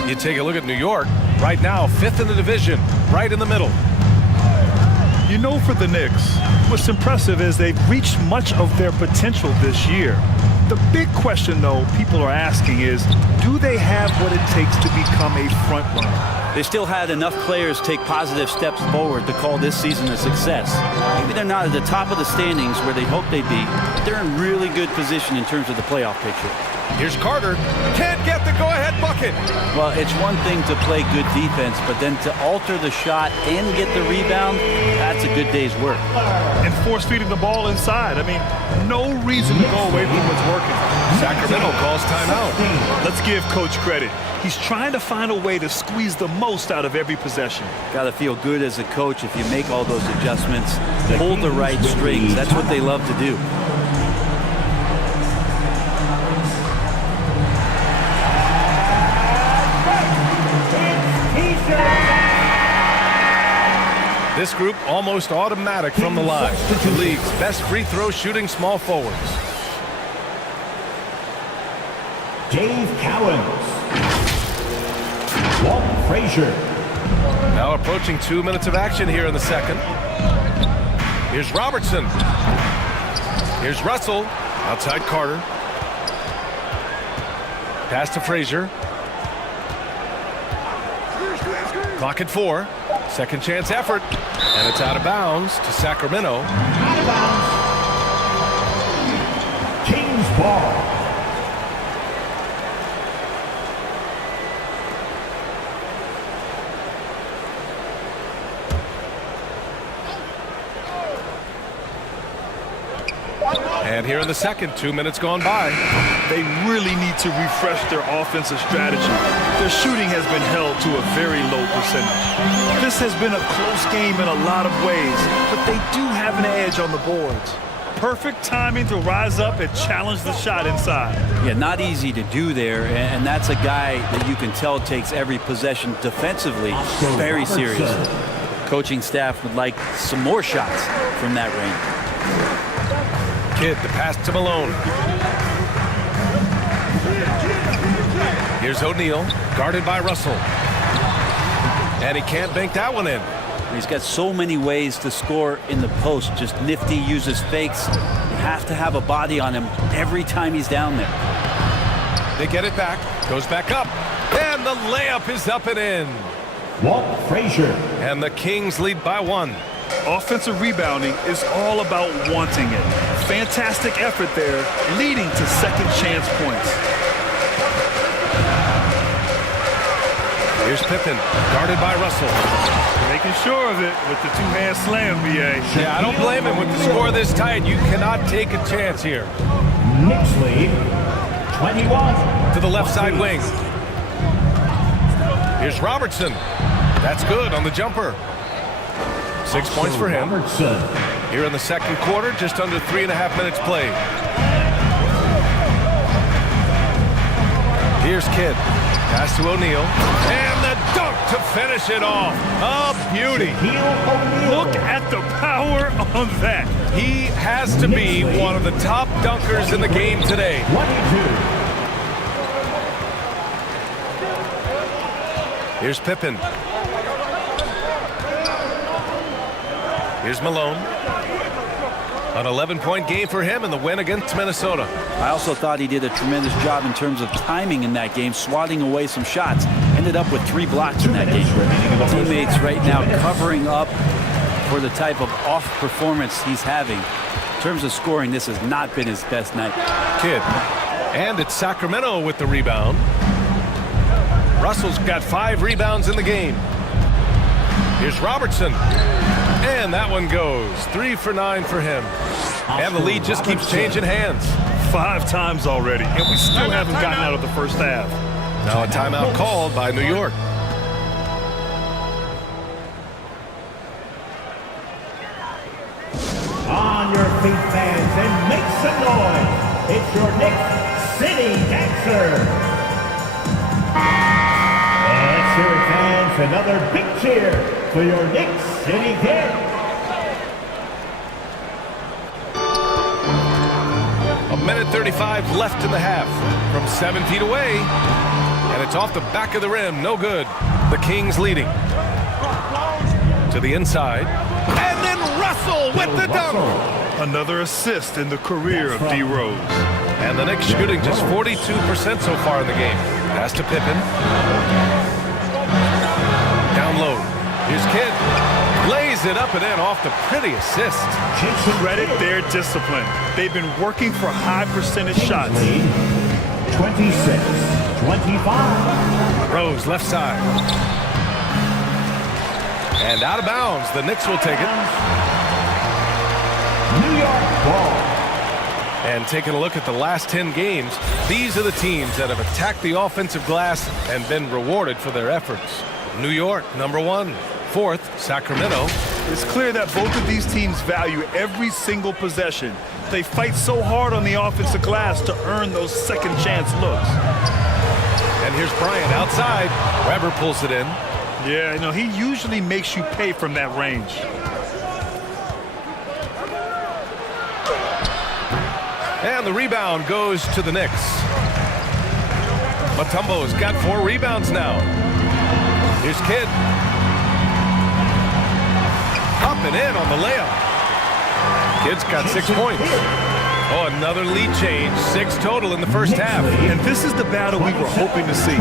You take a look at New York, right now 5th in the division, right in the middle. You know, for the Knicks, what's impressive is they've reached much of their potential this year. The big question, though, people are asking is, do they have what it takes to become a front runner? They still had enough players take positive steps forward to call this season a success. Maybe they're not at the top of the standings where they hope they'd be, but they're in really good position in terms of the playoff picture. Here's Carter. Can't get the go-ahead bucket. Well, it's one thing to play good defense, but then to alter the shot and get the rebound, that's a good day's work. And force-feeding the ball inside. I mean, no reason to go away from what's working. Sacramento calls timeout. Let's give Coach credit. He's trying to find a way to squeeze the most out of every possession. Got to feel good as a coach if you make all those adjustments, hold the right strings. That's what they love to do. This group almost automatic from the line. The league's best free throw shooting small forwards. Dave Cowens. Walt Frazier. Now approaching 2 minutes of action here in the second. Here's Robertson. Here's Russell. Outside Carter. Pass to Frazier. Clock at 4. Second chance effort. And it's out of bounds to Sacramento. Out of bounds. Kings ball. And here in the second, 2 minutes gone by. They really need to refresh their offensive strategy. Their shooting has been held to a very low percentage. This has been a close game in a lot of ways, but they do have an edge on the boards. Perfect timing to rise up and challenge the shot inside. Yeah, not easy to do there, and that's a guy that you can tell takes every possession defensively very seriously. Coaching staff would like some more shots from that range. Kidd, the pass to Malone. Here's O'Neal, guarded by Russell. And he can't bank that one in. He's got so many ways to score in the post. Just nifty, uses fakes. You have to have a body on him every time he's down there. They get it back. Goes back up. And the layup is up and in. Walt Frazier. And the Kings lead by 1. Offensive rebounding is all about wanting it. Fantastic effort there, leading to second chance points. Here's Pippen, guarded by Russell. Making sure of it with the two-hand slam, BA. Yeah, I don't blame him. With the score this tight, you cannot take a chance here. Knicks lead, 21. To the left side wing. Here's Robertson. That's good on the jumper. 6 points for him. Robertson. Here in the second quarter, just under 3.5 minutes played. Here's Kidd. Pass to O'Neal. And the dunk to finish it off. A beauty. Look at the power on that. He has to be one of the top dunkers in the game today. 22. Here's Pippen. Here's Malone. An 11-point game for him in the win against Minnesota. I also thought he did a tremendous job in terms of timing in that game, swatting away some shots. Ended up with 3 blocks in that game. Teammates right now covering up for the type of off performance he's having. In terms of scoring, this has not been his best night. Kidd. And it's Sacramento with the rebound. Russell's got 5 rebounds in the game. Here's Robertson. And that one goes. 3 for 9 for him. And the lead just keeps changing hands. 5 times already, and we still haven't gotten out of the first half. Now a timeout called by New York. On your feet, fans, and make some noise. It's your Knicks City Dancer. Let's hear it, fans. Another big cheer for your Knicks City Kid. A minute 35 left in the half. From 7 feet away. And it's off the back of the rim. No good. The Kings leading. To the inside. And then Russell with the dunk. Another assist in the career of D. Rose. And the Knicks shooting just 42% so far in the game. Pass to Pippen. Down low. Here's Kidd. Lays it up and in off the pretty assist. Credit their discipline. They've been working for high percentage shots. 26-25. Rose left side. And out of bounds. The Knicks will take it. New York ball. And taking a look at the last 10 games, these are the teams that have attacked the offensive glass and been rewarded for their efforts. New York, number 1. 4th, Sacramento. It's clear that both of these teams value every single possession. They fight so hard on the offensive glass to earn those second chance looks. And here's Bryant outside. Weber pulls it in. Yeah, you know, he usually makes you pay from that range. And the rebound goes to the Knicks. Mutombo's got 4 rebounds now. Here's Kidd. Up and in on the layup. Kidd's got 6 points. Oh, another lead change. 6 total in the first half. And this is the battle we were hoping to see.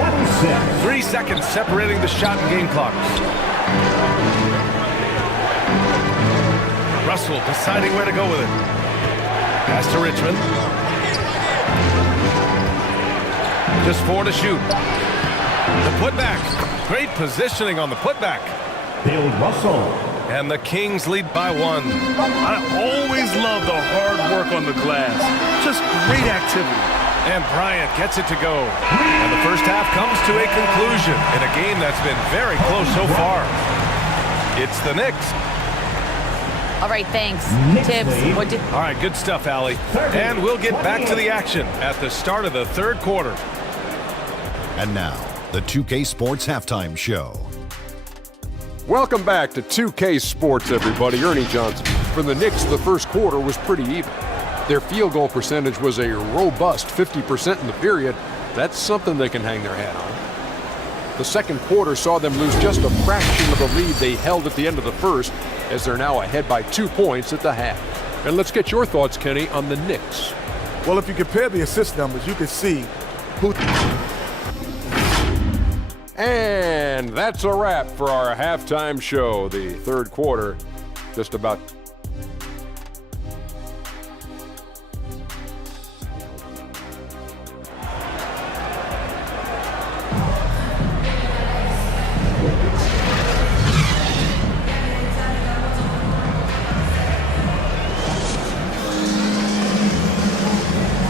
3 seconds separating the shot and game clocks. Russell deciding where to go with it. Pass to Richmond. Just 4 to shoot. The putback. Great positioning on the putback. Bill Russell. And the Kings lead by 1. I always love the hard work on the glass. Just great activity. And Bryant gets it to go. And the first half comes to a conclusion in a game that's been very close so far. It's the Knicks. All right, thanks. Tibbs. All right, good stuff, Allie. And we'll get back to the action at the start of the third quarter. And now, the 2K Sports Halftime Show. Welcome back to 2K Sports, everybody. Ernie Johnson. For the Knicks, the first quarter was pretty even. Their field goal percentage was a robust 50% in the period. That's something they can hang their hat on. The second quarter saw them lose just a fraction of the lead they held at the end of the first, as they're now ahead by 2 points at the half. And let's get your thoughts, Kenny, on the Knicks. Well, if you compare the assist numbers, you can see who... And that's a wrap for our halftime show. The third quarter just about...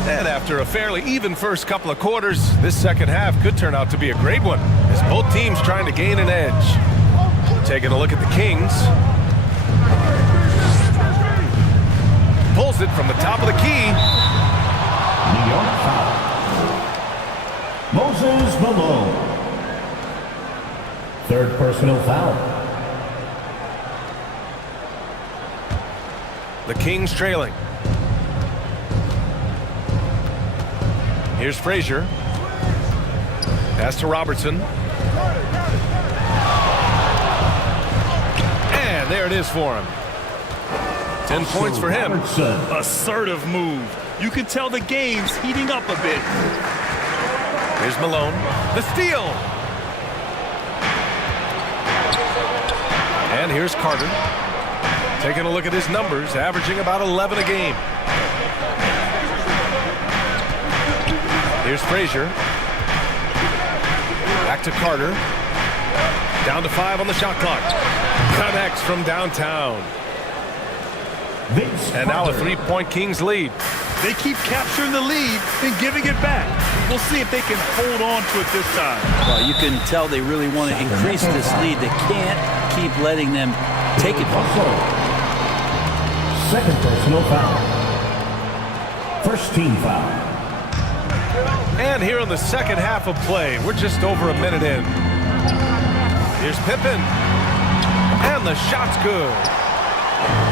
And after a fairly even first couple of quarters, this second half could turn out to be a great one, as both teams trying to gain an edge. Taking a look at the Kings. pulls it from the top of the key. New York foul. Moses Malone. Third personal foul. The Kings trailing. Here's Frazier. Pass to Robertson. And there it is for him. 10 points for him. Assertive move. You can tell the game's heating up a bit. Here's Malone. The steal. And here's Carter. Taking a look at his numbers, averaging about 11 a game. Here's Frazier. Back to Carter. Down to 5 on the shot clock. Connects from downtown. And now a 3-point Kings lead. They keep capturing the lead and giving it back. We'll see if they can hold on to it this time. Well, you can tell they really want to increase this lead. They can't keep letting them take it from them. Second personal foul. First team foul. And here in the second half of play, we're just over a minute in. Here's Pippen. And the shot's good.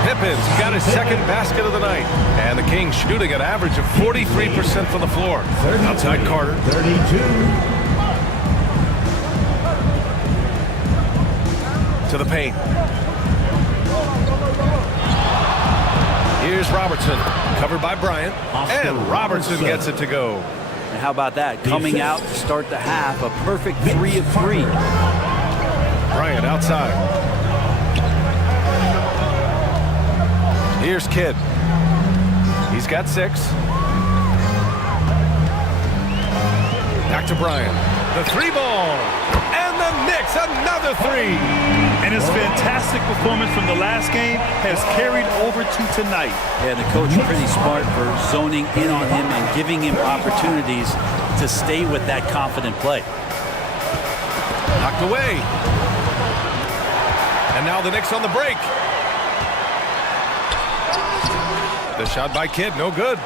Pippen's got his second basket of the night. And the Kings shooting an average of 43% from the floor. Outside Carter. 32. To the paint. Here's Robertson. Covered by Bryant. And Robertson gets it to go. And how about that? Coming out to start the half, a perfect 3 of 3. Bryant outside. Here's Kidd. He's got 6. Back to Bryant. The 3-ball. And the Knicks, another 3. And his fantastic performance from the last game has carried over to tonight. Yeah, the coach pretty smart for zoning in on him and giving him opportunities to stay with that confident play. Knocked away. And now the Knicks on the break. The shot by Kidd, no good.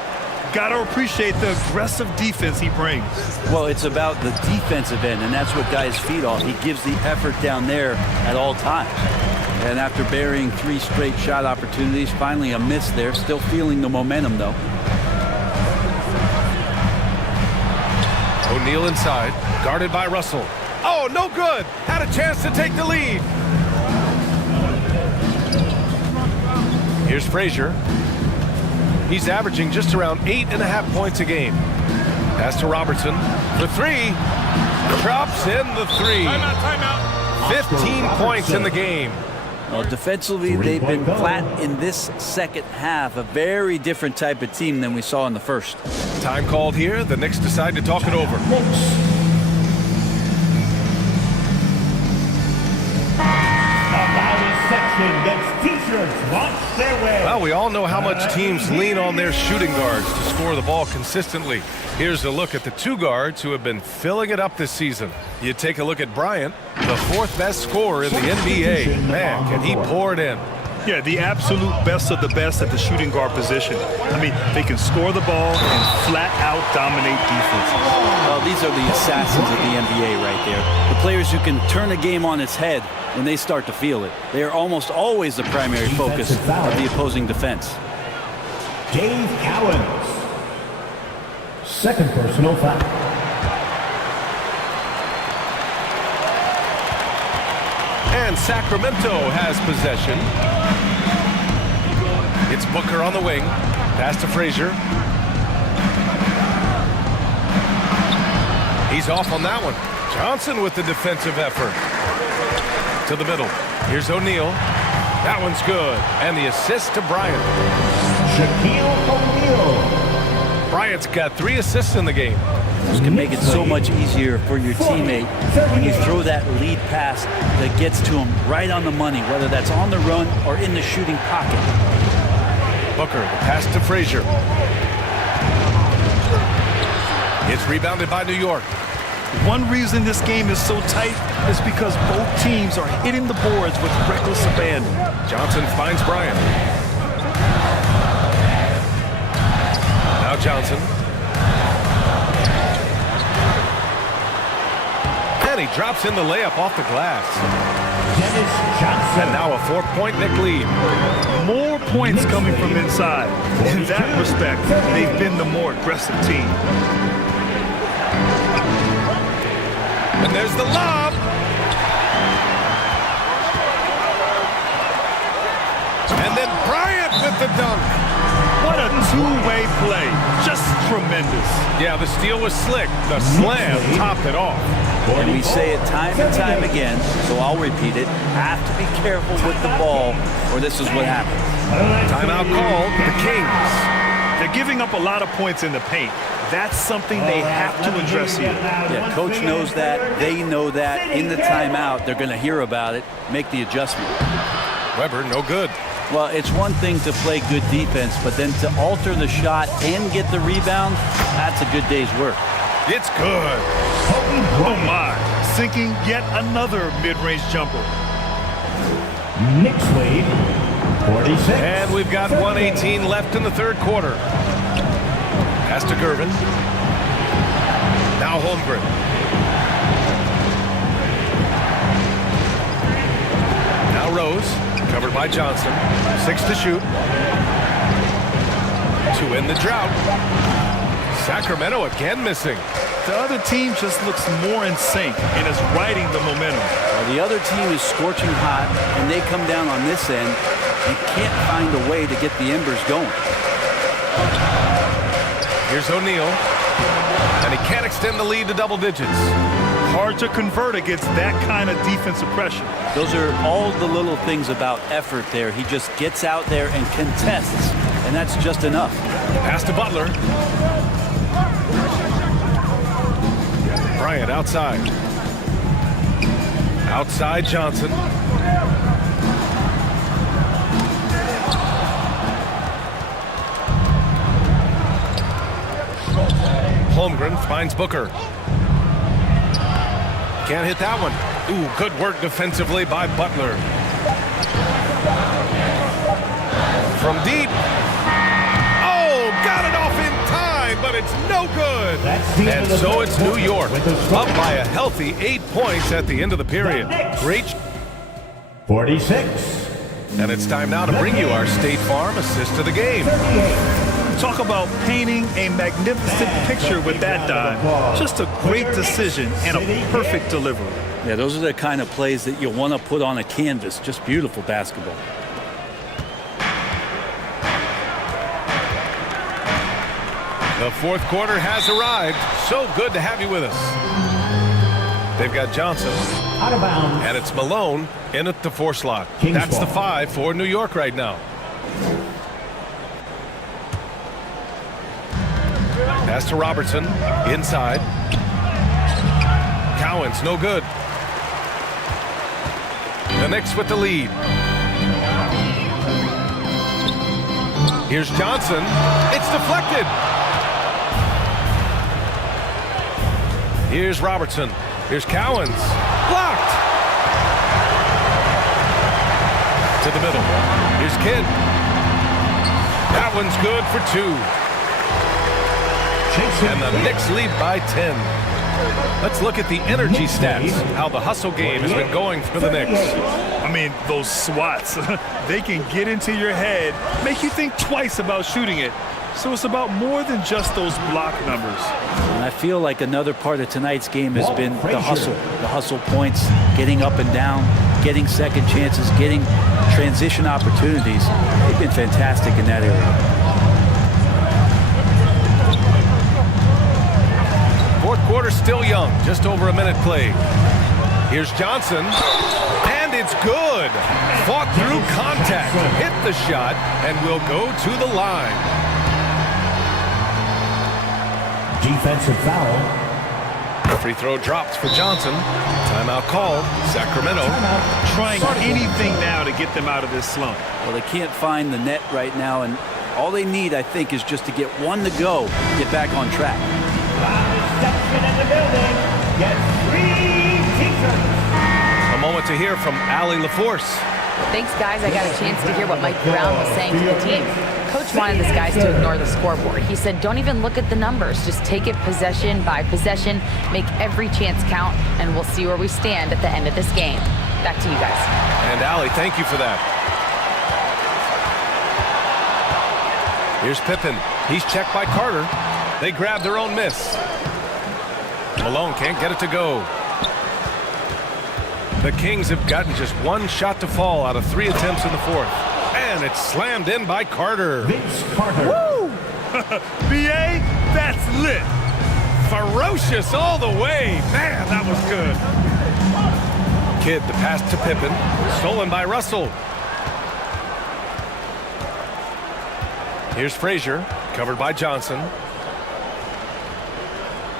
Got to appreciate the aggressive defense he brings. Well, it's about the defensive end, and that's what guys feed off. He gives the effort down there at all times. And after burying 3 straight shot opportunities, finally a miss there. Still feeling the momentum, though. O'Neal inside, guarded by Russell. Oh, no good. Had a chance to take the lead. Here's Frazier. He's averaging just around 8.5 points a game. Pass to Robertson. The 3. Drops in the 3. Timeout. 15 points in the game. Well, defensively, they've been flat in this second half. A very different type of team than we saw in the first. Time called here. The Knicks decide to talk it over. Well, we all know how much teams lean on their shooting guards to score the ball consistently. Here's a look at the 2 guards who have been filling it up this season. You take a look at Bryant, the 4th best scorer in the NBA. Man, can he pour it in. Yeah, the absolute best of the best at the shooting guard position. I mean, they can score the ball and flat out dominate defenses. Well, these are the assassins of the NBA right there. The players who can turn a game on its head when they start to feel it. They are almost always the primary focus of the opposing defense. Dave Cowens. Second personal foul. And Sacramento has possession. It's Booker on the wing. Pass to Frazier. He's off on that one. Johnson with the defensive effort. To the middle. Here's O'Neal. That one's good. And the assist to Bryant. Shaquille O'Neal. Bryant's got 3 assists in the game. This can make it so much easier for your teammate when you throw that lead pass that gets to him right on the money, whether that's on the run or in the shooting pocket. Booker, the pass to Frazier. It's rebounded by New York. One reason this game is so tight is because both teams are hitting the boards with reckless abandon. Johnson finds Bryant. Now Johnson. And he drops in the layup off the glass. And now a 4-point Knick lead. More points coming from inside. In that respect, they've been the more aggressive team. And there's the lob. And then Bryant with the dunk. What a two-way play. Just tremendous. Yeah, the steal was slick. The slam topped it off. And we say it time and time again, so I'll repeat it. Have to be careful with the ball, or this is what happens. Timeout called the Kings. They're giving up a lot of points in the paint. That's something they have to address here. Yeah, coach knows that. They know that. In the timeout, they're going to hear about it, make the adjustment. Weber, no good. Well, it's one thing to play good defense, but then to alter the shot and get the rebound, that's a good day's work. It's good. Oh, my. Sinking yet another mid-range jumper. Knicks lead, 46. And we've got 1:18 left in the third quarter. Pass to Gervin. Now Holmgren. Now Rose, covered by Johnson. 6 to shoot. To end the drought. Sacramento again missing. The other team just looks more in sync and is riding the momentum. Well, the other team is scorching hot, and they come down on this end. You can't find a way to get the embers going. Here's O'Neal, and he can't extend the lead to double digits. Hard to convert against that kind of defensive pressure. Those are all the little things about effort there. He just gets out there and contests, and that's just enough. Pass to Butler. Bryant outside. Outside Johnson. Holmgren finds Booker. Can't hit that one. Ooh, good work defensively by Butler. From deep. Oh, got it off in time, but it's no good. And so it's New York, up by a healthy 8 points at the end of the period. Great. 46. And it's time now to bring you our State Farm assist of the game. Talk about painting a magnificent picture with that dive. Just a great decision and a perfect delivery. Yeah, those are the kind of plays that you want to put on a canvas. Just beautiful basketball. The fourth quarter has arrived. So good to have you with us. They've got Johnson. Out of bounds. And it's Malone in at the 4 slot. Kings That's the ball. 5 for New York right now. Pass to Robertson. Inside. Cowan's no good. The Knicks with the lead. Here's Johnson. It's deflected. Here's Robertson. Here's Cowens. Blocked. To the middle. Here's Kidd. That one's good for 2. And the Knicks lead by 10. Let's look at the energy stats, how the hustle game has been going for the Knicks. I mean, those swats, they can get into your head, make you think twice about shooting it. So it's about more than just those block numbers. And I feel like another part of tonight's game has been the hustle points, getting up and down, getting second chances, getting transition opportunities. They've been fantastic in that area. Fourth quarter still young, just over a minute played. Here's Johnson, and it's good. Fought through contact, hit the shot, and will go to the line. Defensive foul. Free throw dropped for Johnson. Timeout called. Sacramento. Trying anything now to get them out of this slump. Well, they can't find the net right now, and all they need, I think, is just to get one to go, get back on track. A moment to hear from Allie LaForce. Thanks, guys. I got a chance to hear what Mike Brown was saying to the team. Coach wanted his guys to ignore the scoreboard. He said, don't even look at the numbers. Just take it possession by possession, make every chance count, and we'll see where we stand at the end of this game. Back to you guys. And Allie, thank you for that. Here's Pippen. He's checked by Carter. They grab their own miss. Malone can't get it to go. The Kings have gotten just one shot to fall out of 3 attempts in the fourth. And it's slammed in by Carter. Woo! BA, that's lit. Ferocious all the way. Man, that was good. Kidd, the pass to Pippen. Stolen by Russell. Here's Frazier, covered by Johnson.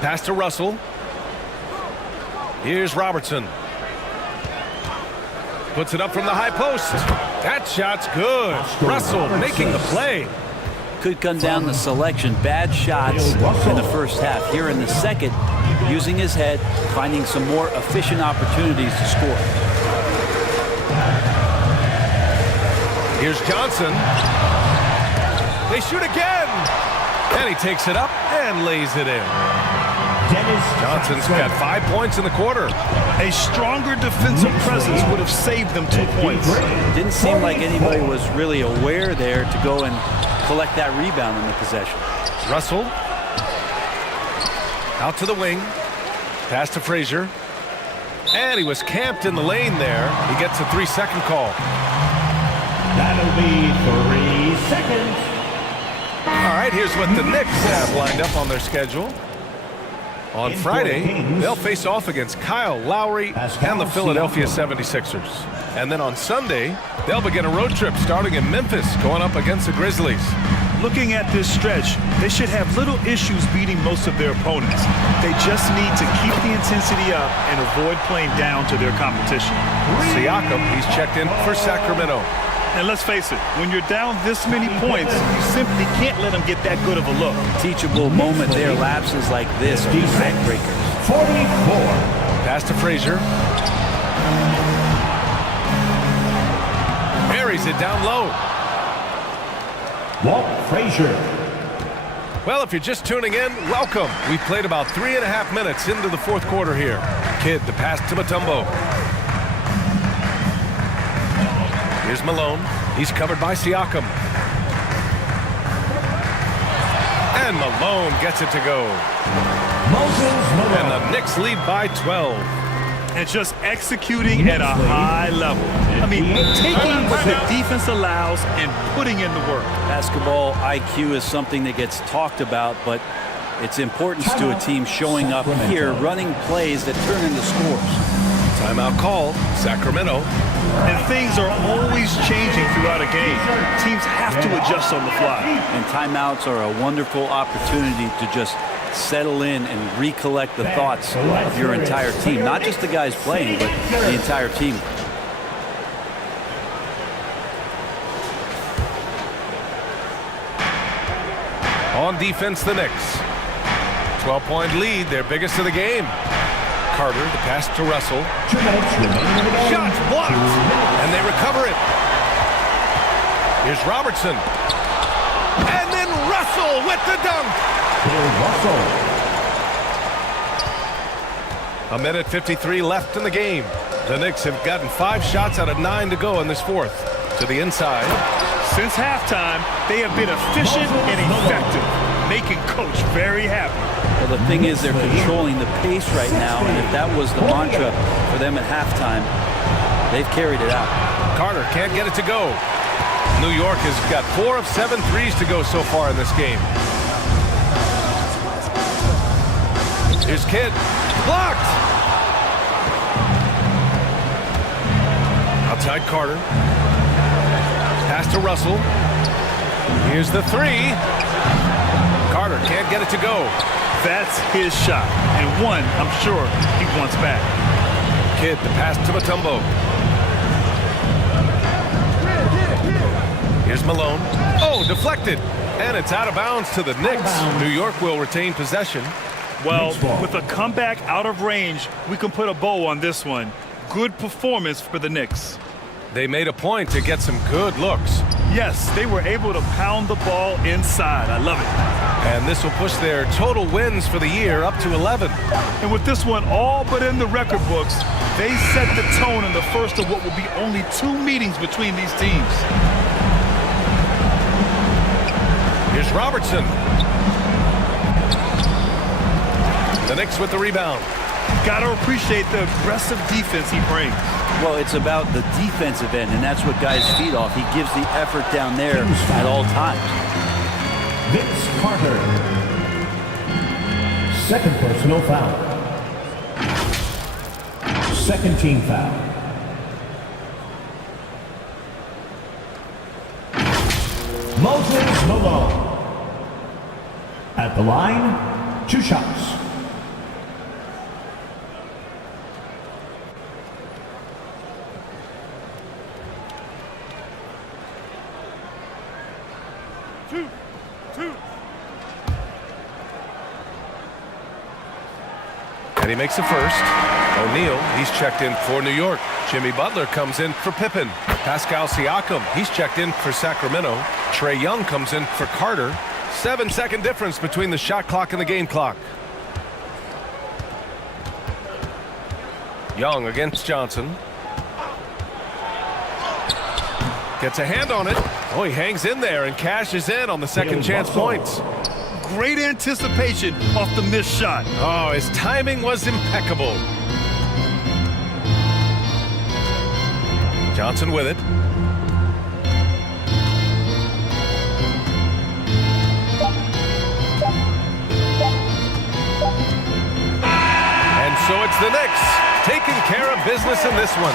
Pass to Russell. Here's Robertson. Puts it up from the high post. That shot's good. Russell making the play. Could come down to selection. Bad shots in the first half. Here in the second, using his head, finding some more efficient opportunities to score. Here's Johnson. They shoot again. And he takes it up and lays it in. Johnson's got 5 points in the quarter. A stronger defensive presence would have saved them 2 points. Didn't seem like anybody was really aware there to go and collect that rebound in the possession. Russell. Out to the wing. Pass to Frazier. And he was camped in the lane there. He gets a 3-second call. That'll be 3 seconds. All right, here's what the Knicks have lined up on their schedule. On Friday, they'll face off against Kyle Lowry and the Philadelphia 76ers. And then on Sunday, they'll begin a road trip starting in Memphis, going up against the Grizzlies. Looking at this stretch, they should have little issues beating most of their opponents. They just need to keep the intensity up and avoid playing down to their competition. Siakam, he's checked in for Sacramento. And let's face it, when you're down this many points, you simply can't let them get that good of a look. Teachable moment there. Lapses like this are backbreakers. 44. Pass to Frazier. Buries it down low. Walt Frazier. Well, if you're just tuning in, welcome. We've played about 3.5 minutes into the fourth quarter here. Kidd, the pass to Mutombo. Here's Malone. He's covered by Siakam. And Malone gets it to go. And the Knicks lead by 12. And just executing at a high level. I mean, taking what the defense allows and putting in the work. Basketball IQ is something that gets talked about, but its importance to a team showing up here, running plays that turn into scores. Timeout call, Sacramento. And things are always changing throughout a game. Teams have to adjust on the fly. And timeouts are a wonderful opportunity to just settle in and recollect the thoughts of your entire team. Not just the guys playing, but the entire team. On defense, the Knicks. 12-point lead, their biggest of the game. Carter, the pass to Russell. Shots blocked, and they recover it. Here's Robertson. And then Russell with the dunk. A minute 53 left in the game. The Knicks have gotten 5 shots out of 9 to go in this fourth. To the inside. Since halftime, they have been efficient and effective, making Coach very happy. Well, the thing is, they're controlling the pace right now, and if that was the mantra for them at halftime, they've carried it out. Carter can't get it to go. New York has got 4 of 7 threes to go so far in this game. Here's Kidd. Blocked! Outside Carter. Pass to Russell. Here's the 3. Carter can't get it to go. That's his shot, and one I'm sure he wants back. Kidd, the pass to Mutombo. Here's Malone. Oh, deflected. And it's out of bounds to the Knicks. New York will retain possession. Well, with a comeback out of range, we can put a bow on this one. Good performance for the Knicks. They made a point to get some good looks. Yes, they were able to pound the ball inside. I love it. And this will push their total wins for the year up to 11. And with this one all but in the record books, they set the tone in the first of what will be only 2 meetings between these teams. Here's Robertson. The Knicks with the rebound. Got to appreciate the aggressive defense he brings. Well, it's about the defensive end, and that's what guys feed off. He gives the effort down there at all times. Vince Carter. Second personal foul. Second team foul. Moses Malone. At the line, 2 shots. And he makes the first. O'Neal, he's checked in for New York. Jimmy Butler comes in for Pippen. Pascal Siakam, he's checked in for Sacramento. Trae Young comes in for Carter. 7-second difference between the shot clock and the game clock. Young against Johnson. Gets a hand on it. Oh, he hangs in there and cashes in on the second chance points. Great anticipation off the missed shot. Oh, his timing was impeccable. Johnson with it. And so it's the Knicks taking care of business in this one.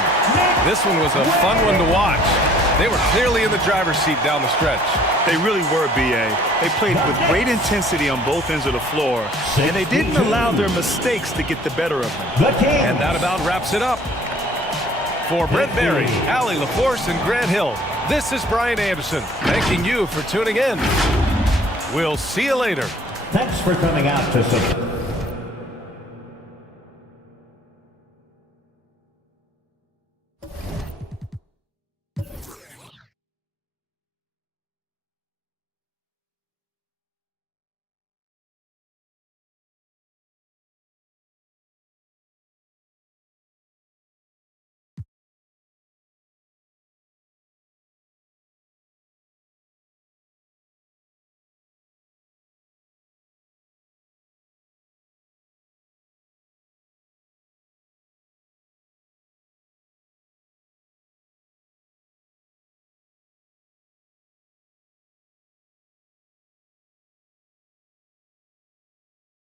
This one was a fun one to watch. They were clearly in the driver's seat down the stretch. They really were, B.A. They played with great intensity on both ends of the floor, and they didn't allow their mistakes to get the better of them. And that about wraps it up. For Brent Barry, Allie LaForce, and Grant Hill, this is Brian Anderson, thanking you for tuning in. We'll see you later. Thanks for coming out to support.